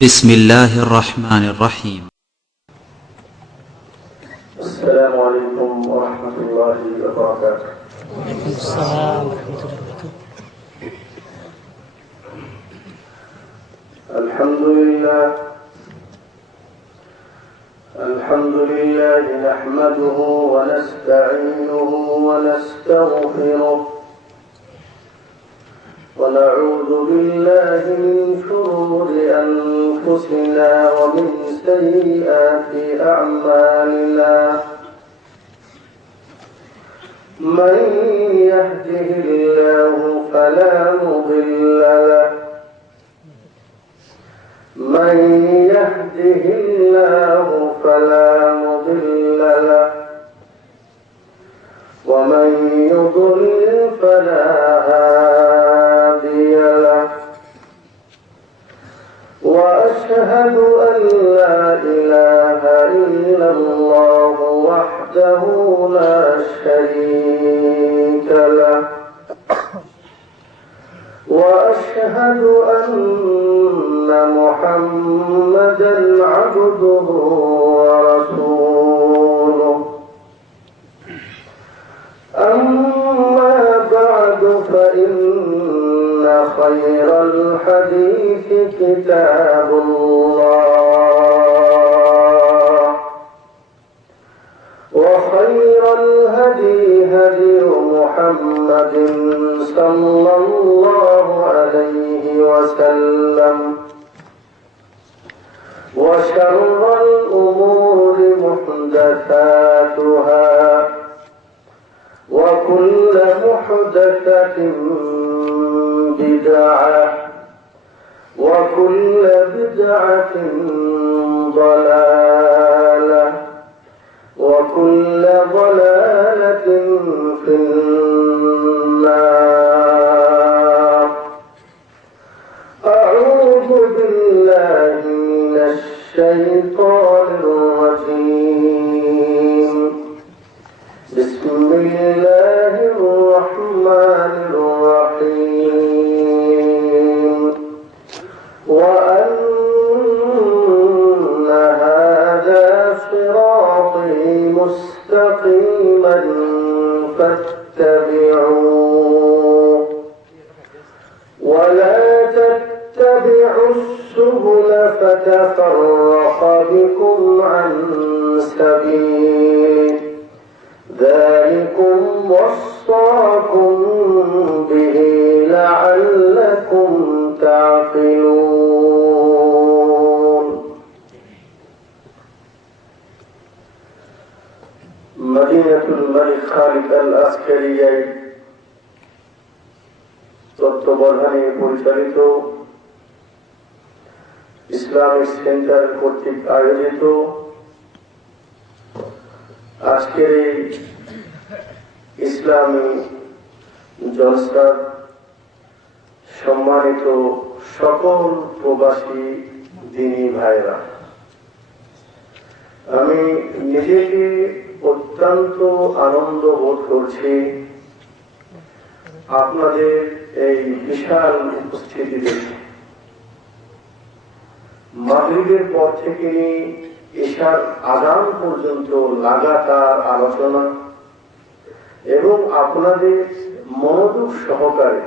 بسم الله الرحمن الرحيم. السلام عليكم ورحمة الله وبركاته. وعليكم السلام ورحمة الله وبركاته. الحمد لله نحمده ونستعينه ونستغفره ونعوذ بالله من شرور أنفسنا ومن سيئات أعمالنا. من يهده الله فلا مضل له من يهده الله فلا مضل له ومن يضلل فلا هادي له. وأشهد أن لا إله إلا الله وحده لا شريك له وأشهد أن محمدا عبده ورسوله. أما بعد فإن خير الحديث كتاب الله وخير الهدي هدي محمد صلى الله عليه وسلم وشر الأمور محدثاتها وكل محدثة بدعة وكل بدعة ضلالة وكل ضلالة في النار. أعوذ بالله من الشيطان الرجيم. بسم الله الرحمن الرحيم. وأن هذا صراطي مستقيما فاتبعوه ولا تتبعوا السبل فتفرق بكم عن سبيله ذلكم وصاكم به لعلكم تعقلون. মদিনাতুল মালিক খালিদ আল আসকারিয়ায় তত্ত্বাবধানে পরিচালিত ইসলামিক সেন্টার কর্তৃক আয়োজিত আজকের এই ইসলামী জলসার সম্মানিত সকল প্রবাসী দিনী ভাইরা, আমি নিজেকে অত্যন্ত আনন্দ বোধ করছি আপনাদের এই বিশাল উপস্থিতি দেখে। মাগরিবের পর থেকে ঈশার আযান পর্যন্ত লাগাতার আলোচনা এবং আপনাদের মনোযোগ সহকারে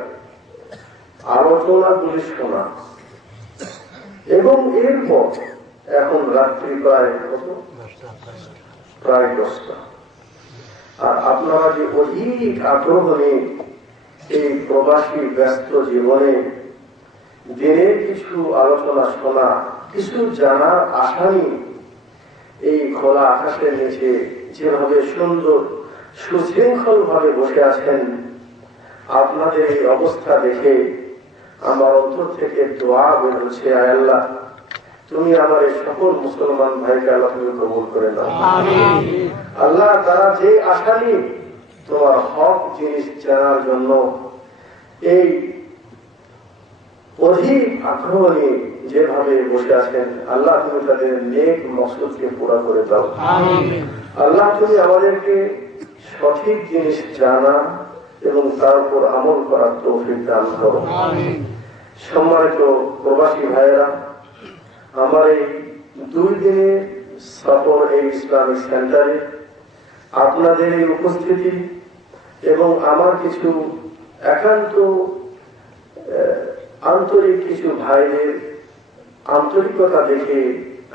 আলোচনাগুলি শোনা এবং এরপর এখন রাত্রি প্রায় 10টা আর আপনারা যে অধিক আগ্রহ নিয়ে এই প্রবাসী ব্যস্ত জীবনে দিনের কিছু আলোচনা শোনা, কিছু জানার আশা নিয়ে এই খোলা আকাশের নিচে যেভাবে সুন্দর সুশৃঙ্খল ভাবে বসে আছেন, আপনাদের এই অবস্থা দেখে আমার অন্তর থেকে দোয়া বের হচ্ছে, আয় আল্লাহ তুমি আমার এই সকল মুসলমান ভাইকে আল্লাহ তুমি কবুল করে নাও। আল্লাহ তারা যে আশা নিয়ে তোমার হক জিনিস জানার জন্য এই অধিক আগ্রহ নিয়ে যেভাবে বসে আছেন, আল্লাহ তুমি তাদের নেক মকসুদকে পুরা করে দাও। আল্লাহ তুমি আমাদেরকে সঠিক জিনিস জানা এবং তার উপর আমল করার তৌফিক দান করো। সম্মানিত প্রবাসী ভাইয়েরা, আমার এই 2 দিনের সফর এই ইসলামিক সেন্টারে আপনাদের এই উপস্থিতি এবং আমার কিছু একান্ত আন্তরিক কিছু ভাইদের আন্তরিকতা দেখে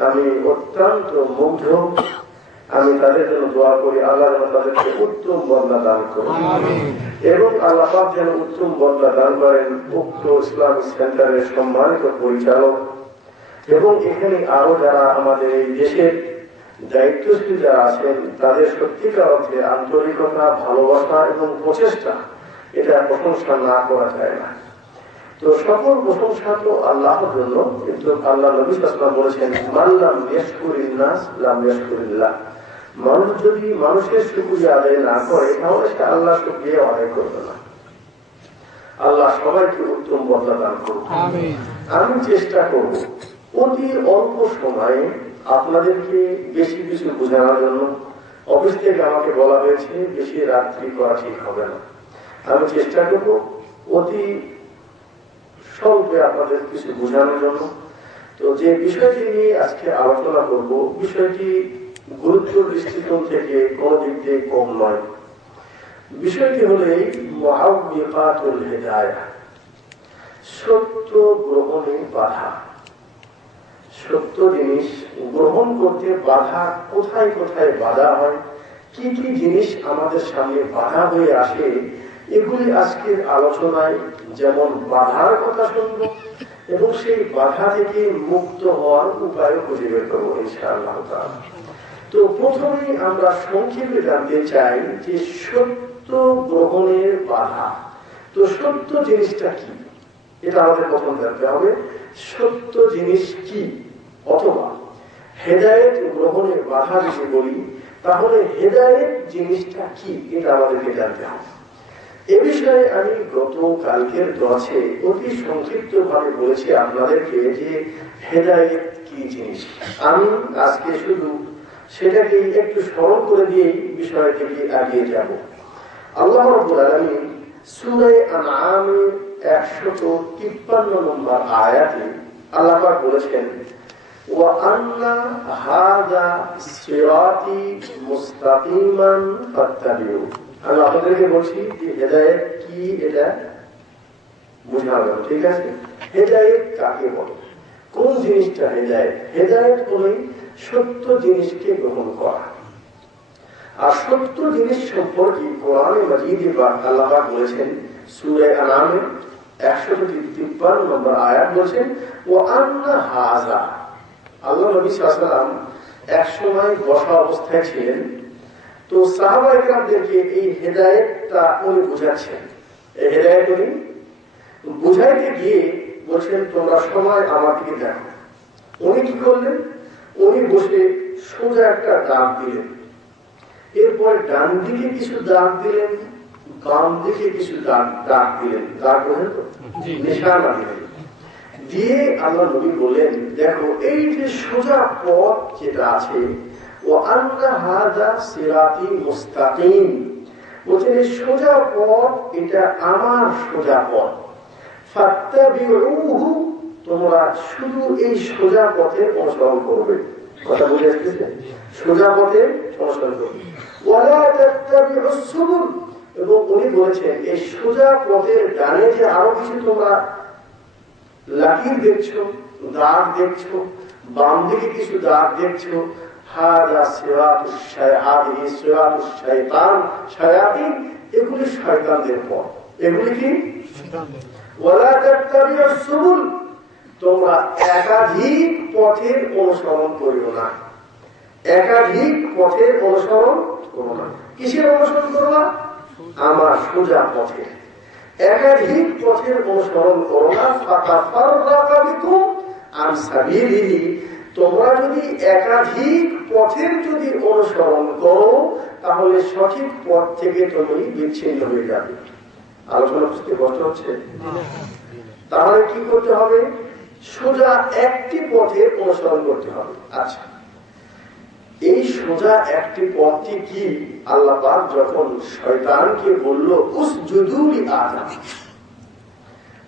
আমি অত্যন্ত মুগ্ধ। আমি তাদের জন্য দোয়া করি আল্লাহ যেন তাদেরকে উত্তম বদলা দান করেন এবং আল্লাহ পাক যেন উত্তম বদলা দান করেন উক্ত ইসলামিক সেন্টারের সম্মানিত পরিচালক এবং এখানে আরো যারা আমাদের এই দেশের দায়িত্বশীল যারা আছেন তাদের সত্যিকার অর্থে আন্তরিকতা, ভালোবাসা এবং প্রচেষ্টা, এটা প্রশংসা না করা যায় না। তো সকল প্রশংসা তো আল্লাহর জন্য, কিন্তু আল্লাহ নবী সাল্লাল্লাহু আলাইহি ওয়াসাল্লাম বলেছেন মান লাম ইয়াশকুরিন নাস লাম ইয়াশকুরিল্লাহ। মানুষ যদি মানুষের শুকরিয়া আদায় না করে তাহলে সে আল্লাহ শুকরিয়া আদায় করবে না। আল্লাহ সবাইকে উত্তম বদলা দান করুন। আমি চেষ্টা করব অতি অল্প সময়ে আপনাদেরকে বেশি কিছু বোঝানোর জন্য। অফিস থেকে আমাকে বলা হয়েছে বেশি রাত্রি করা ঠিক হবে না। আমি চেষ্টা করব অতি স্বল্পে আপনাদের কিছু বোঝানোর জন্য। তো যে বিষয়টি নিয়ে আজকে আলোচনা করব, বিষয়টি গুরুত্ব দৃষ্টিকোণ থেকে কোন দিক দিয়ে কম নয়। বিষয়টি হলে মুআওবিকাতুল হিদায়াহ, সত্য গ্রহণে বাধা। সত্য জিনিস গ্রহণ করতে বাধা কোথায় কোথায় বাধা হয়, কি কি জিনিস আমাদের সামনে বাধা হয়ে আসে, এগুলি আজকের আলোচনায় যেমন বাধার কথা শুনবো এবং সেই বাধা থেকে মুক্ত হওয়ার উপায় খুঁজে বের করবো ইনশাআল্লাহ তাআলা। তো প্রথমেই আমরা সংক্ষেপে জানতে চাই যে সত্য গ্রহণের বাধা। তো সত্য জিনিসটা কি, এটা আমাদের প্রথম জানতে হবে। সত্য জিনিস কি, অথবা হেদায়েত গ্রহণের বাধা যদি বলি তাহলে হেদায়েত জিনিসটা কি, এটা আমাদেরকে জানতে হবে। এ বিষয়ে আমি গত কালকের ক্লাসে অতি সংক্ষিপ্ত ভাবে বলেছি আপনাদেরকে যে হেদায়েত কি জিনিস। আমি আজকে শুধু সেটাকে একটু স্মরণ করে দিয়ে বিষয় থেকে এগিয়ে যাব। আল্লাহ রাব্বুল আলামিন সূরা আনআমের 153 নম্বর আয়াতে আল্লাহ পাক বলেছেন ওয়া আন্না হাযা সিরাতি মুস্তাকিমান ফাত্তাবিউ। আমি আপনাদেরকে বলছি যে হেদায়েত কি, এটা বোঝা গেল, ঠিক আছে? হেদায়েত কাকে বলে, কোন জিনিসটা হেদায়েত? হেদায়েত হলো সত্য জিনিসকে গ্রহণ করা। আর সত্য জিনিস সম্পর্কে কোরআনে মাজিদে আল্লাহ পাক বলেছেন সূরা আনআমের 153 নম্বর আয়াত বলেছেন ওয়া আন্না হাযা। আল্লাহ নবী সাল্লাল্লাহু আলাইহি ওয়াসাল্লাম এক সময় বসা অবস্থায় ছিলেন, তো সাহাবায়ে কেরামদেরকে এই হেদায়েতটা উনি বুঝাচ্ছেন। এই হেদায়েত উনি বুঝাইতে গিয়ে বলছেন তোমরা সবাই আমার দিকে দেখো। উনি কি করলেন, উনি বসে সোজা একটা দাগ দিলেন, এরপর ডান দিকে কিছু দাগ দিলেন, বাম দিকে কিছু দাগ দিলেন, দাগ বোঝেন তো, নিশানা দিলেন। দিয়ে আল্লাহ নবী বললেন দেখো এই যে সোজা পথ যেটা আছে ও আন্না হাযা সিরাতি মুস্তাকিম, বলছেন এই সোজা পথ এটা আমার সোজা পথ, ফাত্তাবিউহু, তোমরা শুধু এই সোজা পথে অনুসরণ করবে। কথা বুঝে আসছে? সোজা পথে অনুসরণ করবে। ওয়ালা তাত্তাবিউস সুবুল, এবং উনি বলেছেন এই সোজা পথের ডানে যে আরো কিছু তোমরা লাকির দেখছো, দাগ দেখছো, বাম দিকে কিছু দাগ দেখছো, হাযা সিরাতুশ শায়াতিন, সিরাতুশ শায়তান, শায়াতিন এগুলি শয়তানদের পথ। এগুলি কি? ওয়ালা তাত্তাবিউস সুবুল, তোমরা একাধিক পথের অনুসরণ করিও না। একাধিক পথের অনুসরণ করো না। কিসের অনুসরণ করো না? আমার সোজা পথে। একাধিক পথের অনুসরণ করো না, ফাতাফাররাকা বিকুম আন সাবিলিহি, তোমরা যদি একাধিক পথের যদি অনুসরণ করো তাহলে সঠিক পথ থেকে তুমি বিচ্ছিন্ন হয়ে যাবে। আলোচনা বুঝতে কষ্ট হচ্ছে? তাহলে কি করতে হবে? সোজা একটি পথের অনুসরণ করতে হবে। আচ্ছা, এই সোজা একটি পথটি কি? আল্লাহ পাক যখন শয়তানকে বলল উসজুদু লি আদম,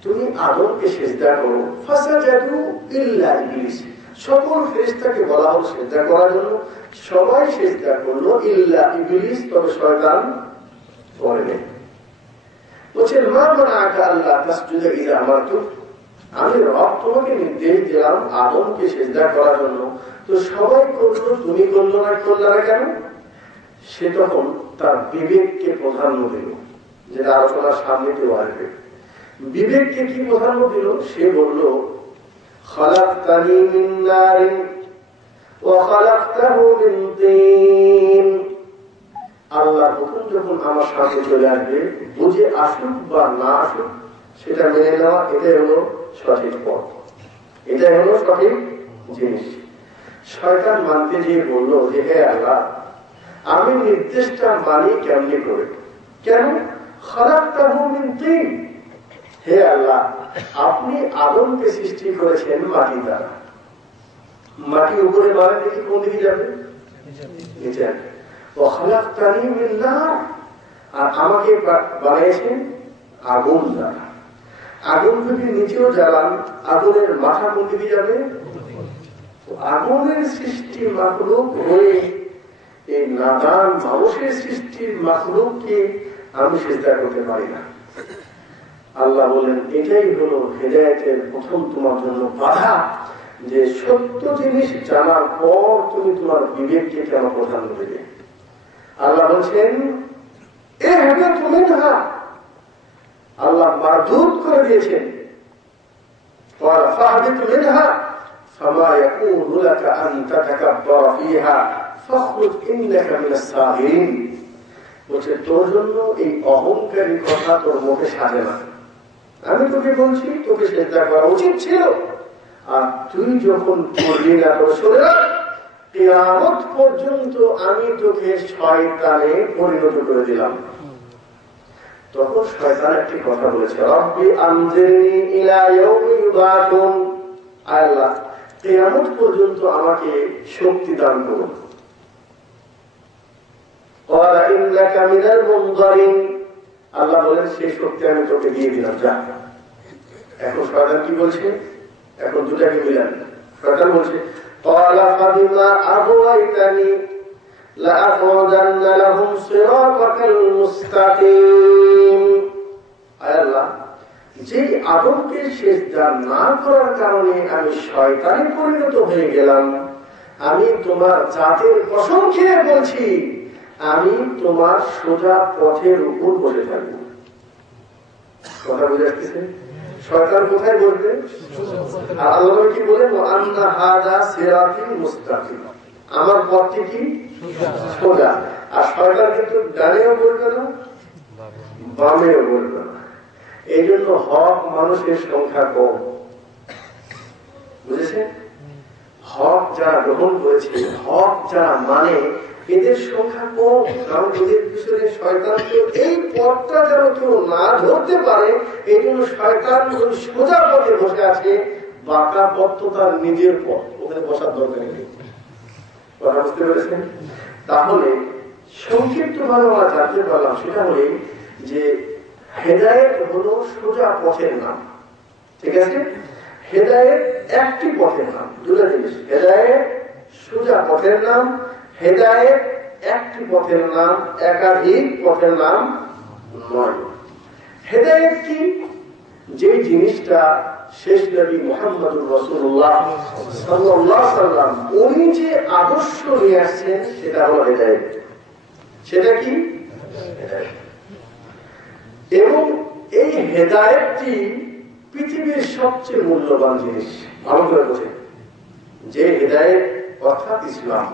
তুমি আদমকে সিজদা করো, ফাসাজাদু ইল্লা ইবলিস, সকল ফেরেশতাকে বলা হল সিজদা করার জন্য, সবাই সিজদা করলো ইল্লা ইবলিস, তবে শয়তান করেনি। বলছেন মা মানাআকা আল্লা তাসজুদা ইযা আমারতুক, আমি রব তোমাকে নির্দেশ দিলাম আদমকে সিজদা করার জন্য, তো সবাই করলো, তুমি করলো না কেন? সে তখন তার বিবেককে প্রাধান্য দিল, যেটা আলোচনার সামনে কেউ আসবে। বিবেককে কি প্রাধান্য দিল? সে বলল খালাকতানি মিন নারিন ওয়া খালাকতাহু মিন তিন। আল্লাহর হুকুম যখন আমার সামনে চলে আসবে, বুঝে আসুক বা না আসুক, সেটা মেনে নেওয়া, এটাই হলো সঠিক পথ, এটাই হলো সঠিক জিনিস। শয়তান মানতে গিয়ে বলল যে হে আল্লাহ, আমি নির্দেশটা মানি কেমনি করে? কেন? খালাকতাহু মিন তিন, হে আল্লাহ, আপনি আদমকে সৃষ্টি করেছেন মাটি দ্বারা, মাটি উপরে মারে দেখি কোন দিকে যাবে? নিচে। খালাকতানি মিন নার, আর আমাকে বানিয়েছেন আগুন দ্বারা। আগুন যদি নিচেও জ্বালান, আগুনের মাথা কোন দিকে যাবে? আগুনের সৃষ্টি মাখলুক হয়ে এই নাদান মানুষের সৃষ্টির মাখলুককে আমি সিজদা করতে পারি না। আল্লাহ বলেন এটাই হলো হেদায়েতের প্রথম তোমার জন্য বাধা, যে সত্য জিনিস জানার পর তুমি তোমার বিবেককে কেন প্রাধান্য দেবে। আল্লাহ বলছেন আল্লাহ মারদুদ করে দিয়েছেন, বলছে তোর জন্য এই অহংকারী কথা তোর মুখে সাজে না। আমি তোকে বলছি তোকে সিজদা করা উচিত ছিল, আর তুই যখন করলি না, তোর সরে কিয়ামত পর্যন্ত আমি তোকে শয়তানে পরিণত করে দিলাম। তখন শয়তান একটি কথা বলেছে, রব্বি আনজিরনি ইলা ইয়াউমি ইউবাতুন, আল্লাহ কিয়ামত পর্যন্ত আমাকে শক্তি দান করুন। ক্বালা ইন্নাকা মিনাল মুনযারিন, আল্লাহ বলেন সেই শক্তি আমি তোকে দিয়ে দিলাম, যা। এখন শয়তান কি বলছে? এখন দুটাকে মিলান। শয়তান বলছে ক্বালা ফাবিমা আগওয়াইতানি লাআকুদান্না লাহুম সিরাতাকাল মুস্তাকিম, আল্লাহ যে আদমকে সিজদা না করার কারণে আমি শয়তানে পরিণত হয়ে গেলাম, আমি তোমার জাতের কসম খেয়ে বলছি আমি তোমার সোজা পথের উপর বসে থাকবো। কথা বুঝে আসতেছে? শয়তান কোথায় বলবে? আর আল্লাহ কি বলেন, আন্না হাদা সিরাতি মুস্তাকিম, আমার পথটি কি সোজা। আর শয়তান কিন্তু ডানেও বলবে না, বামেও বলবে না। এই জন্য হক মানুষের সংখ্যা কম, বুঝেছেন? হক যারা গ্রহণ করেছে, হক যারা মানে, এদের সংখ্যা কম। কারণ এদের পিছনে শয়তান এই পথটা যেন কেউ না ধরতে পারে, এই জন্য শয়তান সোজা পথে বসে আছে, বাঁকা পথ তো তার নিজের পথ, ওখানে বসার দরকার নেই। কথা বুঝতে পেরেছেন? তাহলে সংক্ষিপ্ত ভাবে আমরা জানতে পারলাম সেটা হলে যে হেদায়েত হলো সোজা পথের নাম, ঠিক আছে? হেদায়েত একটি পথের নাম, দুটো জিনিস, হেদায়েত সোজা পথের নাম, হেদায়েত একটি পথের নাম, একাধিক পথের নাম নয়। হেদায়েত কি? যে জিনিসটা শেষ নবী মুহাম্মদুর রাসূলুল্লাহ সাল্লাল্লাহু আলাইহি ওয়াসাল্লাম উনি যে আদর্শ নিয়ে আসছেন সেটা হলো হেদায়েত। সেটা কি? হেদায়েত। এবং এই হেদায়েতটি পৃথিবীর সবচেয়ে মূল্যবান জিনিস। ভালো করে বোঝেন যে হেদায়েত অর্থাৎ ইসলাম,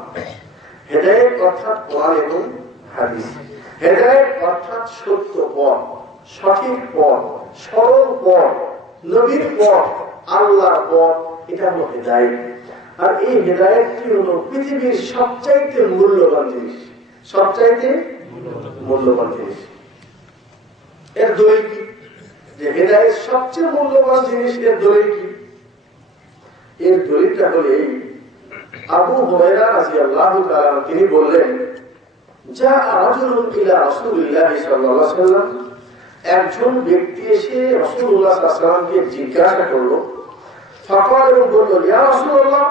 হেদায়েত অর্থাৎ কোরআন এবং হাদিস, হেদায়েত অর্থাৎ সত্য পথ, সঠিক পথ, সরল পথ, নবীর পথ, আল্লাহর পথ, এটা হলো হেদায়েত। আর এই হেদায়েতটি হলো পৃথিবীর সবচাইতে মূল্যবান জিনিস, সবচাইতে মূল্যবান জিনিস। এর দলিল কি? যে হেদায়েত সবচেয়ে মূল্যবান জিনিস, এর দলিল কি? এর দলিলটা হলো এই, আবু হুরায়রা রাদিয়াল্লাহু তাআলা তিনি বললেন, যা রাজুলুন ইলা রাসূলিল্লাহ সাল্লাল্লাহু আলাইহি ওয়াসাল্লাম, একজন ব্যক্তি এসে রাসূলুল্লাহ সাল্লাল্লাহু আলাইহি ওয়াসাল্লামকে জিজ্ঞাসা করলো, ফাকাল, বলল, ইয়া রাসূলুল্লাহ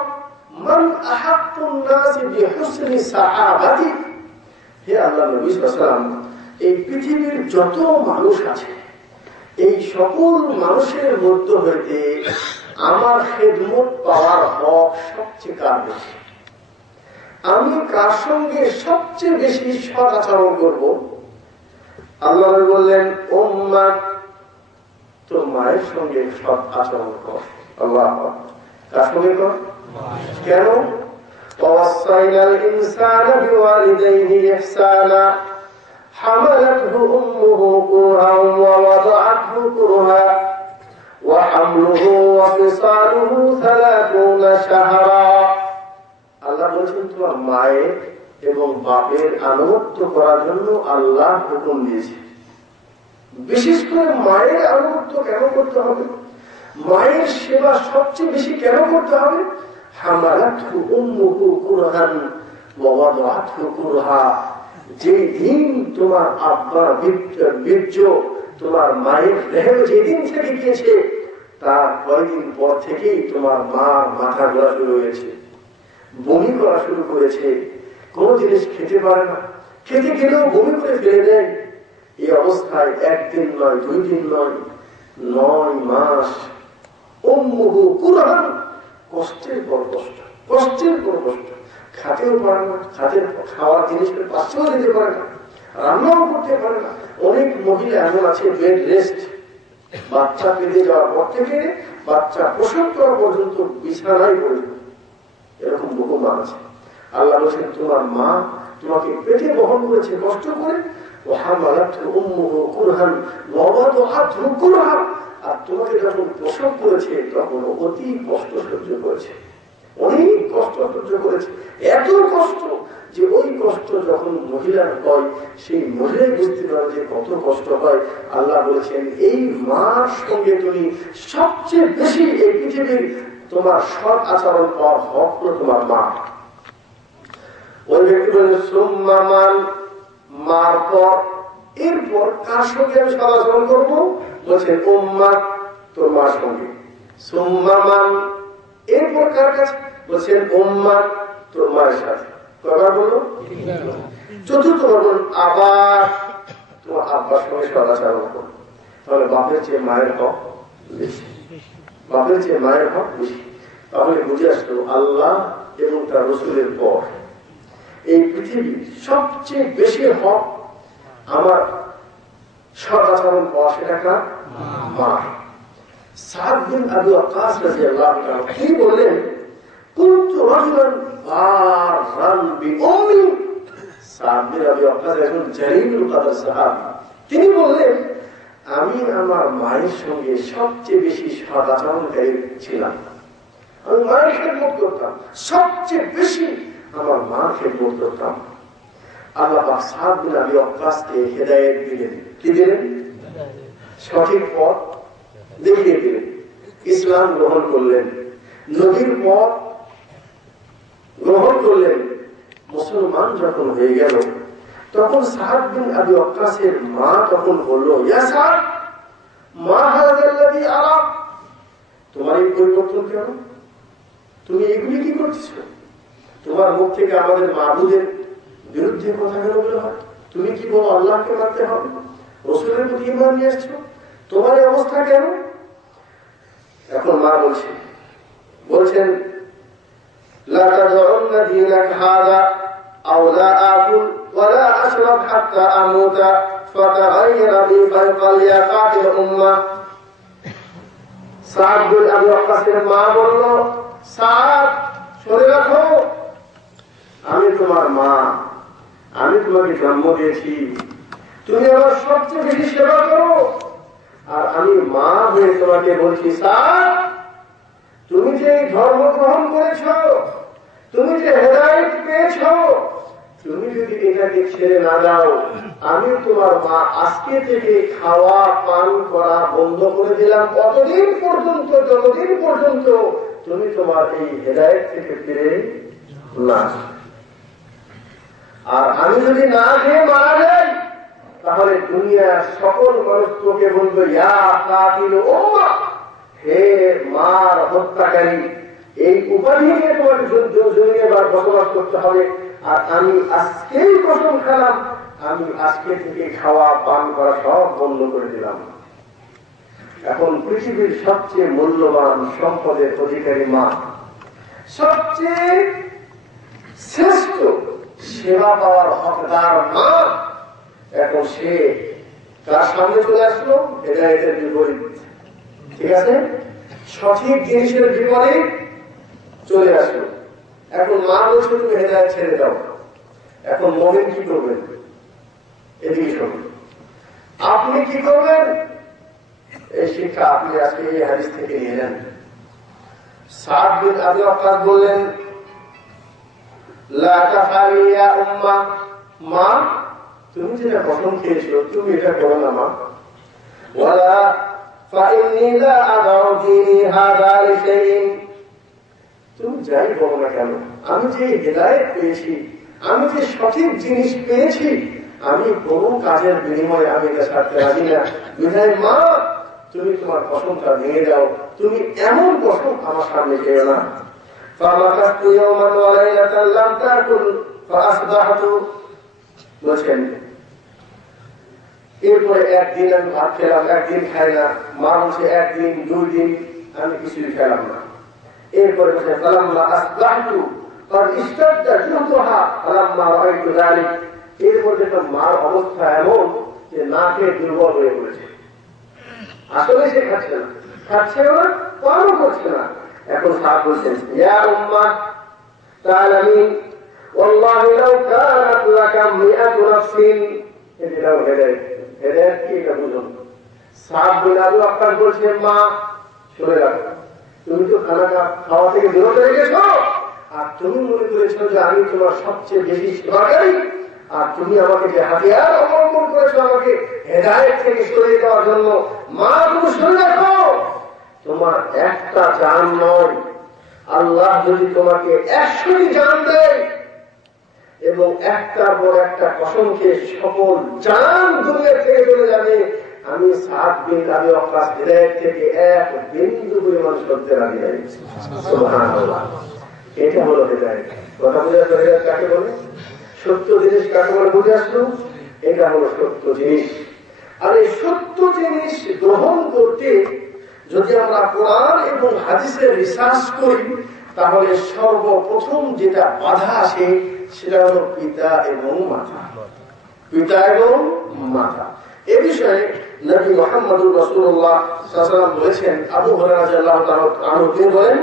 মান আহাক্কুন নাসি বিহুসনি সাহাবাতি। হে আল্লাহর নবী সাল্লাল্লাহু আলাইহি ওয়াসাল্লাম, এই পৃথিবীর যত মানুষ আছে, এই সকল মানুষের মধ্য হইতে আমার খেদমত পাওয়ার হক সবচেয়ে কার বেশি? আমি কার সঙ্গে সবচেয়ে বেশি সৎ আচরণ করব? আল্লাহ বললেন, উম্মাত, তোর মায়ের সঙ্গে সৎ আচরণ কর। আল্লাহ, কার সঙ্গে কর? কেন? ওয়াসাইনাল ইনসানা বিওয়ালিদাইহি ইহসানা হামালাতহু উম্মুহু কুরহান ওয়া ওয়াদাআতহু কুরহা ওয়া হামলুহু ওয়া ফিসালুহু 30 শাহরা। আল্লাহ বলেছেন তোমার মায়ের এবং বাপের আনুগত্য করার জন্য আল্লাহ হুকুম দিয়েছে। বিশেষ করে মায়ের আনুগত্য কেন করতে হবে? মায়ের সেবা সবচেয়ে বেশি কেন করতে হবে? হামালাতহু উম্মুহু কুরহান ওয়া ওয়াদাআতহু কুরহা। যে দিন তোমার আব্বার বীর্য তোমার মায়ের দেহে যেদিন থেকে গিয়েছে, তার কয়েকদিন পর থেকেই তোমার মা মাথা ঘোরা শুরু হয়েছে, বমি করা শুরু করেছে, কোন জিনিস খেতে পারে না, খেতে গেলেও বমি করে ফেলে দেয়। এই অবস্থায় একদিন নয়, 2 দিন নয়, 9 মাস উম্মুহু কুরহান, কষ্টের পর কষ্ট, কষ্টের পর কষ্ট, খাতেও পারে না, খাওয়ার জিনিসের পাশেও দিতে পারে না, রান্নাও করতে পারে না। অনেক মহিলা এমন আছে বেড রেস্ট, বাচ্চা পেতে যাওয়ার পর থেকে বাচ্চা প্রসব করা পর্যন্ত বিছানায় পড়ে যায়। এরকম বহু মা আছে। আল্লাহ বলছেন তোমার মা তোমাকে পেটে বহন করেছে কষ্ট করে, আর তোমাকে যখন প্রসব করেছে তখন অতি কষ্ট সহ্য করেছে, অনেক কষ্ট সহ্য করেছে, এত কষ্ট যে ওই কষ্ট যখন মহিলার হয় সেই মহিলাই বুঝতে পারে যে কত কষ্ট হয়। আল্লাহ বলেছেন এই মার সঙ্গে তুমি সবচেয়ে বেশি এই পৃথিবীর তোমার সৎ আচরণ পাওয়ার হক হলো তোমার মা। ওই ব্যক্তি বলেন সুম্মামান, মার পর এরপর কার সঙ্গে আমি সৎ আচরণ করবো? বলছেন উম্মাত, তোর মার সঙ্গে। সুম্মামান, এরপর কার কাছে? বলছেন উম্মাত, তোর মায়ের সাথে। কয়বার বললো? চতুর্থবার বলুন আবার তোমার আব্বার সঙ্গে সৎ আচরণ করবো। তাহলে বাপের চেয়ে মায়ের হক বেশি, বাপের চেয়ে মায়ের হক বেশি। তাহলে বুঝে আসলো আল্লাহ এবং তার রসুলের পর এই পৃথিবীর সবচেয়ে বেশি হক আমার সৎ আচরণ পাওয়া, সেটা কার? মা। সাদ বিন আবু ওয়াক্কাস রাদিয়াল্লাহু তাআলা কি বললেন? কুনতু রাজুলান বাররান বিউম্মি। সাদ বিন আবু ওয়াক্কাস একজন জলিলুল কদর সাহাবী। তিনি বললেন আমি আমার মায়ের সঙ্গে সবচেয়ে বেশি সৎ আচরণকারী ছিলাম। আমি মায়ের খেদমত করতাম, সবচেয়ে বেশি আমার মার খেদমত করতাম। আল্লাহ পাক সাদ বিন আবি ওয়াক্কাসকে হেদায়েত দিলেন। কি দিলেন? সঠিক পথ দেখিয়ে দিলেন। ইসলাম গ্রহণ করলেন, নবীর পথ গ্রহণ করলেন। মুসলমান যখন হয়ে গেল তখন সাদ বিন আবি ওয়াক্কাসের মা তখন বলল, ইয়া সাদ, মা হাযাল্লাযী আরা, তোমার এই পরিবর্তন কেন? তুমি এগুলি কি করছো? তোমার মুখ থেকে আমাদের মাবুদের বিরুদ্ধে কথা কেন বলে হয়? তুমি কি বলো আল্লাহকে মানতে হবে, রাসূলের প্রতি ঈমান নিয়ে আসছো? তোমার এই অবস্থা কেন? এখন মা বলছেন লা তাদউন্না দীনাক হাযা আও লা আকুল ওয়া লা আশরাব হাত্তা আমুতা ফাতাগায়্যারা বি ফালয়াকাতিল উম্মাহ। সাদ বিন আবি ওয়াক্কাসের মা বলল, সাদ, শুনে রাখো, আমি তোমার মা, আমি তোমাকে জন্ম দিয়েছি, তুমি আমার সবচেয়ে বেশি সেবা করো, আর আমি মা হয়ে তোমাকে বলছি সাদ, তুমি যে ধর্ম গ্রহণ করেছ, তুমি যে হেদায়েত পেয়েছ, তুমি যদি এটাকে ছেড়ে না দাও, আমি তোমার মা আজকে থেকে খাওয়া পান করা বন্ধ করে দিলাম কতদিন পর্যন্ত, যতদিন পর্যন্ত তুমি তোমার এই হেদায়েত থেকে ফিরে না। আর আমি যদি না খেয়ে মারা যাই, তাহলে দুনিয়ার সকল মানুষ তোকে বলবে ইয়া কাতিল উম্মাহ, হে মার হত্যাকারী, এই উপাধি নিয়ে তোমার জমিনে বসবাস করতে হবে। আর আমি আজকেই কসম খেলাম, আমি আজকে থেকে খাওয়া পান করা সব বন্ধ করে দিলাম। এখন পৃথিবীর সবচেয়ে মূল্যবান সম্পদের অধিকারী মা, সবচেয়ে শ্রেষ্ঠ সেবা পাওয়ার হকদার মা, এখন সে তার সামনে চলে আসলো হেদায়েতের বিপরীত। ঠিক আছে, সঠিক জিনিসের বিপরীত চলে আসলো। এখন মা বলছে তুমি হেদায়েত ছেড়ে দাও। এখন মুমিন কি করবেন? এদিকে শুনুন, আপনি কি করবেন? এই শিক্ষা আপনি আজকে এই হাদিস থেকে নিয়ে নেন। সাদ বিন আবি ওয়াক্কাস বললেন, লা তাফালি ইয়া উম্মা, মা তুমি যেটা কসম খেয়েছো তুমি এটা করো না মা। ওয়ালা ফাইন্নী লা আদাউ দীনি হাযা লিশাইইন, তুমি যাই বলো না কেন, আমি যে হেদায়েত পেয়েছি, আমি যে সঠিক জিনিস পেয়েছি, আমি কোনো কাজের বিনিময়ে আমি এটা ছাড়তে রাজি না। বিধায় মা তুমি তোমার কসমটা ভেঙে যাও, তুমি এমন কসম আমার সামনে খেয়েও না। ফামাকাতু ইয়াওমান ওয়া লাইলাতান লাম তাকুল ফাআসবাহতু, বলেছেন এরপরে একদিন আমি ভাত খেলাম, একদিন খাই না। মা বলছে একদিন 2 দিন আমি কিছুই খেলাম না। এরপরে বলছে ফালাম্মা আসবাহতু قد اشتد جهدها فلما رأيت ذلك, এরপর দেখলাম মার অবস্থা এমন যে না খেয়ে দুর্বল হয়ে পড়েছে। আসলে সে খাচ্ছে না, খাচ্ছেও না, পানও করছে না। এখন সাহেব বলছেন, ইয়া উম্মা তাআলামিন ওয়াল্লাহি লাউ কানাত লাকা মিআতু নাফসিন, এটাও হেদায়েত। হেদায়েত কি এটা বুঝুন। সাদ বিন আবি ওয়াক্কাস বলছেন, মা শুনে রাখো, তুমি তো খানা খাওয়া থেকে বিরত হয়ে গেছো, আর তুমি মনে করেছো যে আমি তোমার সবচেয়ে বেশি সেবাকারী, আর তুমি আমাকে যে হাতিয়ার অবলম্বন করেছো আমাকে হেদায়েত থেকে সরিয়ে দেওয়ার জন্য। মা তুমি শুনে রাখো, তোমার একটা জান নয়, আল্লাহ যদি তোমাকে 100টি জান দেয় এবং একটার পর একটা কসমকে সকল জান দুনিয়া থেকে চলে যাবে, আমি সাদ বিন আবি ওয়াক্কাস হেদায়েত থেকে এক বিন্দু পরিমাণ সরতে রাজি নাই। সুবহানাল্লাহ, এটা হলো হেদায়েত। কথা বুঝে আসলো হেদায়েত কাকে বলে, সত্য জিনিস কাকে বলে বুঝে আসলো। এটা হলো সত্য জিনিস। আর এই সত্য জিনিস গ্রহণ করতে যদি আমরা কোরআন এবং হাদিসের রিসার্চ করি, তাহলে সর্বপ্রথম যেটা বাধা আসে সেটা হলো পিতা এবং মাতা। পিতা এবং মাতা। এ বিষয়ে নবী মুহাম্মদুর রাসূলুল্লাহ সাল্লাল্লাহু আলাইহি ওয়াসাল্লাম বলেছেন, আবু হুরায়রা রাদিয়াল্লাহু তাআলা আনহু তিনি বলেন,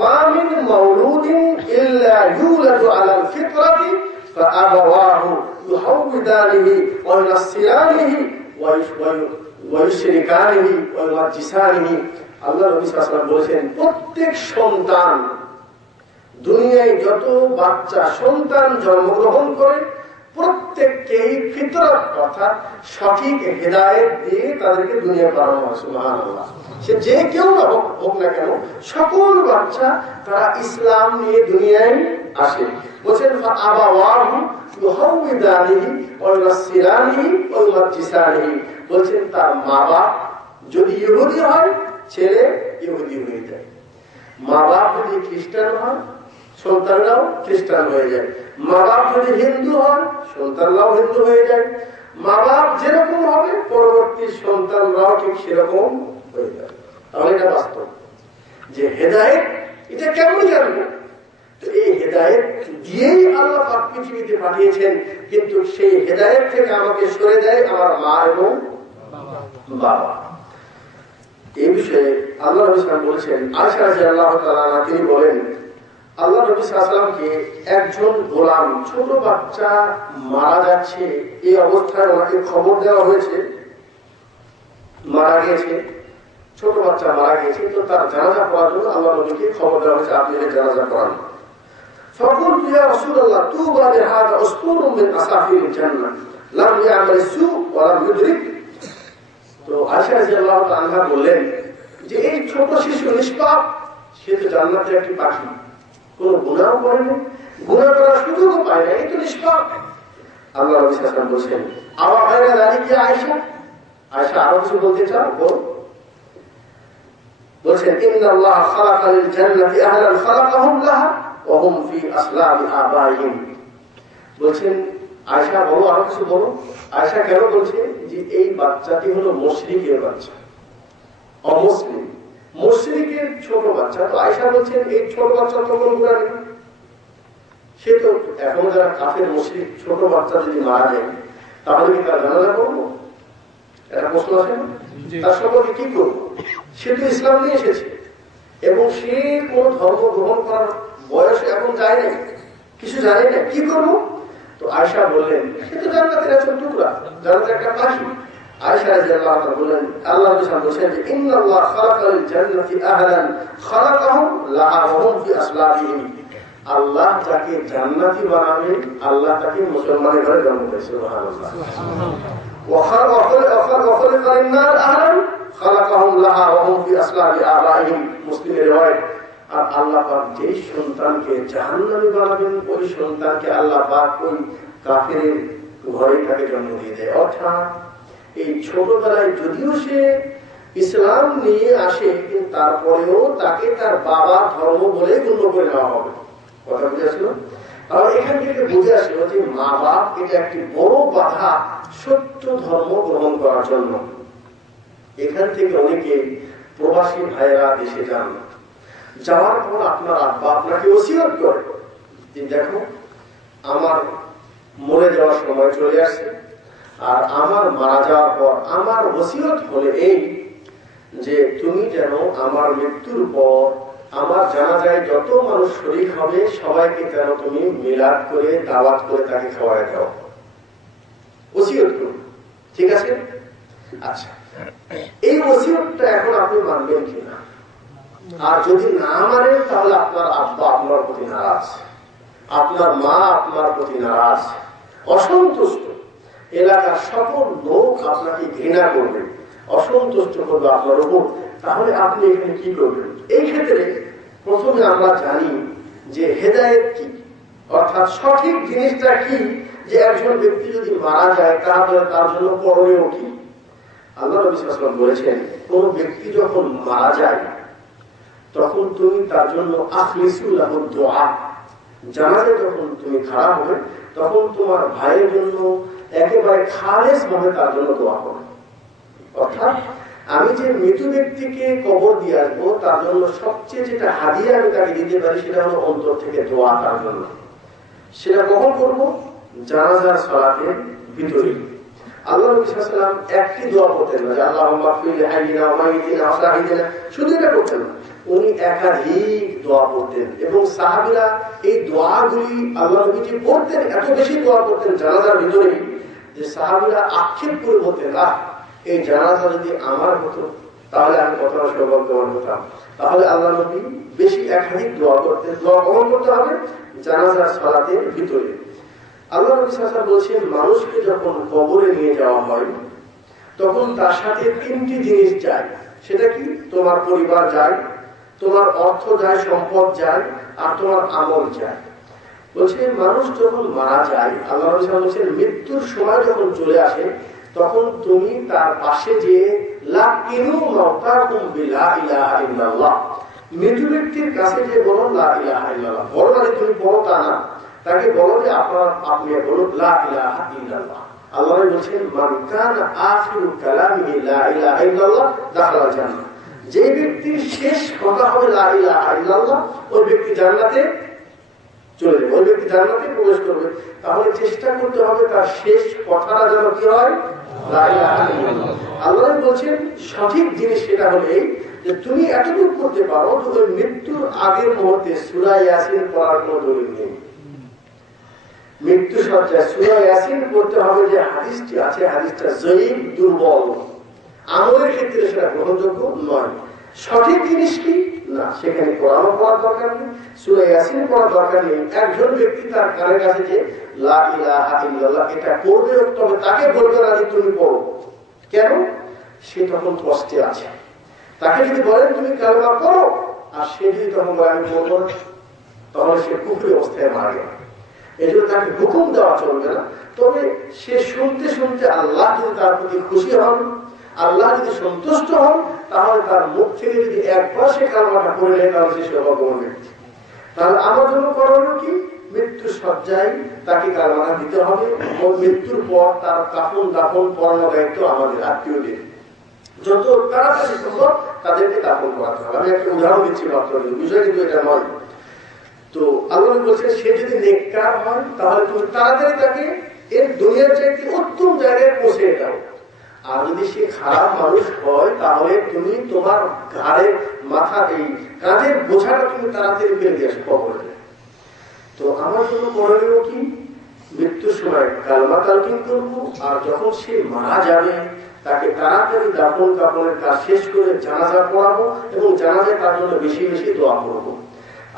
মা মিন মাউলুদিন ইল্লা ইউলাদু আলাল ফিতরাতি ফাআবাওয়াহু ইউহাউদানিহি ওয়া ইউনাসসিরানিহি ওয়া ইউশরিকানিহি ওয়া ইউমাজ্জিসানিহি। আল্লাহ নবী সাল্লাল্লাহু আলাইহি ওয়াসাল্লাম বলেছেন, প্রত্যেক সন্তান, দুনিয়ায় যত বাচ্চা সন্তান জন্মগ্রহণ করে প্রত্যেককেই ফিতরত অর্থাৎ সঠিক হেদায়েত দিয়ে তাদেরকে দুনিয়া পাঠানো হয়। সুবহানাল্লাহ, সে যে কেউ হোক না কেন, সকল বাচ্চা তারা ইসলাম নিয়ে দুনিয়ায় আসে। বলছেন ফাআবাওয়াহু ইউহাউদানিহি ওয়া ইউনাসসিরানিহি ওয়া ইউমাজ্জিসানিহি, বলছেন তার মা বাপ যদি ইহুদি হয় ছেলে ইহুদি হয়ে যায়, মা বাপ যদি খ্রিস্টান হয় সন্তানরাও খ্রিস্টান হয়ে যায়, মা বাপ যদি হিন্দু হয় সন্তানরাও হিন্দু হয়ে যায়, মা বাপ যেরকম হবে পরবর্তী সন্তানরাও ঠিক সেরকম হয়ে যায়। তাহলে এটা বাস্তব যে হেদায়েত এটা কেমন জানবো? তো এই হেদায়েত দিয়েই আল্লাহ পাক পৃথিবীতে পাঠিয়েছেন, কিন্তু সেই হেদায়েত থেকে আমাকে সরে দেয় আমার মা এবং বাবা। এই বিষয়ে আল্লাহ নবী সাল্লাল্লাহু আলাইহি ওয়াসাল্লাম বলেছেন, আয়েশা রাদিয়াল্লাহু তাআলা আনহা তিনি বলেন, আল্লাহ নবী সাল্লাল্লাহু আলাইহি ওয়াসাল্লামকে একজন গোলাম, ছোট বাচ্চা মারা যাচ্ছে, এই অবস্থায় ওনাকে খবর দেওয়া হয়েছে মারা গিয়েছে, ছোট বাচ্চা মারা গিয়েছে। তো তার জানাজা পড়ার জন্য আল্লাহ নবীকে খবর দেওয়া হয়েছে, আপনি এর জানাজা পড়ান। فقلت يا رسول الله طوبى لهذا عصفور من عصافير الجنة لم يعمل السوء ولم يدرك। তো আয়েশা রাদিয়াল্লাহু তাআলা আনহা বললেন যে এই ছোট শিশু নিষ্পাপ, সে তো জান্নাতের একটি পাখি, কোন গুনাহ করেনি, গুনাহ করার সুযোগও পায় না, এই তো নিষ্পাপ। আল্লাহ নবী সাল্লাল্লাহু আলাইহি ওয়াসাল্লাম বলেন, আওয়া গায়রা যালিকা আয়েশা, আয়েশা আরো কিছু বলতে চাও বল। বলছেন ইন্নাল্লাহ খালাকাল জান্নাতি আহলান খালাকাহুম লাহা ওয়া হুম ফি আসলাবি আবাইহিম। বলছেন আয়েশা বলো, আরো কিছু বলো। আয়েশা কেন বলছে যে এই বাচ্চাটি হলো মুশরিকের বাচ্চা, অমুসলিম, মুশরিকের ছোট বাচ্চা। তো আয়েশা বলছেন এই ছোট বাচ্চা তো কোনো গুনাহ নেই, সে তো এখন যারা কাফের মুশরিক ছোট বাচ্চা যদি মারা যায় তাহলে কি তার জানাজা করবো? একটা প্রশ্ন আসে না? তার সম্পর্কে কি করবো? সে তো ইসলাম নিয়ে এসেছে এবং সে কোন ধর্ম গ্রহণ করার বয়স এখন যায় নাই, কিছু জানে না, কি করবো? তো আয়েশা বললেন সে তো জান্নাতের একটা টুকরা, জান্নাতের একটা পাখি। আয়েশা রাদিয়াল্লাহু আনহা বললেন, আল্লাহ বলেছেন যে ইন্নাল্লাহ খালাকাল জান্নাতি আহলান খালাকাহুম লাহা ওয়া হুম ফি আসলাবিহিম। আল্লাহ যাকে জান্নাতি বানাবে আল্লাহ তাকে মুসলমানের ঘরে জন্ম দেয়। সুবহানাল্লাহ। ওয়া খালাকাল নার আহলান খালাকাহুম লাহা ওয়া হুম ফি আসলাবি আবাইহিম। মুসলিমের riwayat। আর আল্লাহ পাক যে সন্তানকে জাহান্নামী বানাবেন ওই সন্তানকে আল্লাহ পাক ওই কাফেরের ঘরে তাকে জন্ম দিয়ে দেয়। অর্থাৎ এই ছোটবেলায় যদিও সে ইসলাম নিয়ে আসে কিন্তু তারপরেও তাকে তার বাবা ধর্ম বলে গণ্য করে নেওয়া হবে। কথা বুঝে আসলো? আর এখান থেকে বুঝে আসলো যে মা বাপ এটা একটি বড় বাধা সত্য ধর্ম গ্রহণ করার জন্য। এখান থেকে অনেকে প্রবাসী ভাইয়েরা দেশে যান, যাওয়ার পর আপনার আব্বা আপনাকে ওসিয়ত করে যে দেখো আমার মরে যাওয়ার সময় চলে আসছে আর আমার মারা যাওয়ার পর আমার ওসিয়ত হলে এই যে তুমি যেন আমার মৃত্যুর পর আমার জানাজায় যত মানুষ শরীক হবে সবাইকে যেন তুমি মিলাদ করে দাওয়াত করে তাকে খাওয়ায় দাও, ওসিয়ত করো। ঠিক আছে? আচ্ছা, এই ওসিয়তটা এখন আপনি মানবেন কিনা? আর যদি না মানেন তাহলে আপনার আব্বা আপনার প্রতি নারাজ, আপনার মা আপনার প্রতি নারাজ, অসন্তুষ্ট, এলাকার সকল লোক আপনাকে ঘৃণা করবে, অসন্তুষ্ট করবে আপনার উপর। তাহলে আপনি এখানে কি করবেন? এই ক্ষেত্রে প্রথমে আমরা জানি যে হেদায়েত কি, অর্থাৎ সঠিক জিনিসটা কি, যে একজন ব্যক্তি যদি মারা যায় তাহলে তার জন্য করণীয় কি। আল্লাহ নবী সাল্লাল্লাহু আলাইহি ওয়াসাল্লাম বলেছেন কোন ব্যক্তি যখন মারা যায় তখন তুমি তার জন্য আখলিসু লাহু দুআ, জানাজা যখন তুমি খাড়া হবে তখন তোমার ভাইয়ের জন্য একেবারে খালেস ভাবে তার জন্য দোয়া করো। অর্থাৎ আমি যে মৃত ব্যক্তিকে কবর দিয়ে আসবো তার জন্য সবচেয়ে যেটা হাদিয়া আমি তাকে দিতে পারি সেটা হলো অন্তর থেকে দোয়া তার জন্য। সেটা কখন করবো? জানাজার সালাতের ভিতরে। আল্লাহ নবী সাল্লাল্লাহু আলাইহি ওয়াসাল্লাম একটি দোয়া করতেন না যে আল্লাহুম্মা ফির লিহাইয়িনা ওয়া মাইয়িতিনা ওয়া শাহিদিনা, শুধু এটা করতেন না, উনি একাধিক দোয়া করতেন এবং সাহাবীরা এই দোয়াগুলি আল্লাহ নবী যে পড়তেন এত বেশি দোয়া করতেন জানাজার ভিতরে যে সাহাবীরা আক্ষেপ করে বলতেন এই জানাজা যদি আমার হতো তাহলে আমি কতটা সৌভাগ্যবান হতাম। তাহলে আল্লাহ নবী বেশি একাধিক দোয়া করতেন। দোয়া কখন করতে হবে? জানাজার সালাতের ভিতরে। আল্লাহ নবী সাল্লাল্লাহু আলাইহি ওয়াসাল্লাম বলেছেন মানুষকে যখন কবরে নিয়ে যাওয়া হয় তখন তার সাথে তিনটি জিনিস যায়। সেটা কি? তোমার পরিবার যায়, তোমার অর্থ যায়, সম্পদ যায়, আর তোমার আমল যায়। বলছে মানুষ যখন মারা যায় আল্লাহ নবী সাল্লাল্লাহু আলাইহি ওয়াসাল্লাম বলেছেন মৃত্যুর সময় যখন চলে আসে তখন তুমি তার পাশে যে লাকিনু মাওতাকুম বিলা ইলাহা ইল্লাল্লাহ, মৃত ব্যক্তির কাছে যে বলো লা ইলাহা ইল্লাল্লাহ, বলো না তুমি বলো তা না, তাকে বলো যে আপনি বলো লা ইলাহা ইল্লাল্লাহ। আল্লাহ বলছেন মান কানা আখিরু কালামিহি লা ইলাহা ইল্লাল্লাহ দাখালাল জান্নাহ, যে ব্যক্তির শেষ কথা হবে লা ইলাহা ইল্লাল্লাহ ওই ব্যক্তি জান্নাতে চলে যাবে, ওই ব্যক্তি জান্নাতে প্রবেশ করবে। তাহলে চেষ্টা করতে হবে তার শেষ কথাটা যেন কি হয়, লা ইলাহা ইল্লাল্লাহ। আল্লাহ বলছেন সঠিক জিনিস সেটা হলো এই যে তুমি এতটুকু করতে পারো যে ওই মৃত্যুর আগের মুহূর্তে সূরা ইয়াসিন পড়ার কোনো দলিল নেই। মৃত্যু সজ্জায় সূরা ইয়াসিন পড়তে হবে যে হাদিসটি আছে, হাদিসটা জয়ীফ, দুর্বল, আমলের ক্ষেত্রে সেটা গ্রহণযোগ্য নয়। সঠিক জিনিস কি না, সেখানে কোরআন পড়ার দরকার নেই, সূরা ইয়াসিন পড়ার দরকার নেই। একজন ব্যক্তি তার কানের কাছে যে লা ইলাহা ইল্লাল্লাহ এটা পড়বে, তবে তাকে বলবে না যে তুমি পড়ো। কেন? সে তখন কষ্টে আছে। তাকে যদি বলেন তুমি কালেমা পড়ো আর সে যদি তখন বলে আমি বলবো না, তাহলে সে কুফরি অবস্থায় মারা গেল। এই জন্য তাকে হুকুম দেওয়া চলবে না। তবে সে শুনতে শুনতে আল্লাহ যদি তার প্রতি খুশি হন আল্লাহ যদি সন্তুষ্ট হন তাহলে তার মুখ থেকে যদি একবার সে কালমাটা করে নেয় তাহলে সে সৌভাগ্যবান ব্যক্তি। তাহলে আমার জন্য করণীয় কি? মৃত্যু সজ্জায় তাকে কালমাটা দিতে হবে ও মৃত্যুর পর তার কাফন দাফন পড়ানো দায়িত্ব আমাদের আত্মীয়দের, যত তাড়াতাড়ি সম্ভব তাদেরকে দাফন করাতে হবে। আমি একটা উদাহরণ দিচ্ছি মাত্র, বিষয় কিন্তু এটা নয়। তো আল্লাহ বলছেন সে যদি নেককার হয় তাহলে তুমি তাড়াতাড়ি তাকে এর দুনিয়ার চাইতে উত্তম জায়গায় পৌঁছে দাও। আর যদি সে খারাপ মানুষ হয় তাহলে তুমি তোমার ঘাড়ের মাথা এই কাঁধের বোঝাটা তুমি তাড়াতাড়ি ফেলে দিয়ে আসো কবরে। তো আমার জন্য করণীয় কি? মৃত্যুর সময় কালমা তালকিন করবো, আর যখন সে মারা যাবে তাকে তাড়াতাড়ি দাফন কাফনের কাজ শেষ করে জানাজা পড়াবো এবং জানাজায় তার জন্য বেশি বেশি দোয়া করবো।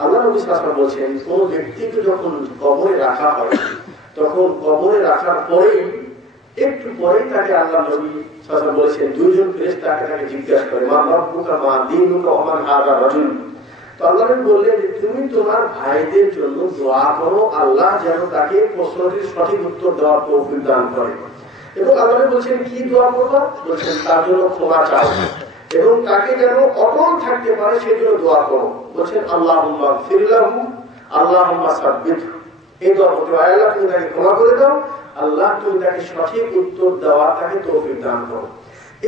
আল্লাহ নবী সাল্লাল্লাহু আলাইহি ওয়াসাল্লাম বলছেন কোন ব্যক্তিকে যখন কবরে রাখা হয় তখন কবরে রাখার পরেই একটু পরেই তাকে আল্লাহ নবী সাল্লাল্লাহু আলাইহি ওয়াসাল্লাম বলেছেন দুইজন ফেরেশতা তাকে জিজ্ঞাসা করে মা রাব্বুকা মা দীনুকা ওয়া মান হাযা রাজুল। তো আল্লাহ নবী বললেন তুমি তোমার ভাইদের জন্য দোয়া করো আল্লাহ যেন তাকে প্রশ্নটির সঠিক উত্তর দেওয়ার তৌফিক দান করে। এবং আল্লাহ নবী বলছেন কি দোয়া করবা? বলছেন তার জন্য ক্ষমা চাও এবং তাকে যেন অটল থাকতে পারে সেজন্য দোয়া করো। বলছেন আল্লাহুম্মা গফির লাহু আল্লাহুম্মা সাব্বিতহু। এই দোয়া করতে হয় আল্লাহ তুমি তাকে ক্ষমা করে দাও, আল্লাহ তুমি তাকে সঠিক উত্তর দেওয়া তাকে তৌফিক দান করো।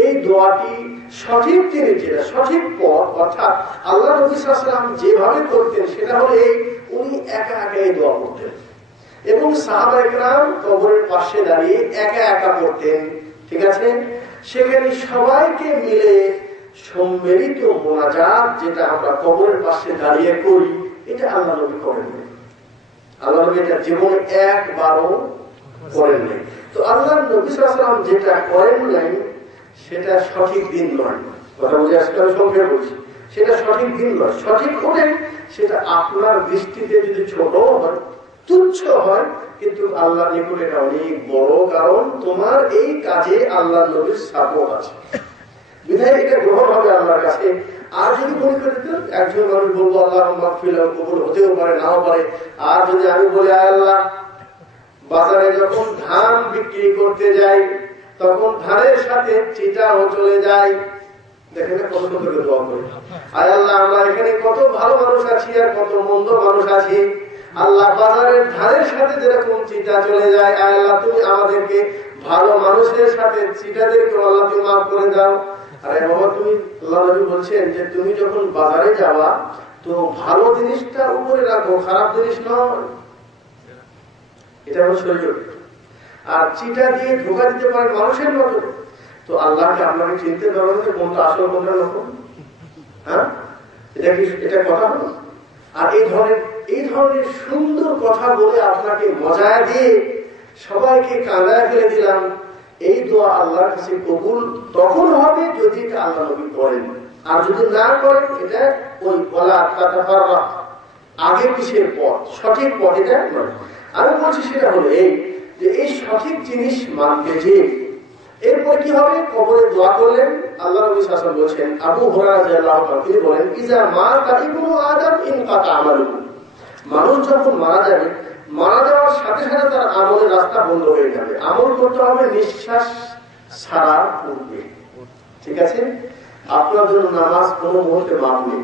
এই দোয়াটি সঠিক তিনি যেটা সঠিক পথ অর্থাৎ আল্লাহ নবী সাল্লাল্লাহু আলাইহি ওয়াসাল্লাম যেভাবে করতেন সেটা হলো এই উনি একা একা এই দোয়া করতেন এবং সাহাবায়ে কেরাম কবরের পাশে দাঁড়িয়ে একা একা করতেন। ঠিক আছে, সেখানে সবাইকে মিলে সম্মিলিত মোনাজাত যেটা আমরা কবরের পাশে দাঁড়িয়ে করি এটা আল্লাহ নবী করেন নাই। আল্লাহ নবী এটা জীবনে একবারও করেন নাই। তো আল্লাহ নবী সাল্লাল্লাহু আলাইহি ওয়াসাল্লাম যেটা করেন নাই সেটা সঠিক দিন নয়। কথা বুঝে আসলে আমি সংক্ষেপে বলছি, সেটা সঠিক দিন নয়। সঠিক হলে সেটা আপনার দৃষ্টিতে যদি ছোট হয় তুচ্ছ হয় কিন্তু আল্লাহ নিকটে এটা অনেক বড়, কারণ তোমার এই কাজে আল্লাহ নবীর সাপোর্ট আছে বিধায় এটা গ্রহণ হবে আল্লাহর কাছে। আর যদি মনে করি একজন মানুষ বলবো আল্লাহুম্মা গফির লাহু কবুল হতেও পারে নাও পারে। আর যদি আমি বলি আল্লাহ বাজারে যখন ধান বিক্রি করতে যাই তখন ধানের সাথে চিটাও চলে যায়, দেখেন কত সুন্দর দোয়া করি আয় আল্লাহ আমরা এখানে কত ভালো মানুষ আছি আর কত মন্দ মানুষ আছি, আল্লাহ বাজারের ধানের সাথে যেরকম চিটা চলে যায় আয় আল্লাহ তুমি আমাদেরকে ভালো মানুষের সাথে চিটাদেরকে আল্লাহ তুমি মাফ করে দাও। আরে বাবা তুমি আল্লাহ নবী বলছেন যে তুমি যখন বাজারে যাবা তো ভালো জিনিসটা উপরে রাখো, খারাপ জিনিস নয়, এটা হলো শরীয়ত। আর চিটা দিয়ে ধোঁকা দিতে পারে মানুষের নজরে। তো আল্লাহকে আপনাকে চিনতে পারবেন যে কোনটা আসল কোনটা নকল? হ্যাঁ, এটা কি এটা কথা হলো? আর এই ধরনের সুন্দর কথা বলে আপনাকে মজা দিয়ে সবাইকে কাঁদায় ফেলে দিলাম, এই দোয়া আল্লাহর কাছে কবুল তখন হবে যদি এটা আল্লাহ নবী করেন। আর যদি না করেন এটা ওই বলা তাতাফাররা আগে পিছের পথ, সঠিক পথ এটা নয়। আমি বলছি সেটা হলো এই যে এই সঠিক জিনিস মানতে যে এরপর কি হবে? কবরে দোয়া করলেন। আল্লাহ নবী সাল্লাল্লাহু আলাইহি ওয়াসাল্লাম বলেছেন আবু হুরায়রা রাদিয়াল্লাহু আনহু তিনি বলেন ইজা মাতা ইবনু আদম ইনকাতা আমালুহু। মানুষ যখন মারা যাবে মারা যাওয়ার সাথে সাথে তার আমলের রাস্তা বন্ধ হয়ে যাবে। আমল করতে হবে নিঃশ্বাস ছাড়ার পূর্বে। ঠিক আছে, আপনার জন্য নামাজ কোনো মুহূর্তে মাপ নেই,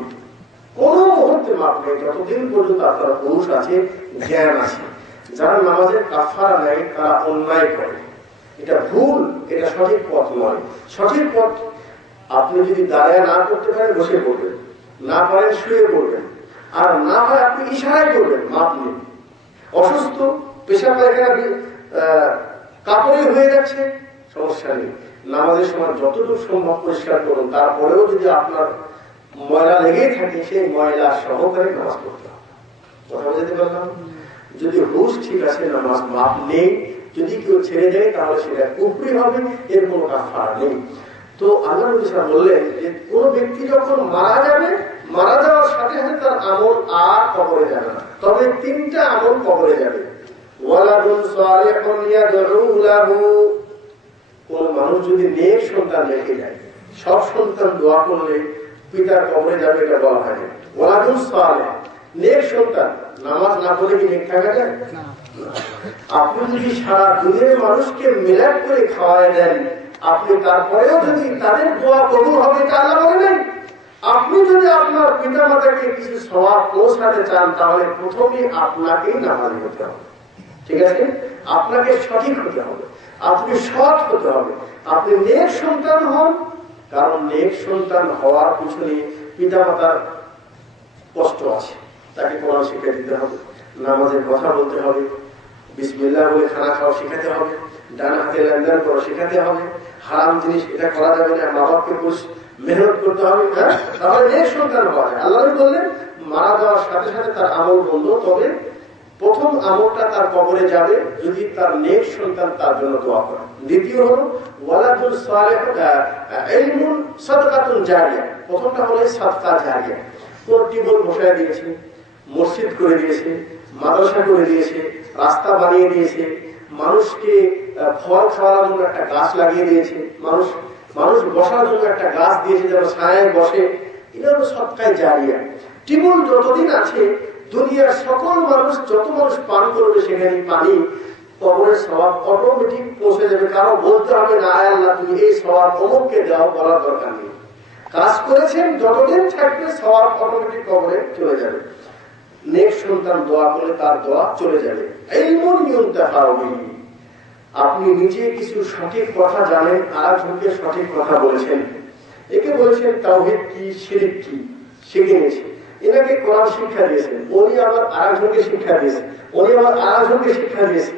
কোনো মুহূর্তে মাপ নেই যতদিন পর্যন্ত আপনার পুরুষ আছে, জ্ঞান আছে। যারা নামাজের কাফারা নেয় তারা অন্যায় করে, এটা ভুল, এটা সঠিক পথ নয়। সঠিক পথ আপনি যদি দাঁড়ায় না করতে পারেন বসে পড়বেন, না পারেন শুয়ে পড়বেন, আর না হয় আপনি ইশারায় করবেন মাপ নেই। অসুস্থ পেশাব পায়খানা কাপড়ে হয়ে যাচ্ছে সমস্যা নেই, নামাজের সময় যতটুকু সম্ভব পরিষ্কার করুন। তারপরেও যদি আপনার ময়লা লেগেই থাকে সেই ময়লা সহকারে নামাজ পড়তে হবে। কথা বুঝতে পারলাম? যদি হুশ ঠিক আছে নামাজ মাপ নেই, যদি কেউ ছেড়ে দেয় তাহলে সেটা কুফরি হবে, এর কোনো কাফারা নেই। তো আল্লাহ নবী সাল্লাল্লাহু আলাইহি ওয়াসাল্লাম বললেন যে কোন ব্যক্তি যখন মারা যাবে মারা যাওয়ার সাথে সাথে তার আমল আর কবরে যাবে না, তবে তিনটা আমল কবরে যাবে। ওয়ালাদুন সালিহুন ইয়াদউ লাহু, কোন মানুষ যদি নেক সন্তান রেখে যায়, সব সন্তান দোয়া করলে পিতার কবরে যাবে এটা বলা হয় না। ওয়ালাদুন সালিহ নেক সন্তান, নামাজ না পড়লে কি নেক থাকা যায়? আপনি যদি সারা দুনিয়ার মানুষকে মিলাদ করে খাওয়ায় দেন আপনি তারপরেও যদি তাদের দোয়া কবুল হবে এটা আল্লাহ বলেন। আপনি যদি আপনার পিতা মাতাকে কিছু সওয়াব পৌঁছাতে চান তাহলে প্রথমে আপনাকেই নামাজি হতে হবে, ঠিক আছে? আপনাকে সঠিক হতে হবে, আপনি সৎ হতে হবে, আপনি নেক সন্তান হন। কারণ নেক সন্তান হওয়ার পিছনে পিতা মাতার কষ্ট আছে। তাকে কোরআন শিক্ষা দিতে হবে, নামাজের কথা বলতে হবে, বিসমিল্লাহ বলে খানা খাওয়া শেখাতে হবে, ডান হাতে লেনদেন করা শেখাতে হবে, হারাম জিনিস এটা করা যাবে না, মা বাপকে মেহনত করতে হবে। হ্যাঁ, তাহলে নেক সন্তান হওয়া যায়। আল্লাহ বললেন মারা যাওয়ার সাথে সাথে তার আমল বন্ধ, তবে প্রথম আমলটা তার কবরে যাবে যদি তার নেক সন্তান তার জন্য দোয়া করে। দ্বিতীয় হলো ওয়ালাদুল সালেহ ইলমুন সাদকাতুন জারিয়া। প্রথমটা হলো সাদকা জারিয়া। কোন টিউবওয়েল বসায় দিয়েছে, মসজিদ করে দিয়েছে, মাদ্রাসা করে দিয়েছে, রাস্তা বানিয়ে দিয়েছে, মানুষকে ফল খাওয়ানোর জন্য একটা গাছ লাগিয়ে দিয়েছে, মানুষ বসার জন্য একটা গাছ দিয়েছে যেন ছায়ায় বসে। এটা হলো সদকায়ে জারিয়া। টিউবওয়েল যতদিন আছে দুনিয়ার সকল মানুষ, যত মানুষ পান করবে সেখানে পানি কবরের সওয়াব অটোমেটিক পৌঁছে যাবে। কারো বলতে হবে না আল্লাহ তুমি এই সওয়াব অমুককে দাও, বলার দরকার নেই। কাজ করেছেন যতদিন থাকবে সওয়াব অটোমেটিক কবরে চলে যাবে। নেক সন্তান দোয়া করলে তার দোয়া চলে যাবে। ইলমুন ইউনতাফাউ বিহি। আপনি নিজে কিছু সঠিক কথা জানেন, আরেকজনকে সঠিক কথা বলেছেন, একে বলেছেন তাওহীদ কি, শিরক কি শিখে নিয়েছে, এনাকে কোরআন শিক্ষা দিয়েছেন, উনি আবার আরেকজনকে শিক্ষা দিয়েছেন, উনি আবার আরেকজনকে শিক্ষা দিয়েছেন।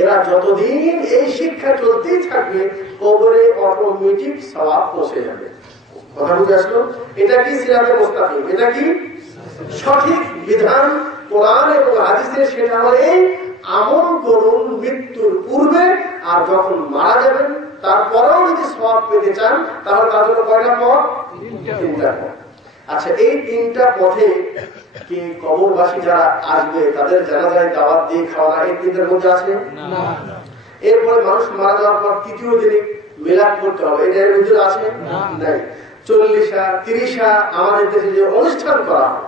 এরা যতদিন এই শিক্ষা চলতেই থাকবে কবরে অটোমেটিক সওয়াব পৌঁছে যাবে। কথা বুঝে আসলো? এটা কি সিরাতে মুস্তাকিম, এটা কি সঠিক বিধান কোরআন এবং হাদিসের। সেটা হলো এই আমল করুন মৃত্যুর পূর্বে, আর যখন মারা যাবেন তারপরেও যদি সওয়াব পেতে চান তাহলে তার জন্য কয়টা পথ? তিনটা পথ। আচ্ছা, এই তিনটা পথে কি কবরবাসী যারা আসবে তাদের জানাজায় দাওয়াত দিয়ে খাওয়া এই তিনটার মধ্যে আছে না? এরপরে মানুষ মারা যাওয়ার পর তৃতীয় দিনে মিলাদ করতে হবে, এটা এর ভিতরে আছে নাই? 40 30 আমাদের দেশে যে অনুষ্ঠান করা হয়,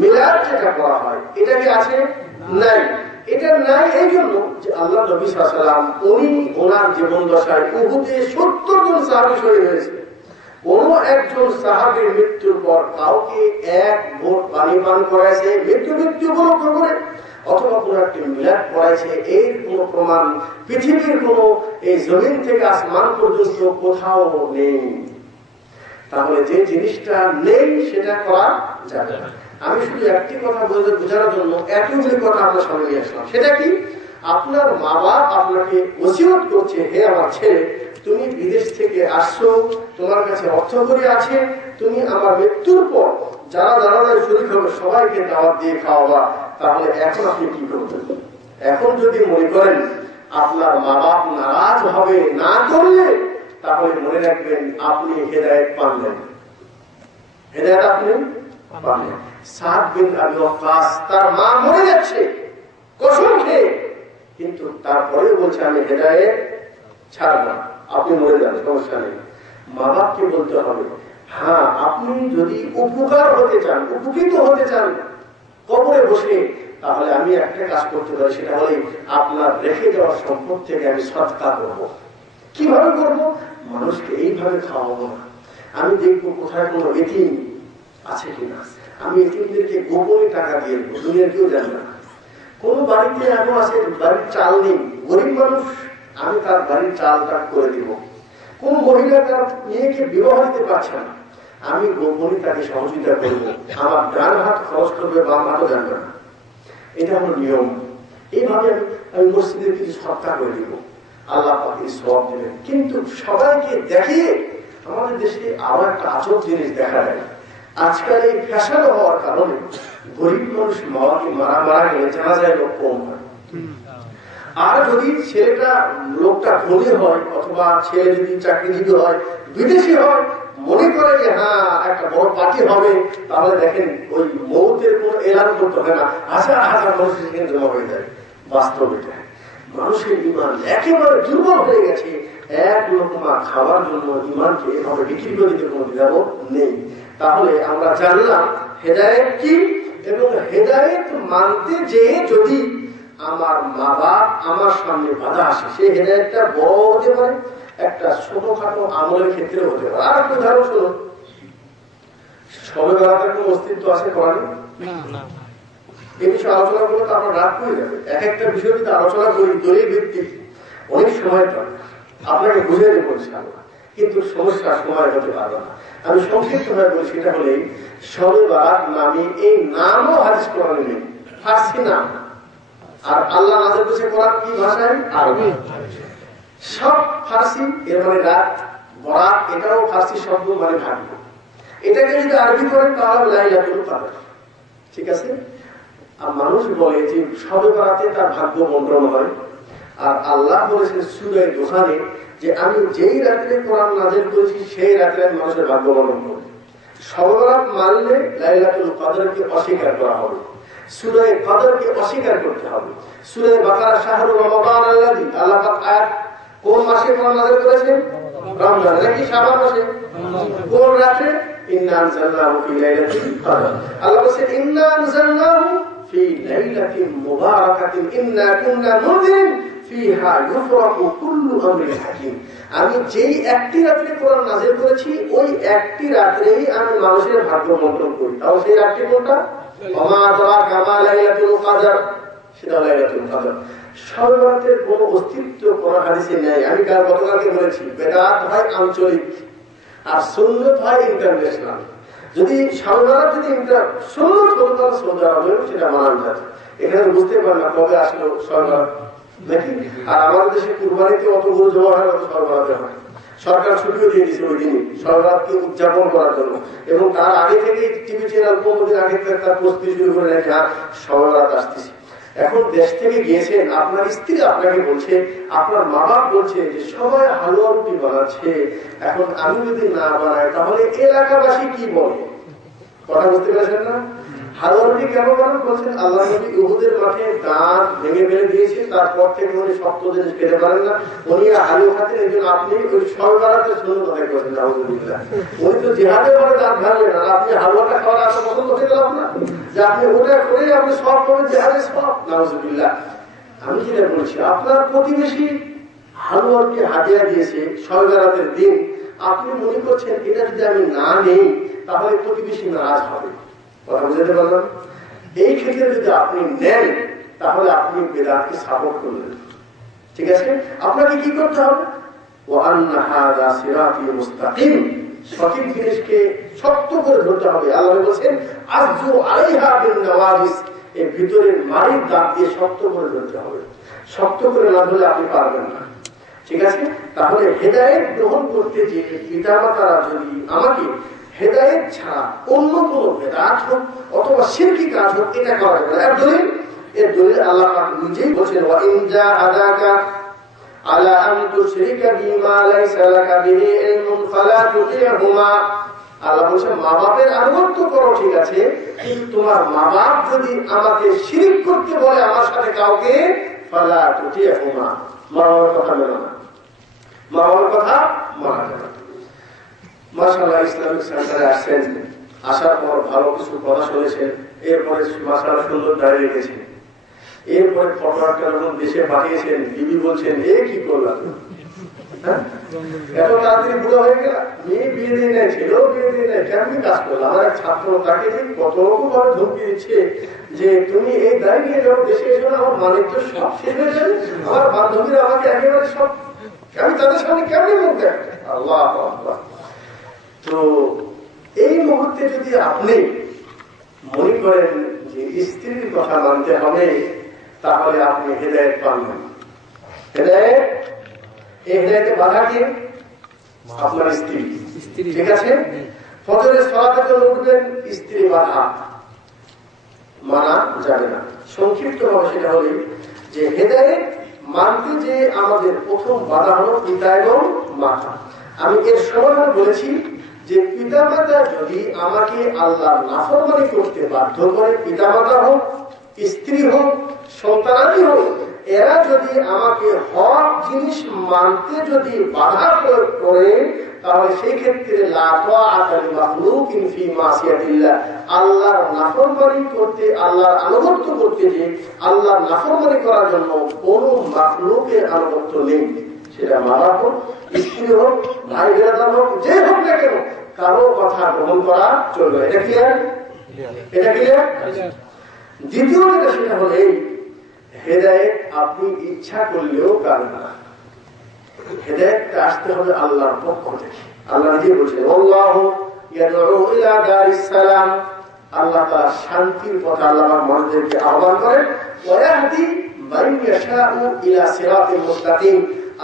মিলাদ যেটা করা হয়, এটা কি আছে? নাই। এটা নাই এই জন্য যে আল্লাহ নবী সাল্লাল্লাহু আলাইহি ওয়াসাল্লাম উনি ওনার জীবন দশায় উহুদে 70 জন সাহাবী শহীদ হয়েছে। কোন একজন সাহাবীর মৃত্যুর পর কাউকে এক ভোট পানি পান করাইছে মৃত্যু উপলক্ষ করে, অথবা কোন একটি মিলাদ করাইছে, এর কোন প্রমাণ পৃথিবীর কোন এই জমিন থেকে আসমান পর্যন্ত কোথাও নেই। তাহলে যে জিনিসটা নেই সেটা করা যাবে না। আমি শুধু একটি কথা বলতে বোঝানোর জন্য এতগুলি কথা আপনার সামনে নিয়ে আসলাম। সেটা কি? আপনার মা বাপ আপনাকে ওসিয়ত করছে, হে আমার ছেলে তুমি বিদেশ থেকে আসছো, তোমার কাছে অর্থ করি আছে, তুমি আমার মৃত্যুর পর যারা দাঁড়ানোর শরীর হবে সবাইকে দাওয়াত দিয়ে খাওয়াবা। তাহলে এখন আপনি কি করবেন? এখন যদি মনে করেন আপনার মা বাপ নারাজ হবে না করলে, তাহলে মনে রাখবেন আপনি হেদায়েত পানলেন, হেদায়েত আপনি পানলেন। সাদ বিন আবি ওয়াক্কাস তার মা মরে যাচ্ছে কসম খেয়ে, কিন্তু তারপরে বলছে আমি হেদায়েত ছাড়ব না, আপনি মরে যান সমস্যা নেই। মা বাপকে বলতে হবে হ্যাঁ আপনি যদি উপকার হতে চান, উপকৃত হতে চান কবরে বসে, তাহলে আমি একটা কাজ করতে পারি, সেটা হলে আপনার রেখে যাওয়ার সম্পদ থেকে আমি সদকা করবো। কিভাবে করবো? মানুষকে এইভাবে খাওয়াবো না, আমি দেখবো কোথায় কোনো এতিম আছে কিনা, আমি এতিমদেরকে গোপনে টাকা দিয়ে দেবো, দুনিয়ার কেউ জানে না। কোন বাড়িতে এমন আছে বাড়ির চাল নেই, গরিব মানুষ, আমি তার বাড়ির চালটা করে দিব। কোন মহিলা তার মেয়েকে বিবাহ দিতে পারছে না, আমি গোপনে তাকে সহযোগিতা করবো, আমার ডান হাত খরচ করবে, বাম হাতও জানবে না। এটা হলো নিয়ম। এইভাবে আমি মসজিদের কিছু সৎকার করে দিব, আল্লাহ পাকে সওয়াব দেবেন। কিন্তু সবাইকে দেখিয়ে আমাদের দেশে আরো একটা আজব জিনিস দেখা যায়। আজকাল এই ফ্যাশন হওয়ার কারণে গরিব মানুষ মাকে মারা গেলে জানা যায় লোক কম হয়। আর যদি ছেলেটা লোকটা ধনী হয়, অথবা ছেলে যদি চাকরিজীবী হয়, বিদেশি হয়, মনে করে যে হ্যাঁ একটা বড় পার্টি হবে, তাহলে দেখেন ওই মৌতের কোন এলান করতে হয় না, হাজার হাজার মানুষ সেখানে জমা হয়ে যায়। বাস্তব এটা। মানুষের ইমান একেবারে দুর্বল হয়ে গেছে, এক লোকমা খাওয়ার জন্য ইমানকে এভাবে বিক্রি করে দিতে কোনো দ্বিধাবোধ নেই। তাহলে আমরা জানলাম হেদায়েত কি, এবং হেদায়েত মানতে যেয়ে যদি আমার মা বাপ আমার সামনে বাধা আসে, সেই হেদায়েতটা বড় হতে পারে, একটা ছোটখাটো আমলের ক্ষেত্রে হতে পারে। আর একটু উদাহরণ শুনুন, শবে বরাতের কোন অস্তিত্ব আছে কোরআনে? এই বিষয়ে আলোচনা করলে তো আমরা রাত হয়ে যাবে। এক একটা বিষয় যদি আলোচনা করি দলীয় ভিত্তিক অনেক সময় দরকার, আপনাকে বুঝে দেবো ইনশাআল্লাহ, কিন্তু সমস্যা সময় হতে পারবে না। আমি সংক্ষিপ্ত ভাবে বলছি, এটা হলে শবে বরাত নামে এই নামও হাদিস কোরআনে নেই, ফার্সি নাম। আর আল্লাহ নাযিল করেছে কোরআন কি ভাষায়? আরবি। সব ফার্সি, এর মানে রাত, বরাত এটাও ফার্সি শব্দ, মানে ভাগ্য। এটাকে যদি আরবি করেন তাহলে লাইলাতুল কদর, ঠিক আছে? আর মানুষ বলে যে শবে বরাতে তার ভাগ্য বন্টন হয়, আর আল্লাহ বলেছেন সূরা দুখানে যে আমি যেই রাত্রে কোরআন নাযিল করেছি সেই রাত্রে আমি মানুষের ভাগ্য বন্টন করি। শবে বরাত মানলে লাইলাতুল কদরকে অস্বীকার করা হবে, সূরা কদরকে অস্বীকার করতে হবে। সূরা বাকারা শাহরুর রমাদান আল্লাযী, আল্লাহ পাক আয়াত কোন মাসে কোরআন নাযিল করেছেন? রমজান নাকি শাবান মাসে? কোন রাতে? ইন্না আনজালনাহু ফি লাইলাতিল কদর। আল্লাহ বলেছেন ইন্না আনজালনাহু ফি লাইলাতিন মুবারাকাতিন ইন্না কুন্না মুনজিরিন ফিহা ইউফরাকু কুল্লু আমরিন হাকিম। আমি যেই একটি রাতে কোরআন নাযিল করেছি ওই একটি রাতেই আমি মানুষের ভাগ্য বন্টন করি। তাও সেই রাতটি কোনটা? ওমা আদরাকা মা লাইলাতুল কদর, সেটা লাইলাতুল কদর। শবে বরাতের কোনো অস্তিত্ব কোন হাদিসে নেই। আমি গতকালকে বলেছি বেদাত হয় আঞ্চলিক আর সুন্নত হয় ইন্টারন্যাশনাল। যদি শবে বরাত যদি সুন্নত হতো তাহলে সৌদি আরবে সেটা মানান যেত। এখানে বুঝতে পারেন না কবে আসলো শবে বরাত নাকি? আর আমাদের দেশে কুরবানিতে অত গরু জমা হয়, অত শবে বরাতে হয়। সরকার ছুটিও দিয়ে দিয়েছে ওই দিনই শবে বরাতকে উদযাপন করার জন্য, এবং তার আগে থেকে টিভি চ্যানেল 15 দিন আগে থেকে তার প্রস্তুতি শুরু করে রেখে আর শবে বরাত আসতেছে। এখন দেশ থেকে গিয়েছেন, আপনার স্ত্রী আপনাকে বলছে, আপনার মা বাপ বলছে যে সবাই হালুয়া রুটি বানাচ্ছে, এখন আমি যদি না বানাই তাহলে এলাকাবাসী কি বলে? কথা বুঝতে পেরেছেন না? হালুয়া রুটি কেন বানান? বলছেন আল্লাহ নবী উহুদের মাঠে দাঁত ভেঙে ফেলে দিয়েছে, তারপর থেকে উনি শক্ত জিনিস খেতে পারেন না, উনি হালুয়া খাতেন, এই জন্য আপনি ওই শবে বরাতে সুন্নত আদায় করছেন। আলহামদুলিল্লাহ, উনি তো জিহাদের পরে দাঁত ভাঙলেন, আর আপনি হালুয়াটা খাওয়ার এত পছন্দ হয়ে গেল আপনার যে আপনি ওটা করে আপনি সব করবেন জিহাদের সব। নাউজুবিল্লাহ। আমি যেটা বলছি, আপনার প্রতিবেশী হালুয়াকে হাদিয়া দিয়েছে শবে বরাতের দিন, আপনি মনে করছেন এটা যদি আমি না নেই তাহলে প্রতিবেশী নারাজ হবে। কথা বুঝতে পারলাম? এই ক্ষেত্রে যদি আপনি নেন তাহলে আপনি বেদাতকে সাপোর্ট করলেন, ঠিক আছে? আপনাকে কি করতে হবে? ওয়া আন্না হাযা সিরাতি মুস্তাকিম, সঠিক জিনিসকে শক্ত করে ধরতে হবে। আল্লাহ বলেছেন আযু আলাইহা বিন নওয়াজিস, এই ভিতরের মারির দাঁত দিয়ে শক্ত করে ধরতে হবে। শক্ত করে না ধরলে আপনি পারবেন না, ঠিক আছে? তাহলে হেদায়েত গ্রহণ করতে যে পিতামাতারা যদি আমাকে হেদায়েত ছাড়া অন্য কোন বেদাত হোক অথবা শিরকি কাজ হোক এটা করা যাবে না। এর দলিল আল্লাহ পাক নিজেই বলেছেন ওয়া ইন জাহাদাকা আলা আন তুশরিকা বিমা লাইসা লাকা বিহি ইলমুন ফালা তুতিহুমা। আল্লাহ বলেছেন মা বাপের আনুগত্য করো, ঠিক আছে, কিন্তু তোমার মা বাপ যদি আমাকে শিরক করতে বলে আমার সাথে কাউকে, ফালা তুতিহুমা, মা বাবার কথা মেনো না, মা বাবার কথা মানা যাবে না। মাশাআল্লাহ, ইসলামিক সেন্টারে আসছেন, আসার পর ভালো কিছু কথা শুনেছেন, এরপরে মাশাআল্লাহ সুন্দর দাঁড়িয়ে রেখেছেন, এরপরে ফটোটা যখন দেশে পাঠিয়েছেন, বিবি বলছেন এ কি করলাম, এত তাড়াতাড়ি বুড়ো হয়ে গেল, মেয়ে বিয়ে দিয়ে নেয়, ছেলেও বিয়ে দিয়ে নেয়, কেমনি কাজ করলাম? আমার এক ছাত্র তাকে কত রকম ভাবে ধমকি দিচ্ছে যে তুমি এই দায় নিয়ে যাও দেশে এসো না, আমার মালিক তো সব শেষ হয়ে যাবে, আমার বান্ধবীরা আমাকে একেবারে সব, আমি তাদের সামনে কেমনি মুখ দেখ। আল্লাহ আল্লাহ। তো এই মুহূর্তে যদি আপনি মনে করেন যে স্ত্রীর কথা মানতে হবে, তাহলে আপনি হেদায়েত পাবেন। হেদায়েত, এই হেদায়েতে বাধা কে? আপনার স্ত্রী, ঠিক আছে? ফজরের সালাতের জন্য উঠবেন, স্ত্রী বাধা, মানা যাবে না। সংক্ষিপ্ত ভাবে সেটা হলে যে হেদায়েত মানতে যে আমাদের প্রথম বাধা হলো পিতা এবং মাতা। আমি এর সমাধান বলেছি যে পিতামাতা যদি আমাকে আল্লাহর নাফরমানি করতে বাধ্য করে, পিতামাতা হোক, স্ত্রী হোক, সন্তানাদি হোক, এরা যদি আমাকে হক জিনিস মানতে যদি বাধা প্রয়োগ করে, তাহলে সেই ক্ষেত্রে লা তাআতা লিমাখলুকিন ফি মাসিয়াতিল্লাহ, আল্লাহর নাফরমানি করতে, আল্লাহর আনুগত্য করতে যে আল্লাহর নাফরমানি করার জন্য কোন মাখলুকের আনুগত্য নেই। সেটা মারা হোক, স্ত্রী হোক, ভাই বেড়াদার হোক, যে হোক না কেন, কারো কথা গ্রহণ করা চলবে। এটা ক্লিয়ার? এটা ক্লিয়ার? দ্বিতীয় যেটা সেটা হলো এই হেদায়েত আপনি ইচ্ছা করলেও পারবেন না। হেদায়েতটা আসতে হবে আল্লাহর পক্ষ থেকে। আল্লাহ নিজে বলছেন আল্লাহু ইয়াদউ ইলা দারিস সালাম, আল্লাহ তাআলা শান্তির পথে আল্লাহ মানুষদেরকে আহ্বান করেন। ওয়া ইয়াহদি মান ইয়াশাউ ইলা সিরাতিল মুস্তাকিম,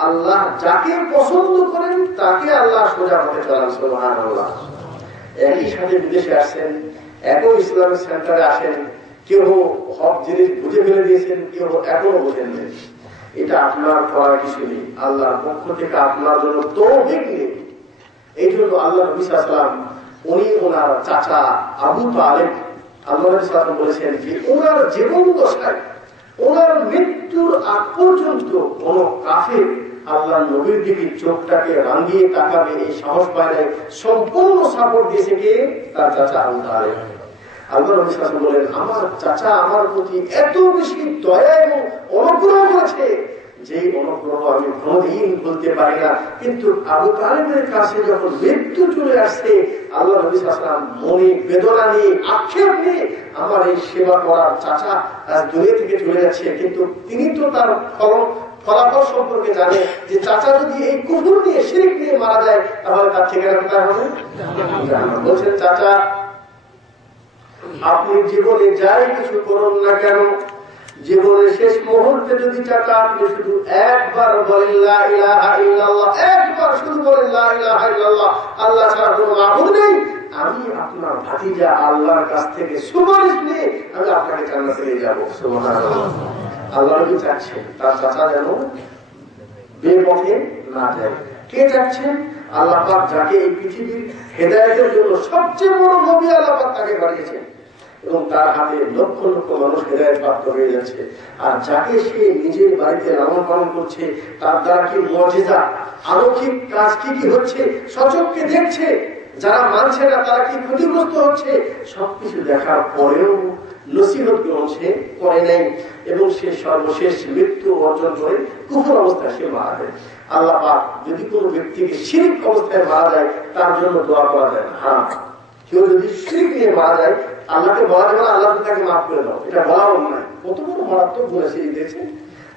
আল্লাহ যাকে পছন্দ করেন তাকে আল্লাহ সোজা পথে চালান। সুবহানাল্লাহ। একই সাথে বিদেশে আসেন, একই ইসলামিক সেন্টারে আসেন, কেউ হক জিনিস বুঝে ফেলে দিয়েছেন, কেউ এখনো বোঝেন নেই। এটা আপনার করার কিছু নেই, আল্লাহর পক্ষ থেকে আপনার জন্য তৌফিক নেই। এই জন্য আল্লাহ নবী সাল্লাল্লাহু আলাইহি ওয়াসাল্লাম উনি ওনার চাচা আবু তালেব, আল্লাহ নবী সাল্লাল্লাহু আলাইহি ওয়াসাল্লাম বলেছেন যে ওনার জীবন দশায়, ওনার মৃত্যুর আগ পর্যন্ত কোন কাফের আল্লাহ নবীর দিকে চোখটাকে রাঙিয়ে তাকাবে এই সাহস পায় নাই। সম্পূর্ণ সাপোর্ট দিয়েছে কে? তার চাচা আবু তালেব। আল্লাহ নবী সাল্লাল্লাহু আলাইহি ওয়াসাল্লাম বলেন আমার চাচা আমার প্রতি এত বেশি দয়া এবং অনুগ্রহ করেছে যে অনুগ্রহ আমি কোনদিন বলতে পারি না। কিন্তু আবু তালেবের কাছে যখন মৃত্যু চলে আসছে, আল্লাহ নবী সাল্লাল্লাহু আলাইহি ওয়াসাল্লাম মনে বেদনা নিয়ে, আক্ষেপ নিয়ে, আমার এই সেবা করার চাচা আজ দুনিয়া থেকে চলে যাচ্ছে, কিন্তু তিনি তো তার ফলাফল সম্পর্কে জানে যে চাচা যদি এই কুফর নিয়ে, শিরক নিয়ে মারা যায় তাহলে তার ঠিকানা কোথায় হবে? বলছেন চাচা আপনি জীবনে যাই কিছু করুন না কেন, জীবনের শেষ মুহূর্তে যদি চাচা আপনি শুধু একবার বলেন লা ইলাহা ইল্লাল্লাহ, একবার শুধু বলেন লা ইলাহা ইল্লাল্লাহ, আল্লাহ ছাড়া কোনো মাবুদ নেই, আমি আপনার ভাতিজা আল্লাহর কাছ থেকে সুপারিশ নিয়ে আমি আপনাকে জান্নাতে নিয়ে যাব। সুবহানাল্লাহ। আল্লাহ নবী চাচ্ছেন তার চাচা যেন বেপথে না যায়। কে চাচ্ছেন? আল্লাহ পাক যাকে এই পৃথিবীর হেদায়েতের জন্য সবচেয়ে বড় নবী আল্লাহ পাক তাকে বানিয়েছেন এবং তার হাতে লক্ষ লক্ষ মানুষ হেদায়েত প্রাপ্ত হয়ে যাচ্ছে। আর যাকে সে নিজের বাড়িতে লালন পালন করছে, তার দ্বারা কি মুজিজা, অলৌকিক কাজ কি কি হচ্ছে সচক্ষে দেখছে, যারা মানছে না তারা কি ক্ষতিগ্রস্ত হচ্ছে, সবকিছু দেখার পরেও নসিহত গ্রহণ সে করে নাই এবং সে সর্বশেষ মৃত্যু অর্জন করে কুফর অবস্থায় সে মারা যায়। আল্লাহ পাক যদি কোনো ব্যক্তিকে শিরক অবস্থায় মারা যায় তার জন্য দোয়া করা যায় না। হ্যাঁ, কেউ যদি শিরক নিয়ে মারা যায় আল্লাহকে বলা যাবে না আল্লাহ তাকে মাফ করে দাও, এটা বলা নয়। কত বড় মারাত্মক বলেছে দেখছেন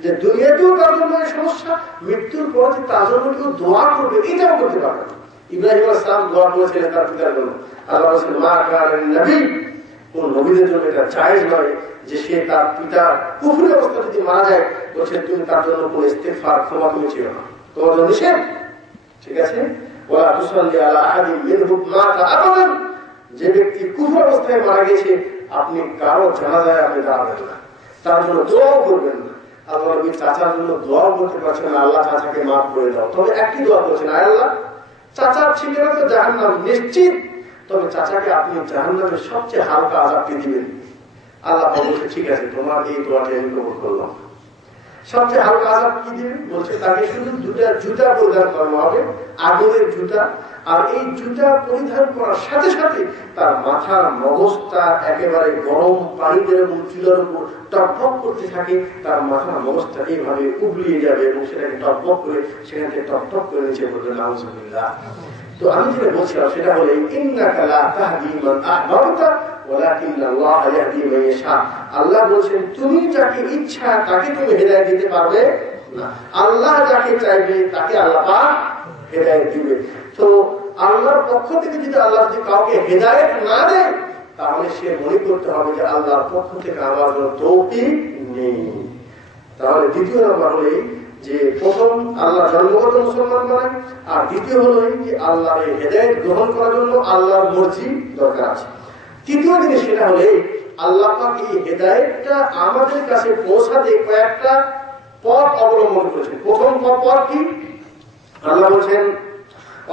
যে দুনিয়াতেও তার জন্য সমস্যা, মৃত্যুর পর তার জন্য কেউ দোয়া করবে এটাও করতে পারবে না। ইব্রাহিম আলাইহিস সালাম দোয়া করেছিলেন তার পিতার জন্য। আল্লাহ বলেছেন মা কানা নবী, কোন নবীদের জন্য এটা জায়েজ নয় যে সে তার পিতা কুফরি অবস্থা যদি মারা যায়, বলছেন তুমি তার জন্য কোন ইস্তেগফার ক্ষমা তুমি ছিল না, তোমার জন্য নিষেধ। ঠিক আছে? ওয়ালা তুসাল্লি আলা আহাদিন মিনহুম মাতা আবাদান, যে ব্যক্তি কুফর অবস্থায় মারা গেছে আপনি কারো জানাজায় আপনি দাঁড়াবেন না, তার জন্য দোয়াও করবেন না। আল্লাহ নবী চাচার জন্য দোয়াও করতে পারছেন না, আল্লাহ চাচাকে মাফ করে দাও। তবে একটি দোয়া করছেন, আয় আল্লাহ চাচার ঠিকানা তো জাহান্নাম নিশ্চিত, তবে চাচাকে আপনি জাহান্নামের সবচেয়ে হালকা আযাবটি দিবেন। আল্লাহ বলছে ঠিক আছে তোমার এই দোয়াটি আমি কবুল করলাম। সবচেয়ে হালকা আযাব কি দিবেন? বলছে তাকে শুধু দুটা জুতা পরিধান করানো হবে, আগুনের জুতা, আর এই জুতা পরিধান করার সাথে সাথে তার মাথার মগজটা একেবারে গরম পানিতে এবং চুলার উপর টকবক করতে থাকে, তার মাথার মগজটা এইভাবে উবলিয়ে যাবে এবং সেটাকে টকবক করে সেখান থেকে টকটক করে নিচে বলবে নাউযুবিল্লাহ। তো আমি যেটা বলছিলাম সেটা হলো ইন্নাকা লা তাহদি মান আহবাবতা ওয়ালাকিন্নাল্লাহ ইয়াহদি মান ইয়াশা। আল্লাহ বলেন তুমি যাকে ইচ্ছা তাকে তুমি হেদায়েত দিতে পারবে না, আল্লাহ যাকে চাইবে তাকে আল্লাহ পাক হেদায়েত দিবে। তো আল্লাহর পক্ষ থেকে যদি আল্লাহ যদি কাউকে হেদায়েত না দেয় তাহলে সে মনে করতে হবে যে আল্লাহর পক্ষ থেকে আমার জন্য তৌফিক নেই। তাহলে দ্বিতীয় নাম্বার হলো যে প্রথম আল্লাহ জন্মগত মুসলমান বানায়, আর দ্বিতীয় হলো যে আল্লাহর হেদায়েত গ্রহণ করার জন্য আল্লাহর মর্জি দরকার আছে। তৃতীয় জিনিস সেটা হলো আল্লাহ পাক এই হেদায়েতটা আমাদের কাছে পৌঁছাতে কয়েকটা পথ অবলম্বন করেছেন। প্রথম পথ কি? আল্লাহ বলেন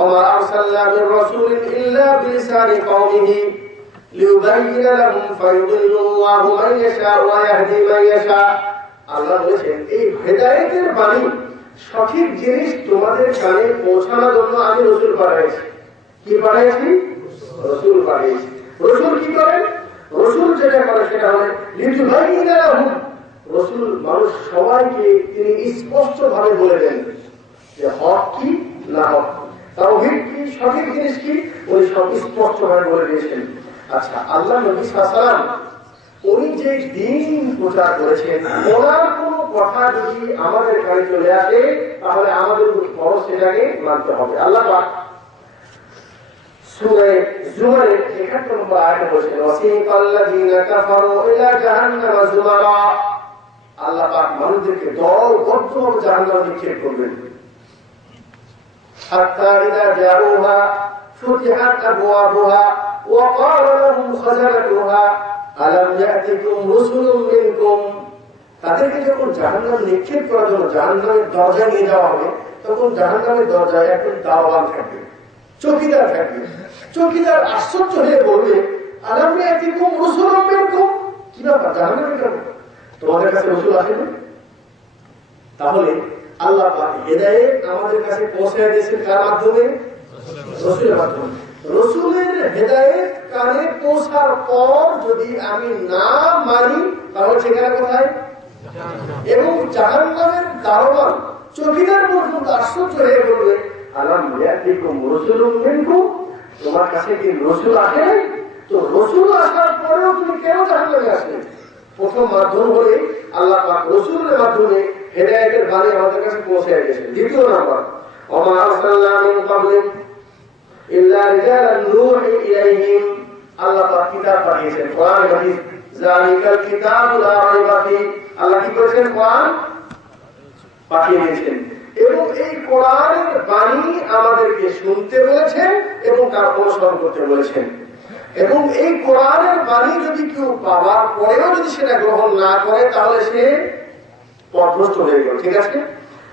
ওমা আরসালনা মির রাসূলিন ইল্লা বিলিসানি কওমিহি লিইউবাইয়িনা লাহুম ফায়ুদিল্লুল্লাহু মান ইয়াশা ওয়া ইয়াহদি মান ইয়াশা। আল্লাহ বলেছেন এই হেদায়েতের বাণী সঠিক জিনিস তোমাদের কানে পৌঁছানোর জন্য আমি রাসূল পাঠিয়েছি। কি পাঠিয়েছি? রাসূল পাঠিয়েছি। রাসূল কি করে? রাসূল যেটা করে সেটা হলো লিইউবাইয়িনা লাহুম, রাসূল মানুষ সবাইকে তিনি স্পষ্ট ভাবে বলে দেন যে হক কি না হক, তাওহীদ কি, সঠিক জিনিস কি, উনি সব স্পষ্টভাবে বলে দিয়েছেন। আচ্ছা, আল্লাহ নবী সাল্লাল্লাহু আলাইহি ওয়াসাল্লাম উনি যে দিন প্রচার করেছেন, ওনার কোন কথা যদি আমাদের কানে চলে আসে তাহলে আমাদের ফরজ সেটাকে মানতে হবে। আল্লাহ পাক সূরা জুমারের ৭১ নম্বর আয়াতে বলেছেন, ওয়াসিকাল্লাযীনা কাফারু ইলা জাহান্নামা যুমারা, আল্লাহ পাক মানুষদেরকে দলবদ্ধভাবে জাহান্নামে নিক্ষেপ করবেন। হাত্তা ইযা জাউহা ফুতিহাত আবওয়াবুহা ওয়া ক্বালা লাহুম খাযানাতুহা আলাম ইয়াতিকুম রাসূলুম মিনকুম, তাদেরকে যখন জাহান্নামে নিক্ষেপ করার জন্য জাহান্নামের দরজায় নিয়ে যাওয়া হবে, তখন জাহান্নামের দরজায় একজন দারোয়ান থাকবে, চৌকিদার থাকবে। চৌকিদার আশ্চর্য হয়ে বলবে, আলাম ইয়াতিকুম রাসূলুম মিনকুম, কি ব্যাপার, জাহান্নামে কেন, তোমাদের কাছে রাসূল আসেনি? তাহলে আল্লাহ পাক হেদায়েত আমাদের কাছে পৌঁছায় দিয়েছেন কার মাধ্যমে? রাসূলের মাধ্যমে। রাসূলের হেদায়েত কানে পৌঁছার পর যদি আমি না মানি তাহলে সেখানে কোথায়? এবং জাহান্নামের দারোয়ান চৌকিদার পর্যন্ত আশ্চর্য হয়ে বলবে, আলাম ইয়াতিকুম রাসূলুম মিনকুম, তোমার কাছে কি রাসূল আসে নাই? তো রাসূল আসার পরেও তুমি কেন জাহান্নামে আসলে? প্রথম মাধ্যম হলে আল্লাহ পাক রাসূলের মাধ্যমে হেদায়েতের বাণী আমাদের কাছে পৌঁছায় গেছে। দ্বিতীয় নাম্বার, ওমা আরসালনা মিন ক্বাবলিক ইল্লা রিজালান নূহি ইলাইহিম, আল্লাহ পাক কিতাব পাঠিয়েছেন, কোরআন হাদিস, যালিকাল কিতাবু লা রাইবা ফি, আল্লাহ কি করেছেন? কোরআন পাঠিয়ে দিয়েছেন এবং এই কোরআনের বাণী আমাদেরকে শুনতে বলেছেন এবং তার অনুসরণ করতে বলেছেন। এবং এই কোরআনের বাণী যদি কেউ পাওয়ার পরেও যদি সেটা গ্রহণ না করে তাহলে সে পথভ্রষ্ট হয়ে গেল। ঠিক আছে।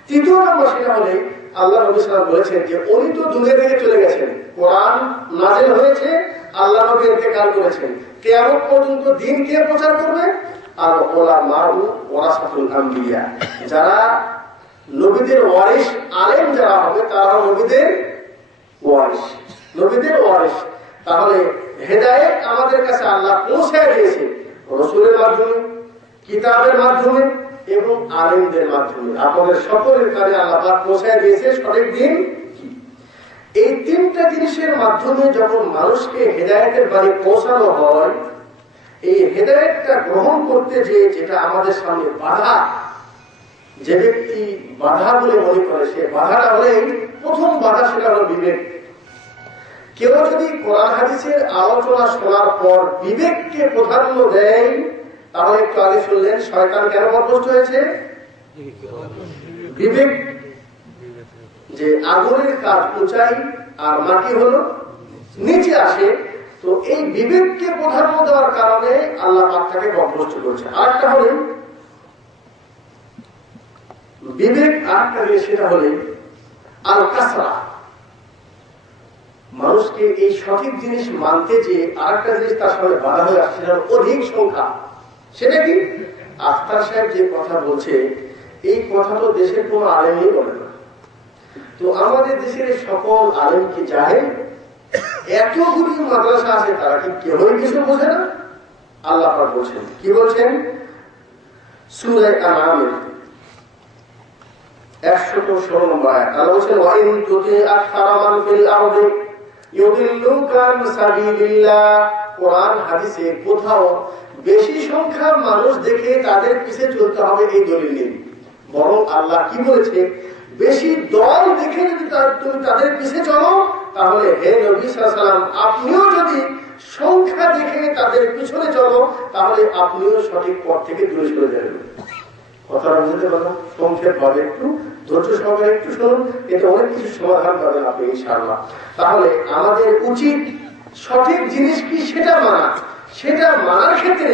তৃতীয় নম্বর সেটা হলে আল্লাহ নবী সাল্লাল্লাহু আলাইহি ওয়াসাল্লাম বলেছেন যে উনি তো দুনিয়া থেকে চলে গেছেন, কোরআন নাযিল হয়েছে, আল্লাহ নবী ইন্তেকাল করেছেন, কিয়ামত পর্যন্ত দ্বীন কে প্রচার করবে? আর উলামাউ ওয়ারাসাতুল আম্বিয়া, যারা নবীদের ওয়ারিস, আলেম যারা হবে তারা নবীদের ওয়ারিস, নবীদের ওয়ারিস। তাহলে হেদায়েত আমাদের কাছে আল্লাহ পৌঁছায় দিয়েছে রাসূলের মাধ্যমে, কিতাবের মাধ্যমে এবং আলেমদের মাধ্যমে। আপনাদের সকলের কাছে আল্লাহ পাক পৌঁছায় দিয়েছে সঠিক দিন কি। এই তিনটা জিনিসের মাধ্যমে যখন মানুষকে হেদায়েতের বাণী পৌঁছানো হয়, এই হেদায়েতটা গ্রহণ করতে যে যেটা আমাদের সামনে বাধা, যে ব্যক্তি বাধা বলে মনে করে সে বাধাটা হলে প্রথম বাধা সেটা হলো বিবেক। কেউ যদি কোরআন হাদিসের আলোচনা শোনার পর বিবেককে প্রাধান্য দেয় তাহলে একটু আগে শুনলেন শয়তান কেন বরখাস্ত হয়েছে? বিবেক, যে আগুনের কাজ উঁচাই আর মাটি হলো নিচে আসে, তো এই বিবেককে প্রাধান্য দেওয়ার কারণে আল্লাহ পাক তাকে বরখাস্ত করেছে। আরেকটা হলে বিবেক, আরেকটা জিনিস সেটা হলে আল কাসরা, মানুষকে এই সঠিক জিনিস মানতে যে আরেকটা জিনিস তার সামনে বাধা হয়ে আসছে, অধিক সংখ্যা। সেটা কি? আখতার সাহেব যে কথা বলছে এই কথা তো দেশের কোন আলেমই বলে না। তো আমাদের দেশের সকল আলেম কি জাহেল? এতগুলি মাদ্রাসা আছে, তারা কি কেউই কিছু বোঝে না? আল্লাহ পাক বলছেন, কি বলছেন? সূরা আনআমের ১১৬ নম্বর আয়াত, আল্লাহ বলছেন, ওয়া ইন তুতি আকসারা মান ফিল আরদি ইউদিল্লুকা আন সাবিলিল্লাহ। কোরআন হাদিসে কোথাও বেশি সংখ্যার মানুষ দেখে তাদের পিছে চলতে হবে এই দলিল নেই, বরং আল্লাহ কি বলেছে? বেশি দল দেখে যদি তুমি তাদের পিছে চলো তাহলে হে নবী সাল্লাল্লাহু আলাইহি ওয়াসাল্লাম আপনিও যদি সংখ্যা দেখে তাদের পিছনে চলো তাহলে আপনিও সঠিক পথ থেকে দূরে সরে যাবেন। কথাটা বুঝতে পারলাম? সংক্ষেপ ভাবে একটু ধৈর্য সহকারে একটু শুনুন, এটা অনেক কিছু সমাধান পাবেন আপনি ইনশাআল্লাহ। তাহলে আমাদের উচিত সঠিক জিনিস কি সেটা মানা, সেটা মানার ক্ষেত্রে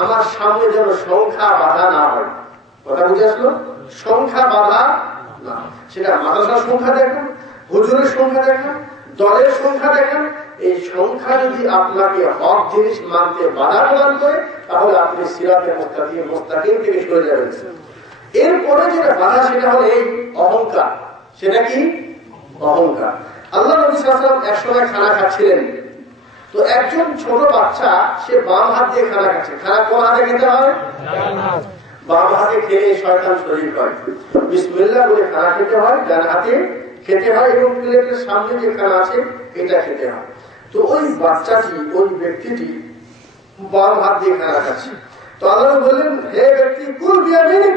আমার সামনে যেন সংখ্যা বাধা না হয়। কথা বুঝে আসলো? সংখ্যা বাধা না, সেটা মাদ্রাসার সংখ্যা দেখান, হুজুরের সংখ্যা দেখান, দলের সংখ্যা দেখান, এই সংখ্যা যদি আপনাকে হক জিনিস মানতে বাধা প্রদান করে তাহলে আপনি সিরাতে মুস্তাকিম থেকে সরে যাবেন। এরপরে যেটা বাধা সেটা হলো এই অহংকার। সেটা কি? অহংকার। আল্লাহ নবী সাল্লাল্লাহু আলাইহি ওয়াসাল্লাম একসময় খানা খাচ্ছিলেন, তো একজন ছোট বাচ্চা সে বাম হাত দিয়ে খানা খাচ্ছে। খানা কোন হাতে খেতে হয়? বাম হাতে খেলে শয়তান শরীর হয়, বিসমিল্লাহ বলে খানা খেতে হয়, ডান হাতে খেতে হয় এবং প্লেটের সামনে যে খানা আছে এটা খেতে হয়। তো ওই বাচ্চাটি, ওই ব্যক্তিটি বাম হাত দিয়ে খানা খাচ্ছে। তো আল্লাহ বললেন, হে ব্যক্তি, কুল বিয়ামিনিক,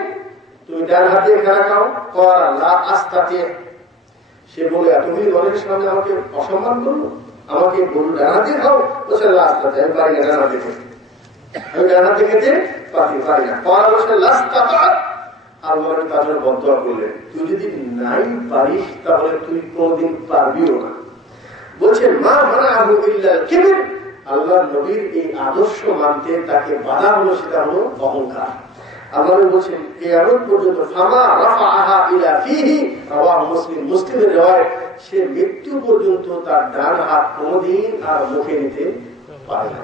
তুমি ডান হাত দিয়ে খানা খাও। কর লা আস্তাতি, সে বলে এতগুলি মানুষের সামনে আমাকে অসম্মান করলো, আমাকে বলুন ডান হাত দিয়ে খাও। বলছে লা আস্তাতি, আমি পারি না ডান হাতে খেতে, আমি ডান হাতে খেতে পারি না। কর বলছে লা আস্তাতি, আল্লাহ তার জন্য বদদোয়া করলেন, তুই যদি নাই পারিস তাহলে তুই কোনদিন পারবিও না। বলছেন মা মানাহু ইল্লাল কিবর, আল্লাহর নবীর এই আদর্শ মানতে তাকে বাধা হলো, সেটা হলো অহংকার। আল্লাহ বলছেন কিয়ামত পর্যন্ত ফামা রাফাআহা ইলা ফিহি, রাওয়াহু মুসলিম, মুসলিমের riwayat, সে মৃত্যু পর্যন্ত তার ডান হাত কোনদিন আর মুখে নিতে পারে না।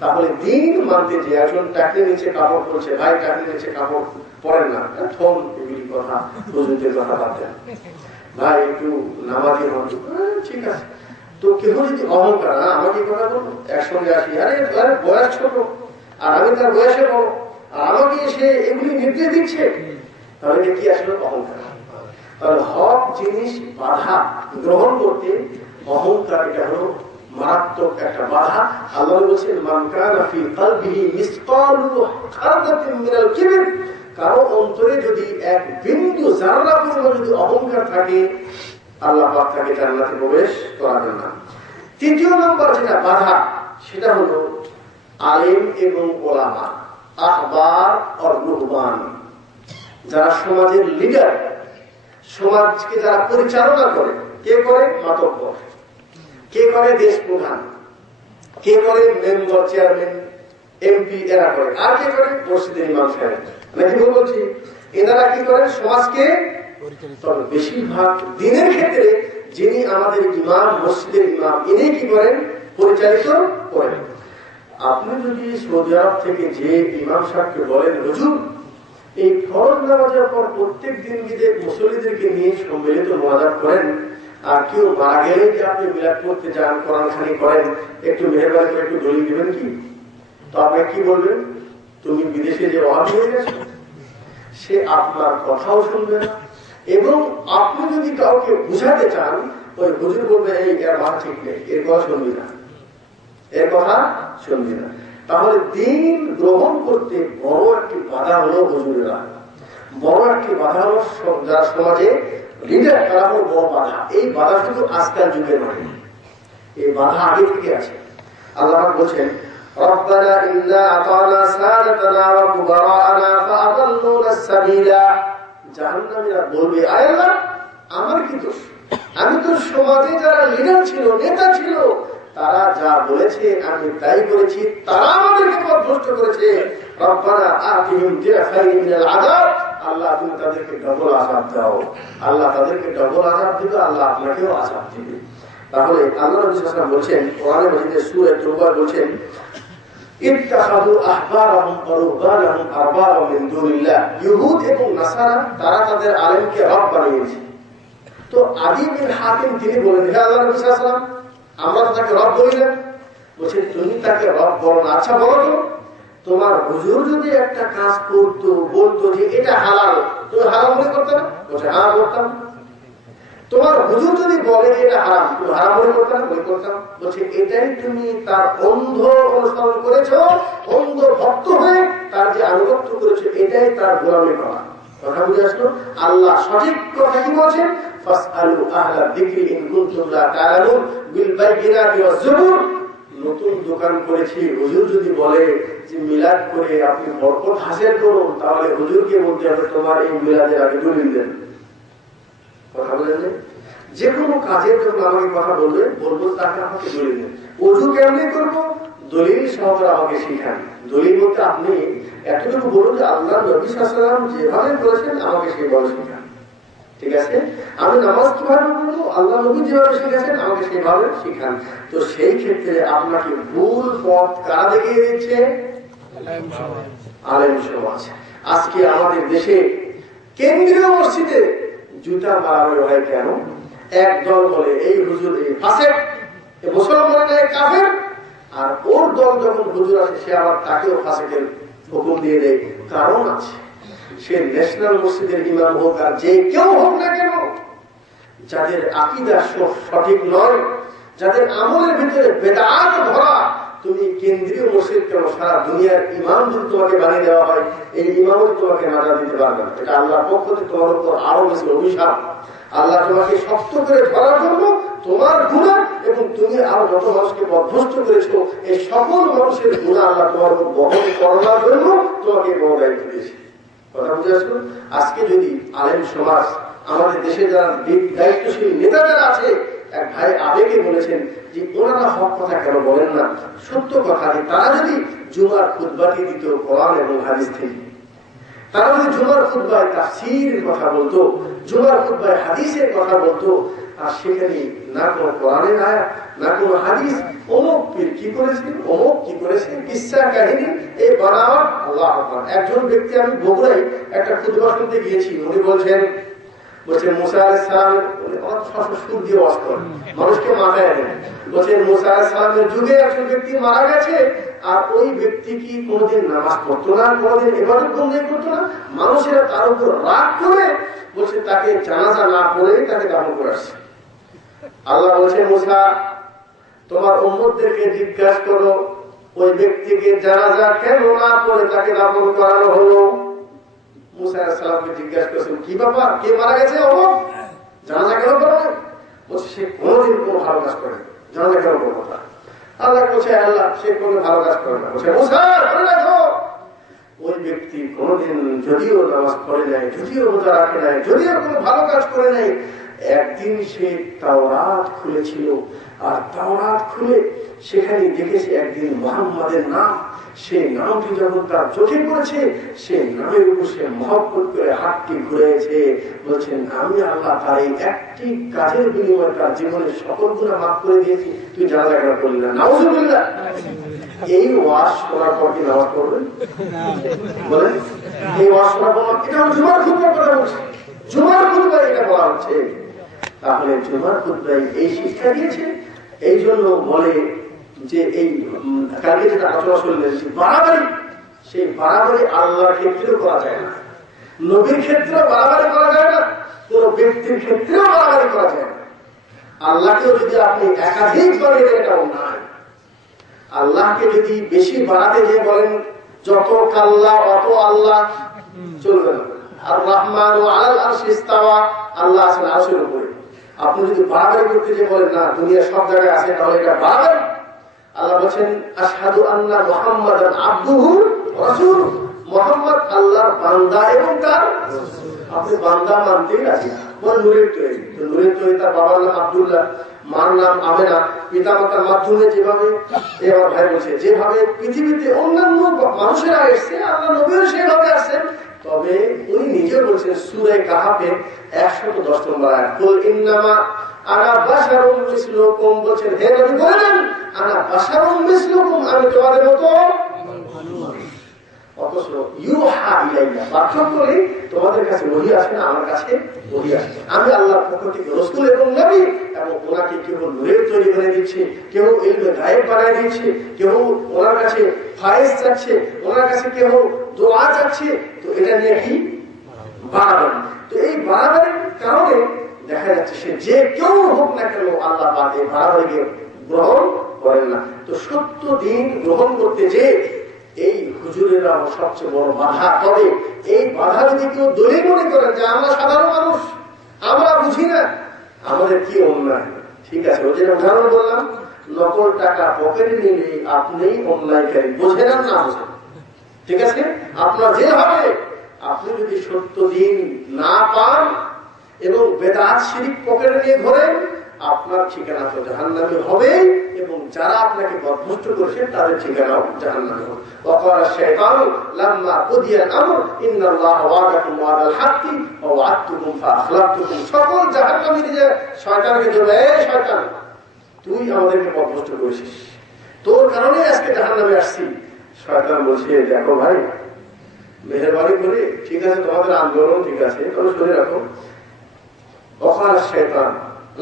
তাহলে দিন মানতে যে একজন টাকলে নিচে কাপড় পরছে, ভাই টাকলে নিচে কাপড় পরেন না, থম এগুলি কথা, হুজুরদের কথা বাদ দেন, ভাই একটু নামাজি হন, ঠিক আছে। তো কেউ যদি অহংকার, আমাকে কথা বলবো, একসঙ্গে আসি, আরে বয়স ছোট আর আমি তার বয়সে বড়, আর আমাকে সে এগুলি নির্দেশ দিচ্ছে, তাহলে কি আসলে অহংকার? তাহলে হক জিনিস বাধা গ্রহণ করতে অহংকার, এটা হলো মারাত্মক একটা বাধা। আল্লাহ বলছেন মান কানা ফি কলবিহি মিসকালু হারদাতিন মিনাল কিবর, কারো অন্তরে যদি এক বিন্দু জাররা পরিমাণ যদি অহংকার থাকে, আল্লাহ পাক তাকে জান্নাতে প্রবেশ করাবেন না। তৃতীয় নম্বর যেটা বাধা, সেটা হলো আলেম এবং ওলামা, আহবার আর রুহবান, যারা সমাজের লিডার, সমাজকে যারা পরিচালনা করে। কে করে? মাতব্বর। কে করে? দেশ প্রধান। কে করে? মেম্বার, চেয়ারম্যান, এমপি, এরা করে। আর কে করে? মসজিদের ইমাম সাহেব। নাকি বলছি এনারা কি করেন? সমাজকে, তবে বেশিরভাগ দিনের ক্ষেত্রে যিনি আমাদের ইমাম, মসজিদের ইমাম, ইনি কি করেন? পরিচালিত করেন। আপনি যদি সৌদি আরব থেকে যে ইমাম সাহেবকে বলেন, হুজুর এই ফরজ নামাজের পর প্রত্যেক দিন গিয়ে মুসল্লিদেরকে নিয়ে সম্মিলিত মুনাজাত করেন, আর কেউ মারা গেলে যে আপনি মিলাদ করতে যান, কোরআন খানি করেন, একটু মেহরবানি করে একটু দলিল দিবেন কি? তো আপনি কি বলবেন? তুমি বিদেশে যে ওয়াহাবি হয়ে গেছো। সে আপনার কথাও শুনবে না, এবং আপনি যদি কাউকে বুঝাতে চান, ওই হুজুর বলবে এই এর মাথা ঠিক নেই, এর কথা শুনবি না, এর কথা শুনবি না। তাহলে দিন গ্রহণ করতে বড় একটি বাধা হলো হুজুরেরা, বড় একটি বাধা হলো যারা সমাজে লিডার, তারা হলো বড় বাধা। এই বাধা শুধু আজকাল যুগের নয়, এই বাধা আগে থেকে আছে। আল্লাহ বলছেন রব্বানা ইন্না আতানা সাদাতানা ওয়া কুবারানা ফাআদাল্লুনা সাবিলা, জাহান্নামীরা বলবে আয় আল্লাহ আমার কি দোষ, আমি তো সমাজে যারা লিডার ছিল, নেতা ছিল, তারা যা বলেছে আমি তাই করেছি, তারা আমাদেরকে পথভ্রষ্ট করেছে। রব্বানা আতিহিম দিআফাইন মিনাল আযাব, আল্লাহ তুমি তাদেরকে ডবল আযাব দাও। আল্লাহ তাদেরকে ডবল আযাব দিবে, আল্লাহ আপনাকেও আযাব দিবে। তাহলে আল্লাহ নবী সাল্লাল্লাহু আলাইহি ওয়াসাল্লাম বলেন, কোরআনে মাজিদে সূরা তাওবা বলেন, ইত্তাখাযু আহবারাহুম ওয়া রুহবানাহুম আরবাবা মিন দুনিল্লাহ, ইহুদ এবং নাসারা তারা তাদের আলেমকে রব বানিয়েছে। তো আদী বিন হাতিম তিনি বলেন, হে আল্লাহ নবী সাল্লাল্লাহু আলাইহি ওয়াসাল্লাম, আমরা তো তাকে রব বলি না। বলছে তুমি তাকে রব বলো না। আচ্ছা বলো তো, তোমার হুজুর যদি একটা কাজ করতো, বলতো যে এটা হালাল, তুমি হারাম মনে করতে না? বলছে হ্যাঁ করতাম। তোমার হুজুর যদি বলে যে এটা হারাম, তুমি হারাম মনে করতে না? মনে করতাম। বলছে এটাই তুমি তার অন্ধ অনুসরণ করেছো, অন্ধ ভক্ত হয়ে তার যে আনুগত্য করেছো, এটাই তার গোলামি করা। কথা বুঝে আসলো? আল্লাহ সঠিক কথা কি বলছেন? ফাসআলু আহলা যিকরি ইন কুনতুম লা তা'লামুন বিল বাইয়িনাতি ওয়াজ জুবুর। নতুন দোকান করেছি, হুজুর যদি বলে যে মিলাদ করে আপনি বরকত হাসিল করুন, তাহলে হুজুরকে বলতে হবে তোমার এই মিলাদের আগে দলিল দেন। কথা বলেন, যে কোনো কাজের জন্য আমাকে কথা বলবে, বলবো তাকে আমাকে দলিল দেন। ওযু কেমনে করবো? দলিল সহকারে আমাকে শিখান। দলিল বলতে আপনি এতটুকু বলুন যে আল্লাহ নবী সাল্লাল্লাহু আলাইহি ওয়াসাল্লাম যেভাবে বলেছেন আমাকে সেইভাবে শিখান। ঠিক আছে? আমি নামাজ কিভাবে পড়বো? আল্লাহ নবী যেভাবে শিখেছেন আমাকে সেভাবে শিখান। তো সেই ক্ষেত্রে আপনাকে ভুল পথ কারা দেখিয়ে দিচ্ছে? আলেম সমাজ। আজকে আমাদের দেশে কেন্দ্রীয় মসজিদে জুতা মারামারি হয় কেন? এক দল বলে এই হুজুর এই ফাসেক, এই মুসলমানের কাফের, আর ওর দল যখন হুজুর আসে সে আবার তাকেও ফাসেকের হুকুম দিয়ে দেয়। কারণ আছে, সে ন্যাশনাল মসজিদের ইমাম হোক আর যে কেউ হোক না কেন, যাদের আকীদা সঠিক নয়, যাদের আমলের ভিতরে বেদাত ভরা, তুমি কেন্দ্রীয় মসজিদ কেন, সারা দুনিয়ার ইমাম যদি তোমাকে বানিয়ে দেওয়া হয়, এই ইমামও তোমাকে নাজাত দিতে পারবে না। এটা আল্লাহর পক্ষ থেকে তোমার উপর আরো বেশি অভিশাপ। আল্লাহ তোমাকে শক্ত করে ধরার জন্য তোমার গুনাহ এবং তুমি আরো যত মানুষকে বরভস্ত করেছো, এই সকল মানুষের গুনাহ আল্লাহ তোমার উপর বহন করার জন্য তোমাকে বড় দায়িত্ব দিয়েছে। কথা বুঝে আসলো? আজকে যদি আলেম সমাজ, আমাদের দেশে যারা দায়িত্বশীল নেতা যারা আছে, এক ভাই আবেগে বলেছেন যে ওনারা হক কথা কেন বলেন না, সত্য কথা, যে তারা যদি জুমার খুতবাটি দিত কোরআন এবং হাদিস থেকে, তারা যদি জুমার খুতবায় তাফসীরের কথা বলতো, জুমার খুতবায় হাদিসের কথা বলতো, আর সেখানে না কোনো কোরআনের আয়াত, না কোনো হাদিস, অমুক পীর কি করেছে, অমুক কি করেছে, কিসসা কাহিনী, এই বানাওয়াট। আল্লাহ আকবার। একজন ব্যক্তি, আমি বগুড়ায় একটা খুতবা শুনতে গিয়েছি, উনি বলছেন মুসা আলাইহিস সালাম, উনি সুর দিয়ে ওয়াজ করেন, মানুষকে মাথায় আনেন। বলছেন মুসা আলাইহিস সালামের যুগে একজন ব্যক্তি মারা গেছে, আর ওই ব্যক্তি কি কোনোদিন নামাজ পড়তো না, কোনোদিন ইবাদত বন্দেগি করতো না, মানুষেরা তার উপর রাগ করে বলছে তাকে জানাজা না পড়ে তাকে দাফন করে আসছে। আল্লাহ বলছে মুসা, তোমার উম্মতদেরকে জিজ্ঞাসা করো ওই ব্যক্তিকে জানাজা কেন না পড়ে তাকে দাফন করানো হলো। মুসা আলাইহিস সালামকে জিজ্ঞাসা করেছেন, কি ব্যাপার, কে মারা গেছে, অমুক, জানাজা কেন করো? বলছে সে কোনোদিন কোনো ভালো কাজ করে, জানাজা কেন করবো না? আল্লাহ বলছে আল্লাহ সে কোনো ভালো কাজ করে না। বলছে মুসা, করে রাখো, ওই ব্যক্তি কোনোদিন যদিও নামাজ পড়ে নাই, যদিও রোজা রাখে নাই, যদিও কোনো ভালো কাজ করে নাই, একদিন সে তাওরাত খুলেছিল, আর তাওরাত খুলে সেখানে দেখেছে একদিন মুহাম্মাদের নাম, সে নামটি যখন তার চোখে পড়েছে, সে নামের উপর সে মহব্বত করে হাতটি ঘুরেছে। বলছেন আমি আল্লাহ তার এই একটি কাজের বিনিময়ে তার জীবনের সকল গুনাহ মাফ করে দিয়েছি, তুই জানাজা কেন করলি না? নাউযুবিল্লাহ। এই ওয়াজ শোনার পর কি নামাজ পড়বেন? বলেন, এই ওয়াজ শোনার পর এটা জুমার খুতবার কথা বলছে, জুমার খুতবায় এটা বলা হচ্ছে। তাহলে জুমার খুতবায় এই শিক্ষা দিয়েছে। এই জন্য বলে যে এই কালকে যেটা আলোচনা করলেন, বাড়াবাড়ি, সেই বাড়াবাড়ি আল্লাহর ক্ষেত্রেও করা যায় না, নবীর ক্ষেত্রেও বাড়াবাড়ি করা যায় না, কোন ব্যক্তির ক্ষেত্রেও বাড়াবাড়ি করা যায় না। আল্লাহকেও যদি আপনি একাধিক বাড়িয়ে দেন, এটা অন্যায়। আল্লাহকে যদি বেশি বাড়াতে গিয়ে বলেন যত কাল্লা অত আল্লাহ, চলবে না। আর রহমান ও আলাল আরশি ইস্তাওয়া, আল্লাহ আছেন আরশের উপরে। আপনি যদি বাড়াবাড়ি করতে গিয়ে বলেন না দুনিয়ার সব জায়গায় আছে, তাহলে এটা বাড়াবাড়ি। আল্লাহ বলছেন আশহাদু আন্না মুহাম্মাদান আবদুহু ওয়া রাসূলুহু, মুহাম্মদ আল্লাহর বান্দা এবং তার রাসূল। আপনি বান্দা মানতেই রাজি না। বল নূরের তৈরি, নূরের তৈরি, তার বাবার নাম আব্দুল্লাহ, মার নাম আমেনা, পিতামাতার মাধ্যমে যেভাবে, আমার ভাই বলছে যেভাবে পৃথিবীতে অন্যান্য মানুষেরা এসছে, আল্লাহ নবীও সেভাবে আসছেন। তবে উনি নিজেও বলছেন সূরা কাহাফে 110 নম্বর আয়াত, কুল ইন্নামা আনা বাশারুম মিসলুকুম, বলছেন হে নবী বলেন আনা বাশারুম মিসলুকুম, আমি তোমাদের মতো। অথচ ইউহা ইলাইয়া, পার্থক্য করে তোমাদের কাছে ওহী আসে না, আমার কাছে ওহী আসে। আমি আল্লাহর পক্ষ থেকে রাসূল এবং নবী, এবং ওনাকে কেউ নূরের তৈরি করে দিচ্ছে, কেউ ইলমে গায়েব বানায় দিচ্ছে, কেউ ওনার কাছে ফায়েজ চাচ্ছে, ওনার কাছে কেউ দোয়া চাচ্ছে। তো এটা নিয়ে কি বাড়াবাড়ি। তো এই বাড়াবাড়ির কারণে দেখা যাচ্ছে সে যে কেউ হোক না কেন আল্লাহ পাক এই বাড়াবাড়িকে গ্রহণ করেন না। তো সত্য দিন গ্রহণ করতে যে এই হুজুরেরা সবচেয়ে বড় বাধা। তবে এই বাধা যদি কেউ দলিল মনে করেন যে আমরা সাধারণ মানুষ, আমরা বুঝি না, আমাদের কি অন্যায়, ঠিক আছে, ওই যে উদাহরণ বললাম, নকল টাকা পকেটে নিলে আপনি অন্যায়কারী, বোঝেন না বোঝেন, ঠিক আছে। আপনার যে হবে, আপনি যদি সত্য দিন না পান এবং বেদাত শিরিক পকেটে নিয়ে ঘোরেন, আপনার ঠিকানা তো জাহান্নামে হবে, এবং যারা আপনাকে বরভস্ত করছে তাদের ঠিকানাও জাহান্নামে হবে। ওয়াকাল শাইতানু লাম্মা কুদিয়া আল-আমর ইন্নাল্লাহা ওয়াদাকুম ওয়াদাল হাক্কি ওয়া ওয়া'আদতুকুম ফাআখলাফতুকুম, সকল জাহান্নামী যে শয়তানকে বলবে, এই শয়তান তুই আমাদেরকে বরভস্ত করেছিস, তোর কারণে আজকে জাহান্নামে আসছি। শয়তান বলছে দেখো ভাই, মেহেরবানি করে, ঠিক আছে তোমাদের আন্দোলন ঠিক আছে, তবে শুনে রাখো, ওয়াকাল শাইতান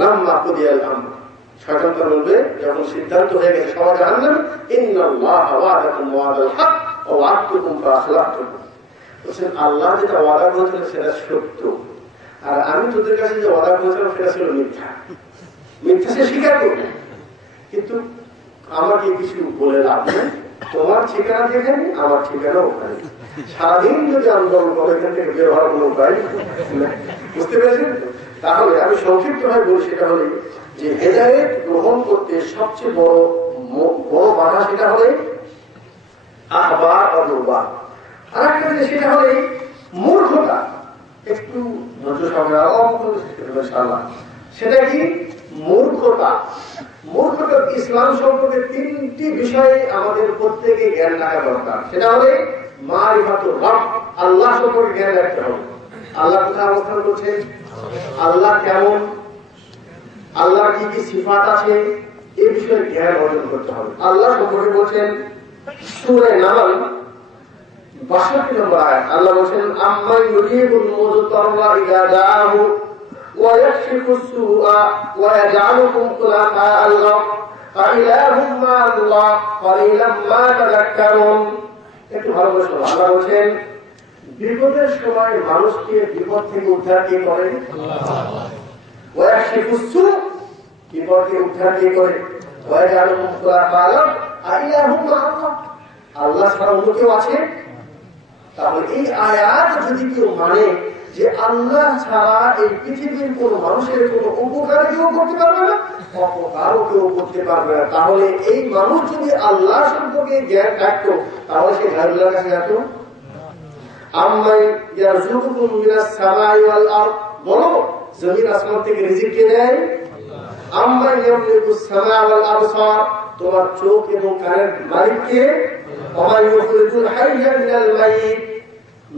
লাম্মা কুদিয়া আল-আমর, শয়তান তো বলবে যখন সিদ্ধান্ত হয়ে গেছে সবাই জাহান্নামে, ইন্নাল্লাহা ওয়াদাকুম ওয়াদাল হক ওয়া ওয়া'আদতুকুম ফাআখলাফতুকুম, বলছেন আল্লাহ যেটা ওয়াদা করেছিল সেটা সত্য, আর আমি তোদের কাছে যে ওয়াদা করেছিলাম সেটা ছিল মিথ্যা। মিথ্যা সে স্বীকার করবে, কিন্তু আমাকে কিছু বলে লাভ নেই। তোমার ঠিকানা যেখানে, আমার ঠিকানা ওখানে। সারাদিন যদি আন্দোলন করে এখান থেকে বের হওয়ার কোনো উপায়, বুঝতে পেরেছেন? তাহলে আমি সংক্ষিপ্ত ভাবে বলি, সেটা হলে যে হেদায়েত গ্রহণ করতে সবচেয়ে বড় বাধা সেটা হলে আহবার অদুরবার। আর একটা জিনিস সেটা হলে মূর্খতা। একটু ধৈর্য সহকারে, সেটা কি মূর্খতা? মূর্খতা ইসলাম সম্পর্কে তিনটি বিষয়ে আমাদের প্রত্যেকে জ্ঞান রাখা দরকার। সেটা হলে মারিফাতুর রব, আল্লাহ সম্পর্কে জ্ঞান রাখতে হবে। আল্লাহ কোথায় অবস্থান করছেন, আল্লাহ কেমন, আল্লাহর কি কি সিফাত আছে, এই বিষয়ে জ্ঞান অর্জন করতে হবে। আল্লাহ সম্পর্কে বলছেন সূরা নাহল ৬২ নম্বর আয়াত, আল্লাহ বলছেন আম্মান ইউরিবুল মুযতাররা ইযা দাআহু ওয়া ইয়াকশিফুস সুআ ওয়া ইয়াজআলুকুম খুলাফা আল-আরদ আইলাহুম মা আল্লাহ ক্বালিলাম মা তাযাক্কারুন। একটু ভালো করে শোনো। আল্লাহ বলছেন বিপদের সময় মানুষকে বিপদ থেকে উদ্ধার কে করে? আল্লাহ। ওয়া ইয়াকশিফুস সু, বিপদকে উদ্ধার কে করে? ওয়া ইয়াজআলুকুম খুলাফা আল-আরদ আইলাহুম মা আল্লাহ, আল্লাহ ছাড়া অন্য কেউ আছে? তাহলে এই আয়াত যদি কেউ মানে যে আল্লাহ ছাড়া এই পৃথিবীর কোন মানুষের কোন উপকার কেউ করতে পারবে না, অপকারও কেউ করতে পারবে না, তাহলে এই মানুষ যদি আল্লাহ সম্পর্কে জ্ঞান থাকতো তাহলে সে গায়রুল্লাহর কাছে যেত। আম্মাই ইয়ারযুকুকুম মিনাস সামাই ওয়াল আরদ, বলো জমিন আসমান থেকে রিজিক কে দেয়? আম্মাই ইয়ামলিকুস সামা ওয়াল আবসার, তোমার চোখ এবং কানের মালিক কে?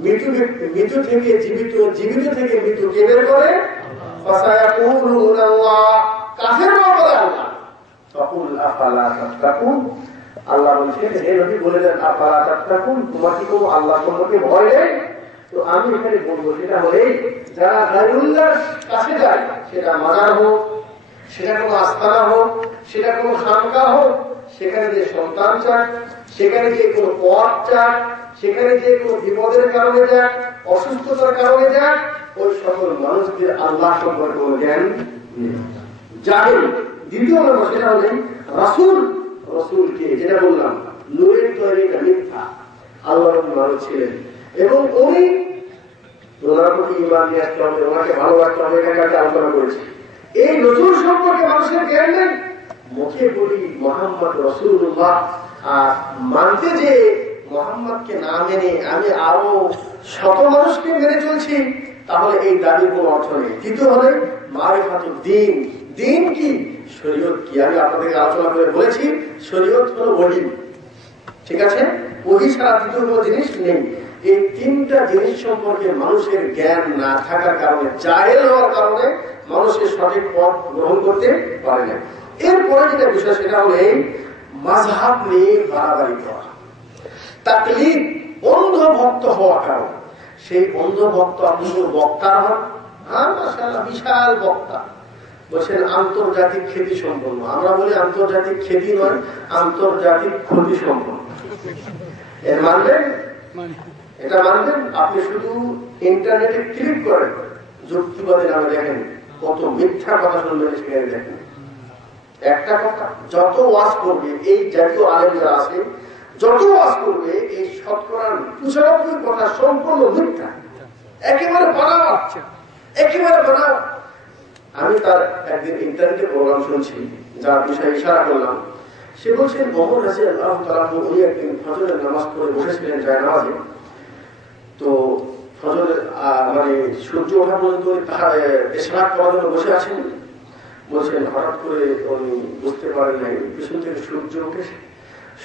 মৃত্যু থেকে জীবিত, জীবিত থেকে মৃত্যু কে বের করে? আল্লাহ বলছেন হে নবী বলে দেন আফালা তাত্তাকুন, তোমার কি কোনো আল্লাহ সম্পর্কে ভয় নেই? তো আমি এখানে বলবো সেটা হলে যারা গায়রুল্লাহর কাছে যায়, সেটা মাজার হোক, সেটা কোনো আস্তানা হোক, সেটা কোনো খানকা হোক, সেখানে যে সন্তান চাক, সেখানে যে কোনো পথ চাক, সেখানে যে কোনো বিপদের কারণে যাক, অসুস্থতার কারণে যাক, ওই সকল মানুষদের আল্লাহ সম্পর্কে কোনো জ্ঞান জানেন। দ্বিতীয় নম্বর সেটা হলেন রাসূল। রাসূলকে যেটা বললাম নূরের তৈরি একটা মিথ্যা, আল্লাহর মানুষ ছিলেন এবং উনি ওনার প্রতি ঈমান নিয়ে আসতে হবে, ওনাকে ভালোবাসতে হবে, এখানে আলোচনা করেছি। এই নতুন সম্পর্কে মানুষের জ্ঞান নেই। মুখে বলি মুহাম্মদ রাসূলুল্লাহ, আর মানতে যে মুহাম্মদকে না মেনে আমি আরো শত মানুষকে মেনে চলছি, তাহলে এই দাবির কোনো অর্থ নেই। তৃতীয় হলে মারিফাতুদ দ্বীন। দ্বীন কি? শরীয়ত কি? আমি আপনাদেরকে আলোচনা করে বলেছি শরীয়ত হলো ওহী, ঠিক আছে? ওহী ছাড়া তৃতীয় কোনো জিনিস নেই। এই তিনটা জিনিস সম্পর্কে মানুষের জ্ঞান না থাকার কারণে, জাহেল হওয়ার কারণে মানুষের সঠিক পথ গ্রহণ করতে পারে না। এরপরে যেটা বিষয় সেটা হলো এই মাযহাব নিয়ে বাড়াবাড়ি করা, তাকলিদ, অন্ধ ভক্ত হওয়ার কারণ। সেই অন্ধ ভক্ত আপনি বক্তার হন, হ্যাঁ মাশাআল্লাহ বিশাল বক্তা, বলছেন আন্তর্জাতিক খ্যাতি সম্পন্ন। আমরা বলি আন্তর্জাতিক খ্যাতি নয়, আন্তর্জাতিক ক্ষতি সম্পন্ন। এর মানবেন? এটা মানবেন? আপনি শুধু ইন্টারনেটে ক্লিক করেন, যুক্তিবাদী নামে দেখেন কত মিথ্যা কথা শুনবেন, সেখানে দেখেন একটা কথা। যত ওয়াজ করবে এই জাতীয় আলেম যারা আছে, যত ওয়াজ করবে এই শতকরা ৯৫ কথা সম্পূর্ণ মিথ্যা, একেবারে বানাও, একেবারে বানাও। আমি তার একদিন ইন্টারনেটে প্রোগ্রাম শুনছি, যার বিষয়ে ইশারা করলাম। সে বলছেন ওমর রাদিয়াল্লাহু তাআলা উনি একদিন ফজরের নামাজ পড়ে বসেছিলেন যায় নামাজে। তো ফজরের মানে সূর্য ওঠা পর্যন্ত ইশরাক করার জন্য বসে আছেন। বলছেন হঠাৎ করে উনি বুঝতে পারেন নাই, পিছন থেকে সূর্য উঠে,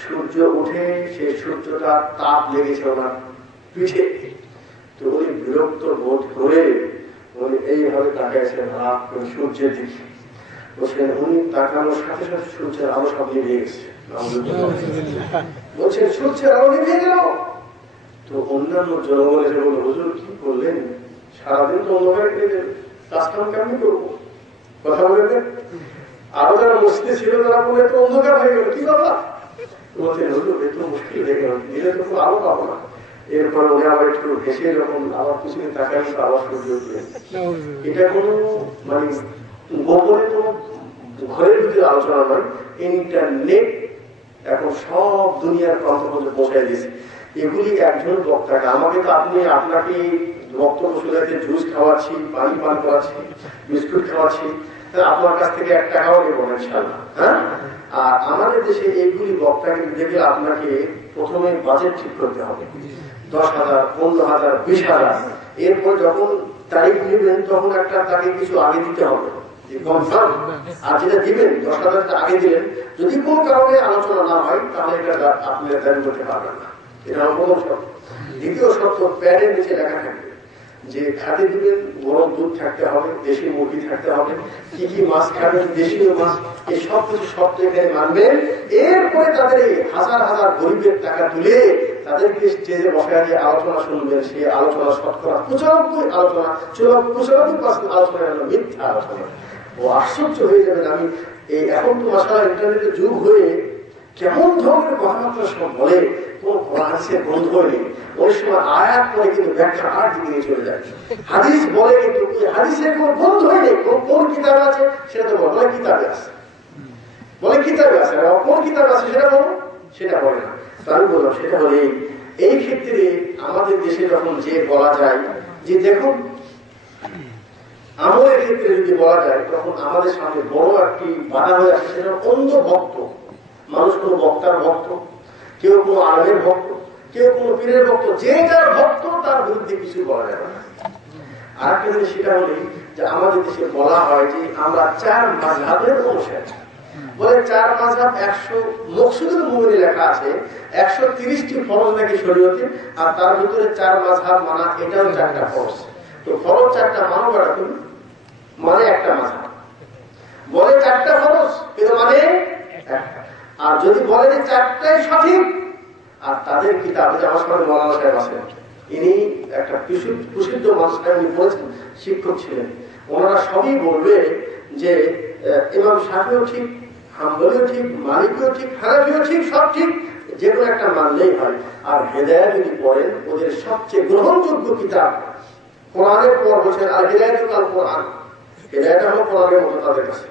সূর্য উঠে সেই সূর্যটা তাপ লেগেছে ওনার পিঠে। তো উনি বিরক্ত বোধ করে উনি এইভাবে তাকাইছেন হাত করে সূর্যের দিকে। বলছেন উনি তাকানোর সাথে সাথে সূর্যের আলো সব নিভে গেছে। বলছেন সূর্যের আলো নিভে গেল। তো অন্যান্য জনগণ এসে বলল হুজুর কি করলেন, সারাদিন তো অন্ধকারে কাজকাম কেমনি করবো, কথা বলে দেন। আরো যারা মসজিদে ছিল তারা বলে তো অন্ধকার হয়ে গেল, কি কথা? বলছেন হুজুর এত মুশকিল হয়ে গেল, দিলে তো কোনো আলো পাবো না। এরপর উনি আবার একটু হেসে যখন আবার পিছনে তাকাই আবার সূর্য উঠলেন। এটা কোনো মানে গোপনে কোনো ঘরের ভিতরে আলোচনা নয়, ইন্টারনেট এখন সব দুনিয়ার প্রান্ত পর্যন্ত পৌঁছায় দিয়েছে। এগুলি একজন বক্তাকে, আমাকে তো আপনাকে বক্তব্য শুনাতে জুস খাওয়াচ্ছি, পানি পান করাচ্ছি, বিস্কুট খাওয়াচ্ছি, আপনার কাছ থেকে 1 টাকাও নেব না ইনশাআল্লাহ। হ্যাঁ, আর আমাদের দেশে এইগুলি বক্তাকে দেখলে আপনাকে প্রথমে বাজেট ঠিক করতে হবে, 10,000, 15,000, 20,000। এরপর যখন তারিখ নেবেন তখন একটা তাকে কিছু আগে দিতে হবে কনফার্ম। আর যেটা দিবেন 10,000 আগে দিলেন, যদি কোন কারণে আলোচনা না হয় তাহলে এটা আপনি দাবি করতে পারবেন না। এটা হল প্রথম শর্ত। দ্বিতীয় শর্ত, প্যাডের নিচে লেখা থাকবে যে খাদ্য দিবেন গরম দুধ থাকতে হবে, দেশি মুরগি থাকতে হবে, কি কি মাছ খাবেন, দেশীয় মাছ, এই সব কিছু শর্ত এখানে মানবেন। এরপরে তাদের এই হাজার হাজার গরিবের টাকা তুলে তাদেরকে স্টেজে বসায় যে আলোচনা শুনবেন, সেই আলোচনা শতকরা 95 আলোচনা, 95% আলোচনা হলো মিথ্যা আলোচনা। ও আশ্চর্য হয়ে যাবেন। আমি এই এখন তো মাশাআল্লাহ ইন্টারনেটের যুগ হয়ে কেমন ধরনের কথাবার্তা সব বলে, কোন হাদিসের বন্ধ হয়নি। ওই সময় আয়াত পরে কিন্তু ব্যাখ্যা আর দিকে নিয়ে চলে যায়, হাদিস বলে কিন্তু হাদিসের কোন বন্ধ হয়নি। কোন কিতাবে আছে সেটা তো বলে কিতাবে আছে, বলে কিতাবে আছে, কোন কিতাবে আছে সেটা বলো, সেটা বলে না। তো আমি বললাম সেটা বলে এই ক্ষেত্রে আমাদের দেশে যখন যে বলা যায় যে দেখুন আমলের ক্ষেত্রে যদি বলা যায়, তখন আমাদের সামনে বড় একটি বাধা হয়ে আসে, সেটা অন্ধ ভক্ত। মানুষ কোনো বক্তার ভক্ত, কেউ কোনো আলেমের ভক্ত, কেউ কোনো পীরের ভক্ত, যে যার ভক্ত তার বিরুদ্ধে কিছু বলা যাবে না। আর একটা জিনিস সেটা হলেই যে আমাদের দেশে বলা হয় যে আমরা 4 মাযহাবের অনুসারী। বলে 4 মাযহাব 100 মকসুদুল মুমিনে লেখা আছে, 130টি ফরজ নাকি শরীয়তে, আর তার ভিতরে 4 মাযহাব মানা এটাও 4টা ফরজ। তো ফরজ 4টা মানো করা তুমি মানে একটা মাযহাব। বলে 4টা ফরজ কিন্তু মানে একটা। আর যদি বলে যে 4টাই সঠিক, আর তাদের কিতাবে যে আমার সামনে মৌলানা সাহেব আছেন, ইনি একটা প্রসিদ্ধ মানুষ, উনি বলেছেন শিক্ষক ছিলেন, ওনারা সবই বলবে যে ইমাম শাফিও ঠিক, হাম্বলিও ঠিক, মালিকিও ঠিক, হানাফিও ঠিক, সব ঠিক, যে কোনো একটা মানলেই হয়। আর হেদায়েত যদি পড়েন, ওদের সবচেয়ে গ্রহণযোগ্য কিতাব কোরআনের পর বলছেন আর হেদায়েতুল কোরআন, হেদায়েত হলো কোরআনের মতো তাদের কাছে।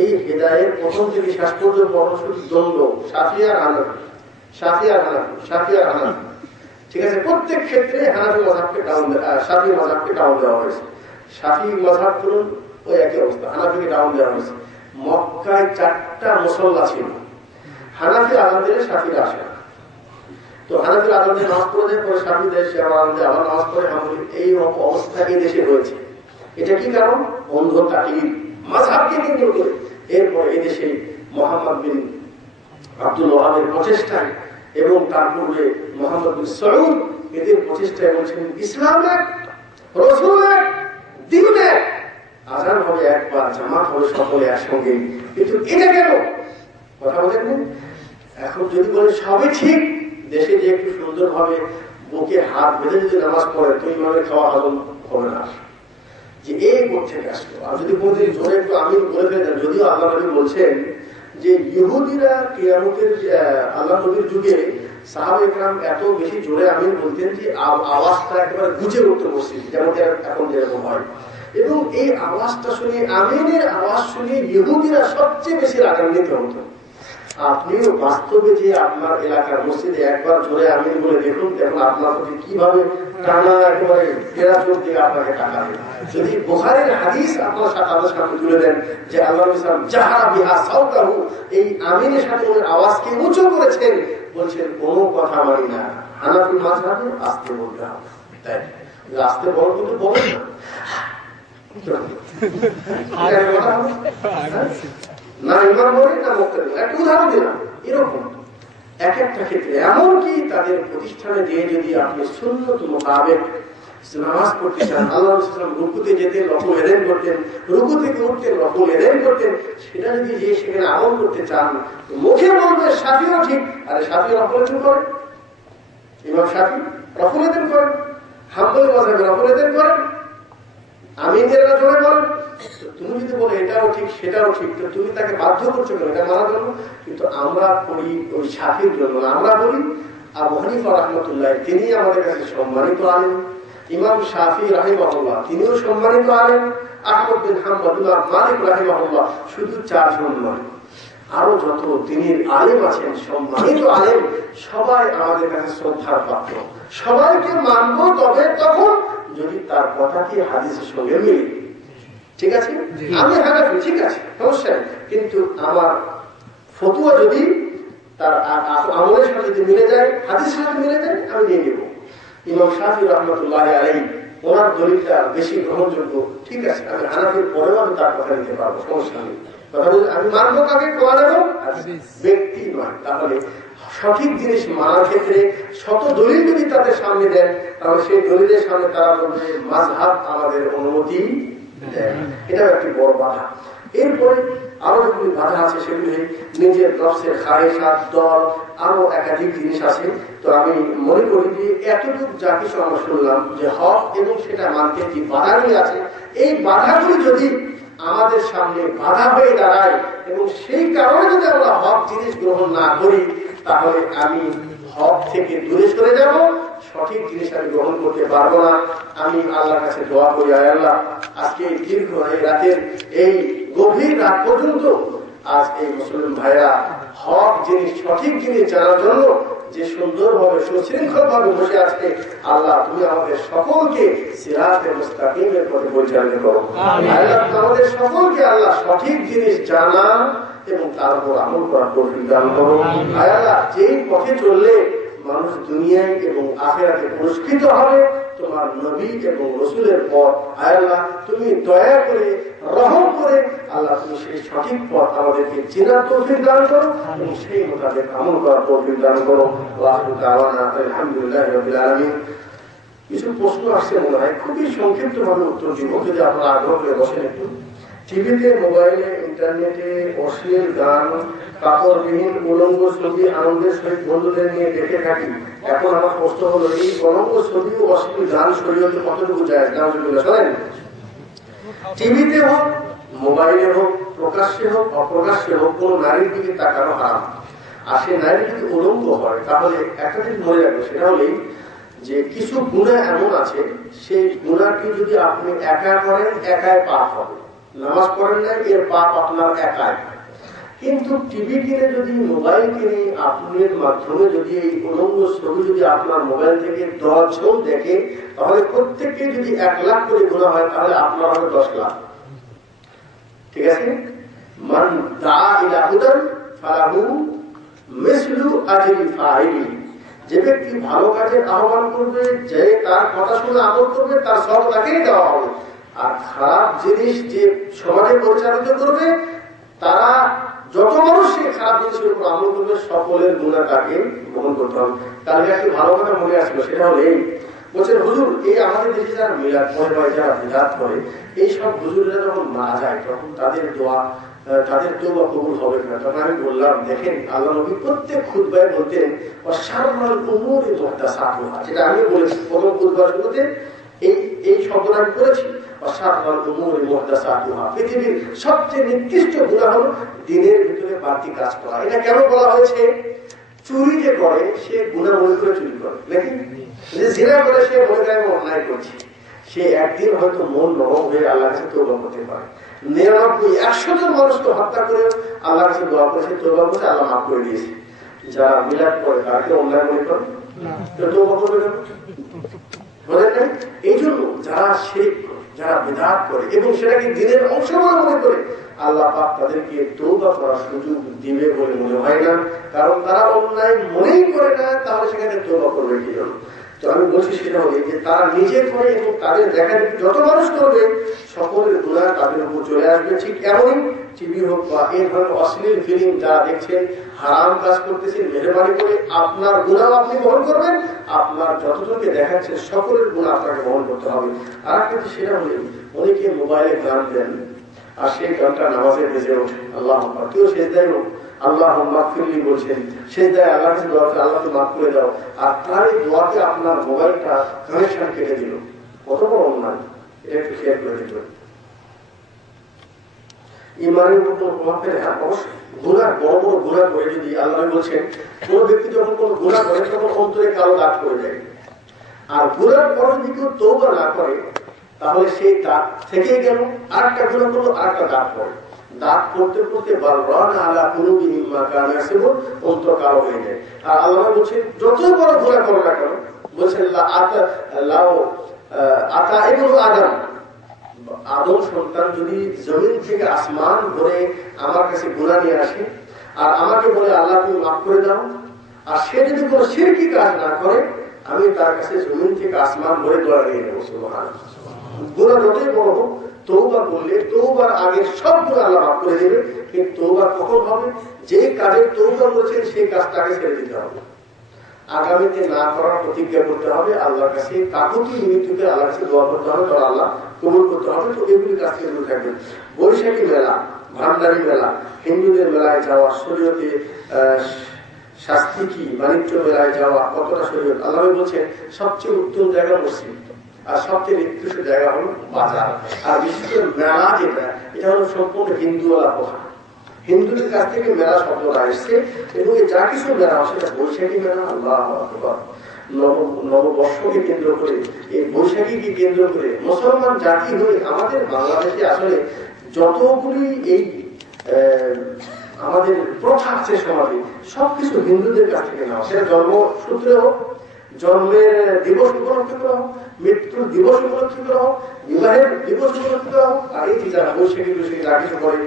এই হেদায়েত প্রথম থেকে শেষ পর্যন্ত শুধু দ্বন্দ্ব, শাফি আর হানাফি, শাফি আর হানাফি, শাফি আর হানাফি, ঠিক আছে। প্রত্যেক ক্ষেত্রে হানাফি মাযহাবকে ডাউন, শাফি মাযহাবকে ডাউন দেওয়া হয়েছে। শাফি মাযহাব করুন ওই একই অবস্থা, হানাফিকে ডাউন দেওয়া হয়েছে। মক্কায় 4টা মুসল্লা ছিল, হানাফি আযান দিলে শাফিরা আসে না। তো হানাফি আযান দিয়ে নামাজ পড়ে যায়, পরে শাফি দেশে আযান দিয়ে আবার নামাজ পড়ে, হাম্বলি। এই অবস্থা এই দেশে রয়েছে। এটা কি কারণ? অন্ধ তাকলিদ, মাযহাবকে কেন্দ্র করে। এরপরে এই দেশে মুহাম্মদ বিন আব্দুল ওয়াহাবের প্রচেষ্টায় এবং তার পূর্বে মুহাম্মদ বিন সৌদ, এদের প্রচেষ্টায় বলছেন ইসলাম এক, রাসূল এক, দ্বীন এক, আযান হবে একবার, জামাত হবে সকলে একসঙ্গে। কিন্তু এটা কেন কথা বলেন? এখন যদি বলে সবই ঠিক, দেশে যে একটু সুন্দরভাবে বুকে হাত বেঁধে যদি নামাজ পড়ে, তো ইমামের খাওয়া হজম হবে না, যে এই করতে আসলো। আর যদি কোনদিন জোরে একটু আমি বলে ফেলেন, যদিও আল্লাহ নবী বলছেন যে ইহুদিরা কিয়ামতের আল্লাহ নবীর যুগে সাহাবা ইকরাম এত বেশি জোরে আমিন বলতেন যে আওয়াজটা একেবারে গুজে উঠতে বসছে, যেমন এখন যেরকম হয়। এবং এই আওয়াজটা শুনে, আমিনের আওয়াজ শুনে ইহুদিরা সবচেয়ে বেশি রাগান্বিত হতো। আপনিও বাস্তবে যে আপনার এলাকার মসজিদে একবার জোরে আমিন বলে দেখুন, দেখুন আপনার প্রতি কিভাবে টানা একেবারে ফেরা চোখ দিয়ে আপনাকে টাকাবে। যদি বুখারীর হাদিস আপনার তাদের সামনে তুলে দেন যে আল্লাহ ইসলাম জাহারা বিহা সাউতাহু, এই আমিনের সাথে ওনার আওয়াজকে উঁচু করেছেন, বলছেন কোনো কথা মানি না, হানাফি মাযহাবে আস্তে বলতে হবে। তাই আস্তে বল কিন্তু বলেন না, না ইমাম বলেন না মুক্তাদি। একটা উদাহরণ দিলাম, এরকম এক একটা ক্ষেত্রে এমনকি তাদের প্রতিষ্ঠানে গিয়ে যদি আপনি সুন্নত মোতাবেক নামাজ পড়তে চান, আল্লাহ রাসূল রুকুতে যেতেন, রকুল এদেন করতেন, রুকু থেকে উঠতেন, রকুল এদেন করতেন, সেটা যদি যে সেখানে আমল করতে চান, মুখে বলবে শাফিও ঠিক, আরে শাফি রকুল এদেন করেন, ইমাম শাফি রকুল এদেন করেন, হাম্বলি মাযহাবে রকুল এদেন করেন, আমিনেরা জোরে বলেন। তুমি যদি বলো এটাও ঠিক সেটাও ঠিক, তো তুমি তাকে বাধ্য করছো কেন? এটা মানার জন্য। কিন্তু আমরা করি ওই শাফির জন্য, আমরা বলি আবু হানিফা রাহমাতুল্লাহ তিনি আমাদের কাছে সম্মানিত আলেম, ইমাম শাফি রাহিমাহুল্লাহ তিনিও সম্মানিত আলেম, আহমদ বিন হাম্বল, ইমাম মালিক রাহিমাহুল্লাহ, শুধু 4 জন নয়, আরো যত দিনের আলেম আছেন সম্মানিত আলেম, সবাই আমাদের কাছে শ্রদ্ধার পাত্র। সবাইকে মানব তবে তখন যদি তার কথাটি হাদিসের সঙ্গে মিলে। ঠিক আছে, আমি হানাফি, ঠিক আছে, সমস্যা নেই, কিন্তু আমার ফতুয়া যদি তার আমলের সাথে যদি মিলে যায়, হাদিসের সাথে মিলে যায়, আমি নিয়ে নেব। ইমাম শাফি রাহমাতুল্লাহ আলাইহি ওনার দলিলটা বেশি গ্রহণযোগ্য, ঠিক আছে, আমি হানাফির পরেও আমি তার কথা নিতে পারবো, সমস্যা নেই। আমি মানবো কাকে? কোরআন এবং ব্যক্তি নয়। তাহলে সঠিক জিনিস মানার ক্ষেত্রে শত দলিল যদি তাদের সামনে দেন, তাহলে সেই দলিলের সামনে তারা বলবে মাযহাব আমাদের অনুমতি দেয়। এটাও একটি বড় বাধা। এরপরে আরো যেগুলি বাধা আছে সেগুলি নিজের নফসের খায়েশাত, দল, আরো একাধিক জিনিস আছে। তো আমি মনে করি যে এতটুকু যা কিছু আমরা শুনলাম যে হক এবং সেটা মানতে যে বাধাগুলি আছে, এই বাধাগুলি যদি আমাদের সামনে বাধা হয়ে দাঁড়ায় এবং সেই কারণে যদি আমরা হক জিনিস গ্রহণ না করি, তাহলে আমি হক থেকে দূরে সরে যাব, সঠিক জিনিস আমি গ্রহণ করতে পারবো না। আমি আল্লাহর কাছে দোয়া করি, আয় আল্লাহ, আজকে দীর্ঘ এই রাতের এই গভীর রাত পর্যন্ত আজ এই মুসলিম ভাইরা হক জিনিস, সঠিক জিনিস জানার জন্য যে সুন্দরভাবে সুশৃঙ্খল ভাবে বসে আছে, আল্লাহ তুমি আমাদের সকলকে সিরাতে মুস্তাকিমের পথে পরিচালিত করো। আল্লাহ আমাদের সকলকে আল্লাহ সঠিক জিনিস জানা এবং তার উপর আমল করার তৌফিক দান করো। আল্লাহ যেই পথে চললে মানুষ দুনিয়ায় এবং আখিরাতে পুরস্কৃত হবে, তোমার নবী এবং রাসূলের পথ, আল্লাহ তুমি দয়া করে, রহম করে, আল্লাহ তুমি সেই সঠিক পথ আমাদেরকে চেনার তৌফিক দান করো এবং সেই মোতাবেক আমল করার তৌফিক দান করো। আলহামদুলিল্লাহ রাব্বিল আলামিন। কিছু প্রশ্ন আসছে মনে হয়, খুবই সংক্ষিপ্ত ভাবে উত্তর দিব, যদি আপনারা আগ্রহ করে বসেন একটু। টিভিতে, মোবাইলে, ইন্টারনেটে অশ্লীল গান, কাপড়বিহীন উলঙ্গ ছবি আনন্দের সহিত বন্ধুদের নিয়ে দেখে থাকি। এখন আমার প্রশ্ন হলো, এই উলঙ্গ ছবি ও অশ্লীল গান শরীয়তে কতটুকু যায়? নাউজুবিল্লাহ। শোনেন, টিভিতে হোক, মোবাইলে হোক, প্রকাশ্যে হোক, অপ্রকাশ্যে হোক, কোন নারীর দিকে তাকানো হারাম। আর সে নারী যদি উলঙ্গ হয়, তাহলে একটা জিনিস মনে রাখবে, সেটা হলেই যে কিছু গুনাহ এমন আছে, সেই গুনাহটি যদি আপনি একা করেন, একাই পাপ হবে। নামাজ পড়েন না, এর পাপ আপনার একাই। কিন্তু টিভি কিনে যদি, মোবাইল কিনে, আপনার মাধ্যমে যদি এই উলঙ্গ ছবি যদি আপনার মোবাইল থেকে 10 জন দেখে, তাহলে প্রত্যেককে যদি 1 লাখ করে গুনাহ হয়, তাহলে আপনার হবে 10 লাখ। ঠিক আছে? মান দাআ ইলা হুদান ফালাহু মিসলু আজরি ফাইলি। যে ব্যক্তি ভালো কাজের আহ্বান করবে, যে তার কথা শুনে আমল করবে, তার সব তাকেই দেওয়া হবে। আর খারাপ জিনিস যে সমাজে পরিচালিত করবে, তারা যত মানুষ সেই খারাপ জিনিসের উপর আমল করবে, সকলের গুনাহ তাকে বহন করতে হবে। তাহলে একটি ভালো কথা মনে আসলো, সেটা হলো এই, বলছেন হুজুর, এই আমাদের দেশে যারা মিলাদ করে বা যারা বিদাত করে, এই সব হুজুররা যখন মারা যায়, তখন তাদের দোয়া, তাদের তওবা কবুল হবে না। তখন আমি বললাম, দেখেন আল্লাহ নবী প্রত্যেক খুতবায় বলতেন ওয়াশাররুল উমুরি মুহদাসাতুহা। যেটা আমি বলেছি প্রথম খুতবাগুলোতে, এই শব্দটা আমি করেছি, ওয়াশাররুল উমুরি মুহদাসাতুহা। পৃথিবীর সবচেয়ে নিকৃষ্ট গুনাহ হলো দিনের ভিতরে বাড়তি কাজ করা। এটা কেন বলা হয়েছে? চুরি যে করে সে গুনাহ মনে করে চুরি করে, নাকি? যে জিনা করে সে মনে করে অন্যায় করছে, সে একদিন হয়তো মন নরম হয়ে আল্লাহর কাছে তওবা করতে পারে। 99-100 জন মানুষকে হত্যা করে আল্লাহর কাছে দোয়া করেছে, তওবা করেছে, আল্লাহ মাফ করে দিয়েছে। যারা মিলাদ করে তাকে অন্যায় মনে করে, তো তওবা করবে না, বলেন না? এই জন্য যারা শিরক করে, যারা বিদআত করে এবং সেটাকে দিনের অংশ বলে মনে করে, আল্লাহ পাক তাদেরকে তওবা করার সুযোগ দিবে বলে মনে হয় না। কারণ তারা অন্যায় মনেই করে না, তাহলে সেখানে তওবা করবে কি জন্য? তো আমি বলছি সেটা হলে যে তারা নিজে করে এবং তাদের দেখা যত মানুষ করবে, সকলের গুনাহ তাদের উপর চলে আসবে। ঠিক এমনই টিভি হোক বা এই ধরনের অশ্লীল ফিল্ম যারা দেখছেন, হারাম কাজ করতেছেন, মেহরবানি করে আপনার গুনাহ আপনি বহন করবেন, আপনার যতজনকে দেখাচ্ছেন সকলের গুনাহ আপনাকে বহন করতে হবে। আর একটা সেটা হলে অনেকে মোবাইলে গান দেন, আর সেই গানটা নামাজের বেজে ওঠে, আল্লাহ আকবার, কেউ সেজদায় হোক আল্লাহ মাগফিরলি বলছেন, সেজদায় আল্লাহর কাছে দোয়া করে আল্লাহকে মাফ করে দাও, আর তার এই দোয়াতে আপনার মোবাইলটা কানেকশন কেটে দিল, কত বড় অন্যায়। এটা একটু শেয়ার করে দিবেন। ইমানের উপর প্রভাব ফেলে? হ্যাঁ, অবশ্যই। গুনাহ বড় বড় গুনাহ করে যদি আল্লাহ বলছেন কোন ব্যক্তি যখন কোন গুনাহ করে তখন অন্তরে কালো দাগ পড়ে যায়, আর গুনার পর যদি কেউ তওবা না করে তাহলে সেই দাগ থেকে গেল, আরেকটা গুনাহ করলো আরেকটা দাগ পড়ে, দাগ পড়তে পড়তে বারবার আলা কুলুবিহিম মা কানু ইয়াকসিবুন, অন্তর কালো হয়ে যায়। আর আল্লাহ বলছেন যত বড় গুনাহ করো না কেন, বলছেন আতা ইবনু আদম, আদম সন্তান যদি জমিন থেকে আসমান ধরে আমার কাছে গুনাহ নিয়ে আসে আর আমাকে বলে আল্লাহ তুমি মাফ করে দাও, আর সে যদি কোনো শিরকি কাজ না করে আমি তার কাছে জমিন থেকে আসমান ধরে দোয়া নিয়ে নেবো। সুবহানাল্লাহ। গুনাহ যতই বড় হোক তওবা করলে তওবার আগে সব গুনাহ আল্লাহ মাফ করে দেবে। কিন্তু তওবা কখন হবে? যে কাজের তওবা করেছেন সেই কাজটাকে ছেড়ে দিতে হবে, আগামীতে না করার প্রতিজ্ঞা করতে হবে, আল্লাহর কাছে কাকুতি মিনতিতে আল্লাহর কাছে দোয়া করতে হবে, তাহলে আল্লাহ কবুল করতে হবে। তো এগুলি কাছ থেকে দূরে থাকবেন। বৈশাখী মেলা, ভান্ডারি মেলা, হিন্দুদের মেলায় যাওয়া, শরীয়তে শাস্তি কি, বাণিজ্য মেলায় যাওয়া কতটা শরীয়ত? আল্লাহ বলছেন সবচেয়ে উত্তম জায়গা মসজিদ, আর সবচেয়ে নিকৃষ্ট জায়গা হলো বাজার। আর বিশেষ করে মেলা যেটা, এটা হলো সম্পূর্ণ হিন্দুওয়ালা কথা। হিন্দুদের কাছ থেকে মেলা শব্দটা এসছে, এবং যা কিছু মেলা সেটা বৈশাখী মেলা, আল্লাহু আকবার, নববর্ষকে কেন্দ্র করে, এই বৈশাখীকে কেন্দ্র করে মুসলমান জাতি হয়ে আমাদের বাংলাদেশে আসলে যতগুলি এই আমাদের প্রথা আছে সমাজে, সবকিছু হিন্দুদের কাছ থেকে নেওয়া। সেটা জন্মসূত্রে হোক, জন্মের দিবস উপলক্ষে করা হোক, মৃত্যুর দিবস উপলক্ষে করা হোক, বিবাহের দিবস উপলক্ষে করা হোক, আর এই যারা বৈশাখী যা কিছু করে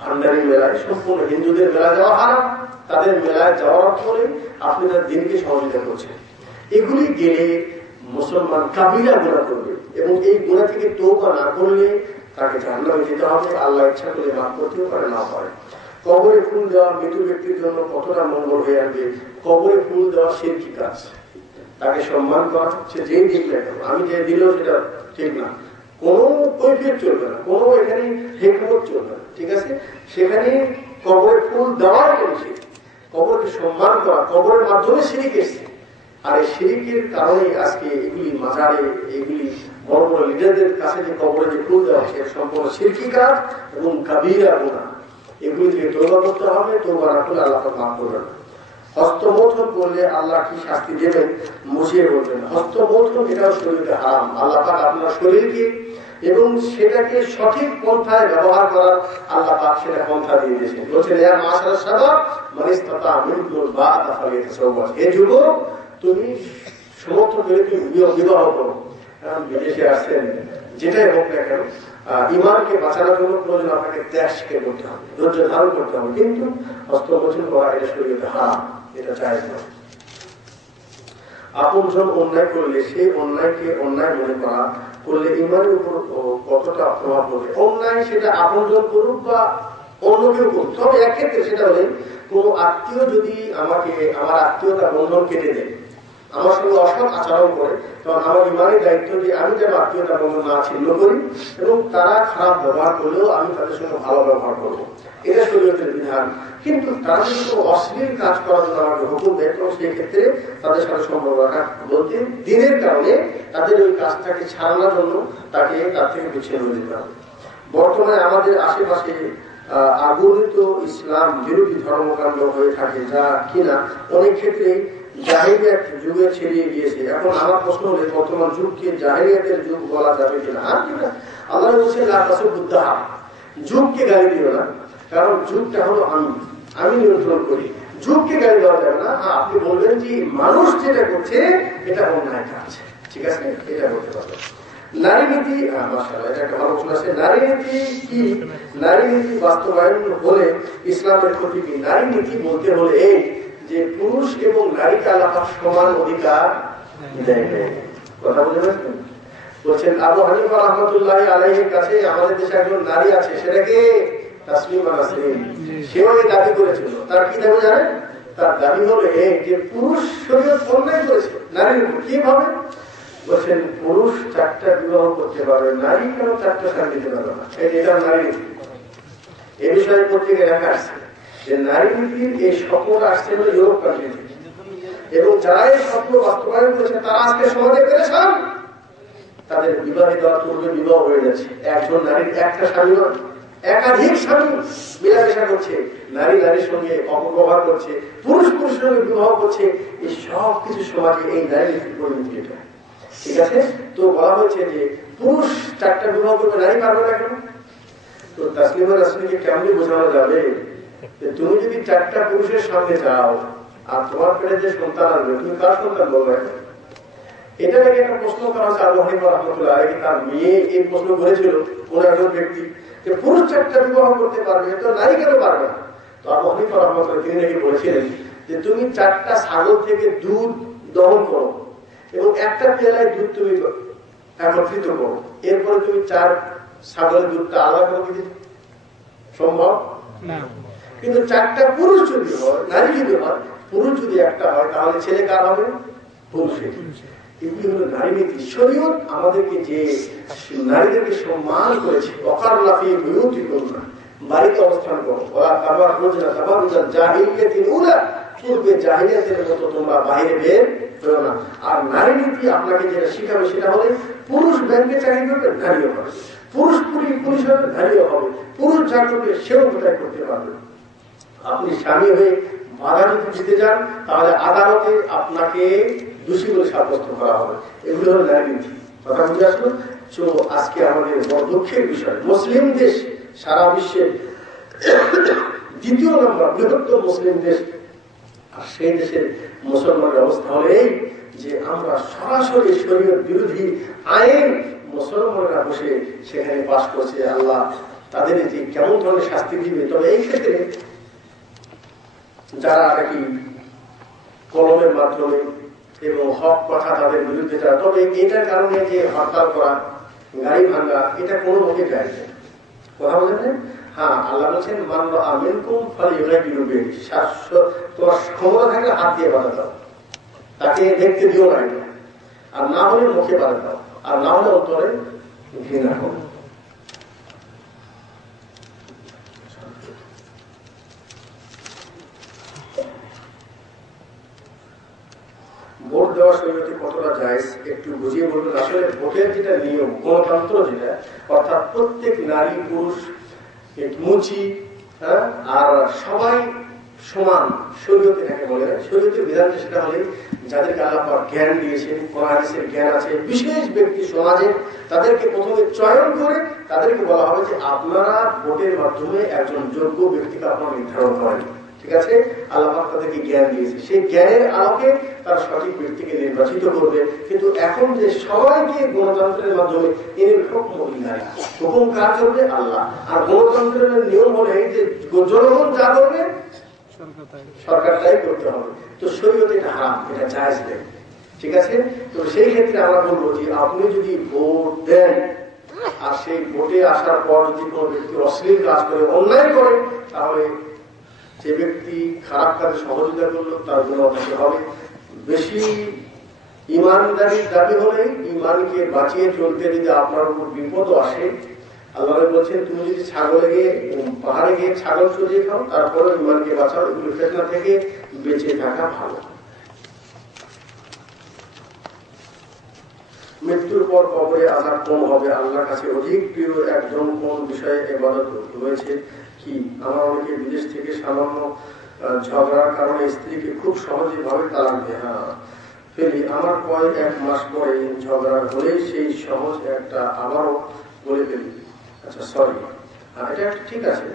ভান্ডারি মেলায়, সম্পূর্ণ হিন্দুদের মেলা যাওয়া হারাম। তাদের মেলায় যাওয়ার অর্থ হলে আপনি তার দিনকে সহযোগিতা করছেন। এগুলি গেলে মুসলমান কাবিরা গুনাহ করবে, এবং এই গুনাহ থেকে তওবা না করলে তাকে জাহান্নামে যেতে হবে। আল্লাহ ইচ্ছা করলে মাফ করতেও পারে, না পারে। কবরে ফুল দেওয়া মৃত ব্যক্তির জন্য কতটা মঙ্গল হয়ে আসবে। কবরে ফুল দেওয়া শিরকি কাজ, তাকে সম্মান করা, সে যেই দিক না কেন, আমি যে দিলেও সেটা ঠিক না, কোনো কৈফিয়ত চলবে না, কোনো এখানে হিকমত চলবে না, ঠিক আছে? সেখানে কবরে ফুল দেওয়ার কোনো শিরক, কবরকে সম্মান করা, কবরের মাধ্যমে শিরিক এসছে। আর এই শিরিকের কারণে আজকে এগুলি মাজারে, এগুলি বড় বড় লিডারদের কাছে যে কবরে যে ফুল দেওয়া হচ্ছে, সম্পূর্ণ শিরকি কাজ এবং কাবীরা গুনাহ। এগুলি থেকে তওবা করতে হবে, তওবা না করলে আল্লাহ পাক মাফ করবেন না। হস্তমৈথুন করলে আল্লাহ কি শাস্তি দেবেন মুছিয়ে বলবেন। হস্তমৈথুন এটাও শরীরে হারাম। আল্লাহ পাক আপনার শরীরকে এবং সেটাকে সঠিক পন্থায় ব্যবহার করার আল্লাহ পাক সেটা পন্থা দিয়ে দিয়েছেন। বলছেন ইয়া মাশাআল শাবাব মান ইসতাতা মিনকুল বাআতা ফালিয়াতাসাওয়াজ, হে যুবক তুমি সমর্থ করে তুমি বিবাহ করো। কারণ বিদেশে আসছেন, যেটাই হোক না কেন, ইমানকে বাঁচানোর জন্য প্রয়োজন আপনাকে ত্যাগকে করতে হবে, ধৈর্য ধারণ করতে হবে। কিন্তু হস্তমৈথুন করা এটা শরীরে হারাম, এটা জায়েজ নয়। আপনজন অন্যায় করলে সেই অন্যায়কে অন্যায় মনে করা করলে ইমানের উপর কতটা প্রভাব পড়বে। অন্যায় সেটা আপনজন করুক বা অন্য কেউ করুক, তবে এক্ষেত্রে সেটা হলে কোন আত্মীয় যদি আমাকে আমার আত্মীয়তা বন্ধন কেটে দেয়, আমার সঙ্গে অসৎ আচরণ করে, তখন আমার ইমানের দায়িত্ব যে আমি যেন আত্মীয়তা বন্ধন না ছিন্ন করি, এবং তারা খারাপ ব্যবহার করলেও আমি তাদের সঙ্গে ভালো ব্যবহার করবো। এটা শরীয়তের বিধান। কিন্তু তারা যদি কোনো অশ্লীল কাজ করার জন্য আমাকে হুকুম দেয়, তো সেই ক্ষেত্রে তাদের সাথে সম্পর্ক রাখা বলতে দিনের কারণে তাদের ওই কাজটাকে ছাড়ানোর জন্য তাকে তার থেকে পিছিয়ে হয়ে যেতে হবে। বর্তমানে আমাদের আশেপাশে আগুনিত ইসলাম বিরোধী ধর্মকাণ্ড হয়ে থাকে, যা কিনা অনেক ক্ষেত্রে জাহেলিয়াত যুগে ছড়িয়ে গিয়েছে। এখন আমার প্রশ্ন হলে বর্তমান যুগকে জাহেলিয়াতের যুগ বলা যাবে কিনা? আর কিনা আল্লাহ বলছেন লা তাসুবুদ্দাহা, যুগকে গালি দিও না, কারণ যুগটা হলো আমি নিয়ন্ত্রণ করি, যুগকে গালি দেওয়া যাবে না। আপনি বলবেন যে মানুষ যেটা করছে এটা অন্যায় কাজ, ঠিক আছে, এটা বলতে পারবেন। নারী নীতি, মাশাআল্লাহ, এটা একটা ভালো প্রশ্ন আছে। নারী নীতি কি? নারী নীতি বাস্তবায়ন হলে ইসলামের ক্ষতি কি? নারী নীতি বলতে হলে এই যে পুরুষ এবং নারীকে আল্লাহ সমান অধিকার দেয়। কথা বুঝে পারছেন? বলছেন আবু হানিফা রাহমাতুল্লাহি আলাইহির কাছে আমাদের দেশে একজন নারী আছে, সেটাকে তাসলিমা নাসরিন, সেও এই দাবি করেছিল। তার কি দাবি জানেন? তার দাবি হলো এই যে পুরুষ শরীয়ত অন্যায় করেছে নারীর উপর। কিভাবে? বলছেন পুরুষ 4টা বিবাহ করতে পারবে, নারী কেন 4টা স্বামী দিতে পারবে না? এটা নারী নীতি। এ বিষয়ে পত্রিকায় লেখা আসছে যে নারী নীতির এই স্বপ্ন আসছে হলো ইউরোপ কান্ট্রি থেকে, এবং যারা এই স্বপ্ন বাস্তবায়ন করেছে তারা আজকে সমাজে পেরেছেন। তাদের বিবাহে দেওয়ার পূর্বে বিবাহ হয়ে যাচ্ছে। একজন নারীর 1টা স্বামী নয়, একাধিক স্বামী মেলামেশা করছে, নারী নারীর সঙ্গে অপব্যবহার করছে, পুরুষ পুরুষের সঙ্গে বিবাহ করছে, এই সব কিছু সমাজে এই নারী নীতির পরিণতি এটা। ঠিক আছে, তো বলা হয়েছে যে পুরুষ 4টা বিবাহ করবে, নারী পারবে না কেন? তো তাসলিমা রাসূলকে কেমনি বোঝানো যাবে যে তুমি যদি 4টা পুরুষের সামনে যাও আর তোমার পেটে যে সন্তান আসবে, তুমি কার সন্তান বলবে? এটা থেকে একটা প্রশ্ন করা হচ্ছে আবু হানিফা রাহমাতুল্লাহ আলাইহি, তার মেয়ে এই প্রশ্ন করেছিল কোন একজন ব্যক্তি যে পুরুষ 4টা বিবাহ করতে পারবে তো নারী কেন পারবে না? তো আবু হানিফা রাহমাতুল্লাহ তিনি নাকি বলেছিলেন যে তুমি 4টা ছাগল থেকে দুধ দহন করো এবং একটা পেয়ালায় দুধ তুমি একত্রিত করো, এরপরে তুমি 4 ছাগলের দুধটা আলাদা করে দিতে সম্ভব না। কিন্তু 4টা পুরুষ যদি হয়, নারী যদি হয়, পুরুষ যদি একটা হয়, তাহলে ছেলে কার হবে? পুরুষের। এগুলি হলো নারী নীতি। শরীয়ত আমাদেরকে যে নারীদেরকে সম্মান করেছে, অকার লাফিয়ে বিরতি করো না, বাড়িতে অবস্থান করো, ওরা কাবার রোজ না কাবার রোজা জাহিলিয়াতিন উলা, পূর্বে জাহিলিয়াতের মতো তোমরা বাইরে বের করো না। আর নারী নীতি আপনাকে যেটা শিখাবে সেটা হলে পুরুষ ব্যাংকে চাকরি করবে, নারীও হবে, পুরুষ পুলিশ হবে, নারীও হবে, পুরুষ যা করবে সেও কোথায় করতে পারবে। আপনি স্বামী হয়ে বাধা যদি দিতে যান তাহলে আদালতে আপনাকে দোষী বলে সাব্যস্ত করা হবে। এগুলো হলো নারী নীতি। কথা বুঝে আসলো? তো আজকে আমাদের বড় দুঃখের বিষয়, মুসলিম দেশ সারা বিশ্বের 2য় নম্বর বৃহত্তম মুসলিম দেশ, আর সেই দেশের মুসলমানের অবস্থা হলো এই যে আমরা সরাসরি শরীয়ত বিরোধী আইন মুসলমানরা বসে সেখানে পাশ করছে। আল্লাহ তাদের যে কেমন ধরনের শাস্তি দিবে। তবে এই ক্ষেত্রে যারা নাকি কলমের মাধ্যমে এবং হক কথা তাদের বিরুদ্ধে যারা, তবে এটার কারণে যে হরতাল করা, গাড়ি ভাঙা, এটা কোনো মতে যায় না। কথা বলেছেন? হ্যাঁ, আল্লাহ বলছেন মান রাআ মিনকুম ফালইউগাইরু বিয়াদিহি, তোমার ক্ষমতা থাকলে হাত দিয়ে বাধা দাও, তাকে দেখতে দিও না, আর না হলে মুখে বাধা দাও, আর না হলে অন্তরে ঘৃণা করো। ভোট দেওয়া শরীয়তে কতটা জায়েজ একটু বুঝিয়ে বলবেন। আসলে ভোটের যেটা নিয়ম, গণতন্ত্র যেটা, অর্থাৎ প্রত্যেক নারী পুরুষ মুচি আর সবাই সমান, শরীয়তে এটাকে বলে। শরীয়তের বিধান সেটা হলে যাদেরকে আল্লাহ পাক জ্ঞান দিয়েছেন, কোরআন হাদিসের জ্ঞান আছে, বিশেষ ব্যক্তি সমাজে, তাদেরকে প্রথমে চয়ন করে তাদেরকে বলা হবে যে আপনারা ভোটের মাধ্যমে একজন যোগ্য ব্যক্তিকে আপনারা নির্ধারণ করেন। ঠিক আছে, আল্লাহ পাক তাদেরকে জ্ঞান দিয়েছে, সেই জ্ঞানের আলোকে তারা সঠিক ব্যক্তিকে নির্বাচিত করবে। কিন্তু এখন যে সবাইকে গণতন্ত্রের মাধ্যমে হুকুম কাজ করবে আল্লাহ, আর গণতন্ত্রের নিয়ম হলে যে জনগণ যা করবে সরকার তাই করতে হবে। তো শরীয়তে এটা হারাম, এটা জায়েজ নেই। ঠিক আছে, তো সেই ক্ষেত্রে আমরা বলবো যে আপনি যদি ভোট দেন আর সেই ভোটে আসার পর যদি কোনো ব্যক্তি অশ্লীল কাজ করে, অন্যায় করে, তাহলে যে ব্যক্তি খারাপ কাজে সহযোগিতা করলো তার জন্য হতে হবে। বেশি ইমানদারির দাবি হলে ইমানকে বাঁচিয়ে চলতে যদি আপনার উপর বিপদ আসে, আল্লাহ বলছেন তুমি যদি ছাগলে গিয়ে পাহাড়ে গিয়ে ছাগল চড়িয়ে খাও, তারপরে ইমানকে বাঁচাও। এগুলো ফিতনা থেকে বেঁচে থাকা ভালো। মৃত্যুর পর কবরে আযাব কম হবে, আল্লাহর কাছে অধিক প্রিয় একজন কোন বিষয়ে ইবাদত রয়েছে কি? আমার অনেকে বিদেশ থেকে সামান্য ঝগড়ার কারণে স্ত্রীকে খুব সহজে ভাবে তালাক দেয় ফেলি, আমার কয়েক 1 মাস পরে ঝগড়া হলেই সেই সহজ একটা আবারও বলে ফেলি। আচ্ছা সরি, এটা ঠিক আছে।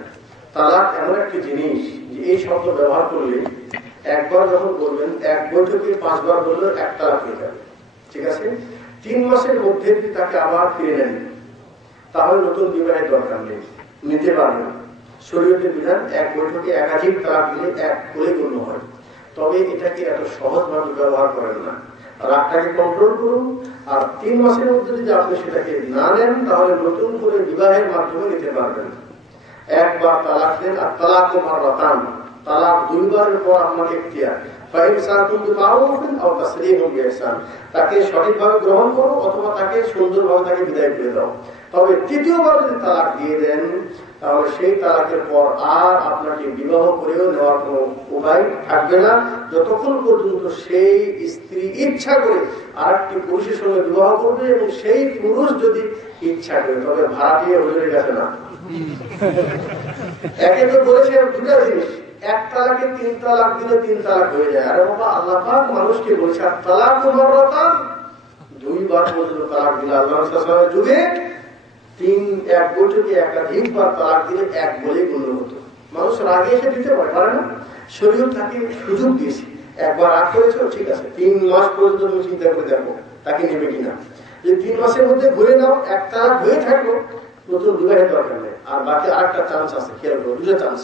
তালাক এমন একটি জিনিস যে এই শব্দ ব্যবহার করলে একবার যখন বলবেন, 1 বৈঠকে 5 বার বললে 1 তালাক হয়ে যাবে। ঠিক আছে, 3 মাসের মধ্যে যদি তাকে আবার ফিরে নেন তাহলে নতুন বিবাহের দরকার নেই, নিতে পারবেন। শরীয়তের বিধান 1 বৈঠকে একাধিক তালাক দিলে 1 বলে গণ্য হয়। তবে এটাকে এত সহজভাবে ব্যবহার করেন না, রাগটাকে কন্ট্রোল করুন। আর 3 মাসের মধ্যে যদি আপনি সেটাকে না নেন তাহলে নতুন করে বিবাহের মাধ্যমে নিতে পারবেন। 1 বার তালাক দেন, আর তালাক মাররাতান, তালাক 2 বারের পর আপনাকে ইখতিয়ার, তাকে সঠিকভাবে গ্রহণ করো অথবা তাকে সুন্দরভাবে তাকে বিদায় করে দাও। তবে 3য় বার যদি তালাক দিয়ে দেন তাহলে সেই তালাকের পর আর আপনাকে বিবাহ করেও নেওয়ার কোনো উপায় থাকবে না, যতক্ষণ পর্যন্ত সেই স্ত্রী ইচ্ছা করে আরেকটি পুরুষের সঙ্গে বিবাহ করবে এবং সেই পুরুষ যদি ইচ্ছা করে, তবে ভাড়া দিয়ে হুজুরের কাছে না। একে তো বলেছে দুটা জিনিস, এক তালাকে 3 তালাক দিলে 3 তালাক হয়ে যায়। আরে বাবা, আল্লাহ পাক মানুষকে বলেছে তালাক মাররাতান, 2 বার পর্যন্ত তালাক দিলে আল্লাহ রাসূলের যুগে এক বছরকে একাধিকবার তালাক দিলে এক বলেই গণ্য হতো। মানুষ রাগে এসে দিতে পারে না, শরীয়ত তাকে সুযোগ দিয়েছে। একবার রাগ করেছো, ঠিক আছে, 3 মাস পর্যন্ত তুমি চিন্তা করে দেখো তাকে নেবে কিনা। যে 3 মাসের মধ্যে ঘুরে নাও, এক তালাক হয়ে থাকলো, নতুন বিবাহের দরকার নেই, আর বাকি আরেকটা চান্স আছে, খেয়াল করো, 2টা চান্স।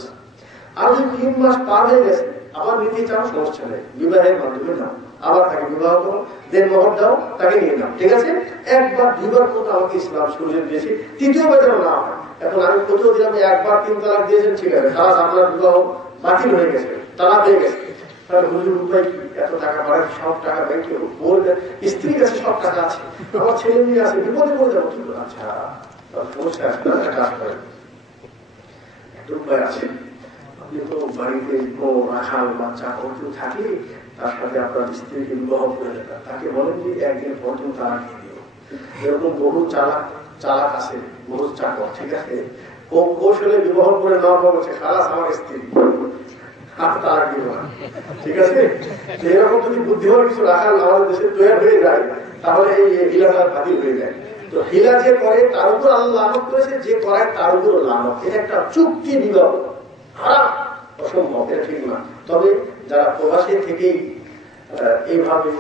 আর যদি 3 মাস পার হয়ে গেছে আবার নিতে চাও, সমস্যা নেই, বিবাহের মাধ্যমে নাও, আবার তাকে বিবাহ করো, দেন মহর দাও, তাকে নিয়ে নাও, ঠিক আছে। একবার 2বার মতো আমাকে ইসলাম সুযোগ দিয়েছে, 3য়বার যেন না হয়। এখন আমি কোথাও দিলাম একবার 3 তালাক দিয়েছেন, ঠিক আছে, খালাস আপনার বিবাহ বাতিল হয়ে গেছে, তালাক হয়ে গেছে। তাহলে হুজুর উপায় কি? এত টাকা বাড়ায়, সব টাকা ব্যাংকে, স্ত্রীর কাছে সব টাকা আছে, আমার ছেলে মেয়ে আছে, বিপদে পড়ে যাবো, ঠিক আচ্ছা সমস্যা আছে না, কাজ করেন, একটা উপায় আছে। আপনি তো বাড়িতে রাখাল বাচ্চা কেউ থাকলে তার সাথে আপনার স্ত্রীকে বিবাহ করে দেবেন, তাকে বলেন যে একদিন পর তুমি তারা দিয়ে দিও। এরকম বহু চালাক আছে, বহু চাকর, ঠিক আছে, কৌশলে বিবাহ করে নেওয়া বলছে খালাস আমার স্ত্রী, তারা দিব না, ঠিক আছে। এরকম যদি বুদ্ধিমান কিছু রাখাল আমাদের দেশে তৈরি হয়ে যায়, তাহলে এই হিলাটা বাতিল হয়ে যায়। তো হিলা যে করে তার উপর আল্লাহ লানত করেছে, যে করায় তার উপর লানত। এটা একটা চুক্তি বিবাহ, হারাম, অসম্ভব, এটা ঠিক না। তবে যারা প্রবাসী থেকেই এইভাবে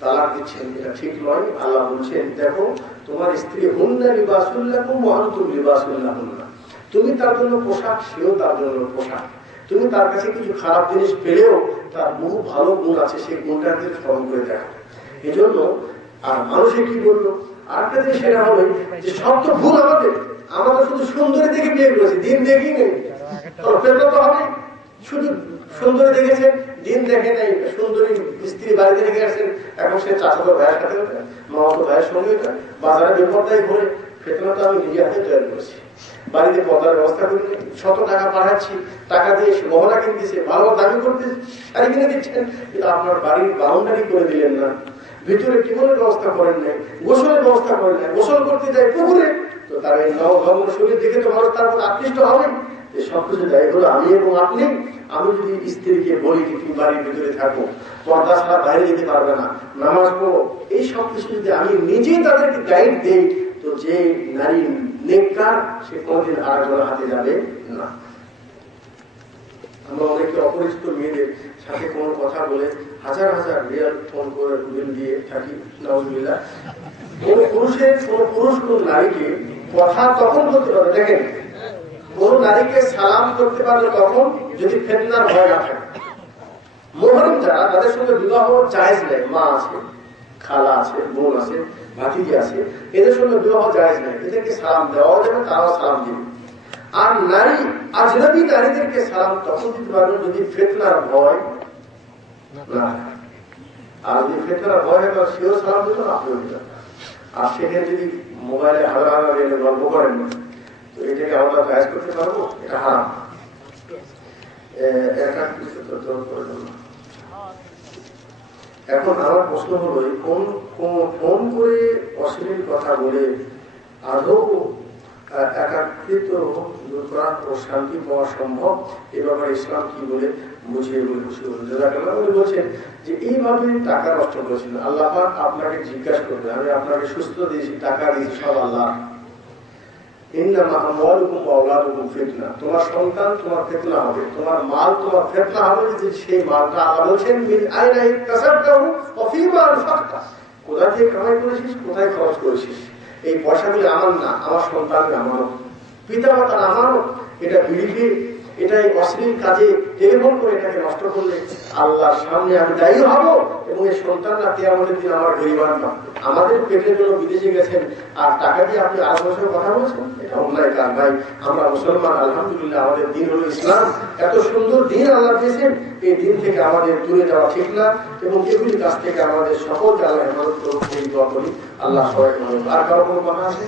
তালাক দিচ্ছেন, এটা ঠিক নয়। আল্লাহ বলছেন, দেখো তোমার স্ত্রী হুন্না লিবাসুল্লাকুম ওয়া আনতুম লিবাসুল্লাহুন্না, তুমি তার জন্য পোশাক, সেও তার জন্য পোশাক। তুমি তার কাছে কিছু খারাপ জিনিস পেলেও তার বহু ভালো গুণ আছে, সেই গুণটাকে স্মরণ করে দেখো। এই জন্য আর মানুষে কি বললো, আরেকটা জিনিস সেটা হবে যে সব তো ভুল আমাদের, আমরা শুধু সুন্দরী দেখে বিয়ে করেছি, দিন দেখি নেই, তো হবে শুধু সুন্দরী দেখেছেন, দিন দেখে নেই। সুন্দরী স্ত্রী বাড়িতে রেখে আসছেন, এখন সে চাচাতো ভাইয়ের সাথে মামাতো ভাইয়ের সঙ্গে বাজারে বেপরদায় ঘুরে, ফেতনা তো আমি নিজে হাতে তৈরি করেছি। বাড়িতে পর্দার ব্যবস্থা করি, 100 টাকা পাঠাচ্ছি, টাকা দিয়ে গহনা কিনতেছে, ভালো দামি করতে শাড়ি কিনে দিচ্ছেন, কিন্তু আপনার বাড়ির বাউন্ডারি করে দিলেন না, ভিতরে টিউবওয়েলের ব্যবস্থা করেন নাই, গোসলের ব্যবস্থা করেন নাই, গোসল করতে যায় পুকুরে, তো তার এই নবভঙ্গ শরীর দেখে তো মানুষ তার মধ্যে আকৃষ্ট হবে। সবকিছু দায়ী হলো আমি এবং আপনি। আমি যদি স্ত্রীকে বলি যে তুমি বাড়ির ভিতরে থাকো, পর্দা ছাড়া বাইরে যেতে পারবে না, নামাজ পড়ো, এই সব কিছু যদি আমি নিজেই তাদেরকে গাইড দেই, তো যে নারী নেককার সে কোনদিন আরেকজনের হাতে যাবে না। আমরা অনেকে অপরিচিত মেয়েদের সাথে কোনো কথা বলে হাজার হাজার রিয়াল ফোন করে বিল দিয়ে থাকি, নাউজুবিল্লাহ। কোন পুরুষ কোন নারীকে কথা তখন বলতে পারবে, দেখেন, কোন নারীকে সালাম করতে পারলে তখন যদি ফিতনার ভয় না থাকে। মুহররম যারা, তাদের সঙ্গে বিবাহ জায়েজ নেই, মা আছে, খালা আছে, বোন আছে, ভাতিজি আছে, এদের সঙ্গে বিবাহ জায়েজ নেই, এদেরকে সালাম দেওয়া যাবে, তারাও সালাম দিবে। আর নারী আজনবী নারীদেরকে সালাম তখন দিতে পারবেন যদি ফিতনার ভয় না, আর যদি ফিতনার ভয় হয় তাহলে সেও সালাম দিত না, আপনিও দিতেন। আর সেখানে যদি মোবাইলে হাজার হাজার গল্প করেন, তো এটাকে আমরা জায়েজ করতে পারবো? এটা হারাম। এখন আমার প্রশ্ন হলো, ফোন করে অশ্লীল কথা বলে আদৌ একাকৃত দূর করা ও শান্তি পাওয়া সম্ভব? এ ব্যাপারে ইসলাম কি বলে বুঝিয়ে বলে খুশি বলেন। বলছেন যে এইভাবে টাকা নষ্ট করেছেন, আল্লাহ পাক আপনাকে জিজ্ঞাসা করবে, আমি আপনাকে সুস্থ দিয়েছি, টাকা দিয়েছি, সব আল্লাহ। তোমার সন্তান তোমার ফিতনা হবে, তোমার মাল তোমার ফিতনা হবে, যে সেই মালটা আল্লাহ বলছেন কোথা থেকে কামাই করেছিস, কোথায় খরচ করেছিস, এই পয়সাগুলি আমার না, আমার সন্তানের আমানত, পিতা মাতার আমানত। এটা বিড়িকে, এটাই অশ্লীল কাজে টেলিফোন করে এটাকে নষ্ট করলে আল্লাহর সামনে আমি দায়ী হব, এবং এই সন্তানরা কিয়ামতের দিন আমার গরিবান না। আমাদের পেটের জন্য বিদেশে গেছেন আর টাকা দিয়ে আপনি আরো বছর কথা বলছেন, এটা অন্যায় কাজ ভাই। আমরা মুসলমান, আলহামদুলিল্লাহ, আমাদের দিন হলো ইসলাম, এত সুন্দর দিন আল্লাহ দিয়েছেন, এই দিন থেকে আমাদের দূরে যাওয়া ঠিক না, এবং এগুলির কাছ থেকে আমাদের সকলকে আল্লাহ হেফাজত করুন, এই দোয়া করি। আল্লাহ সবাইকে। আর কারো কোনো কথা আছে?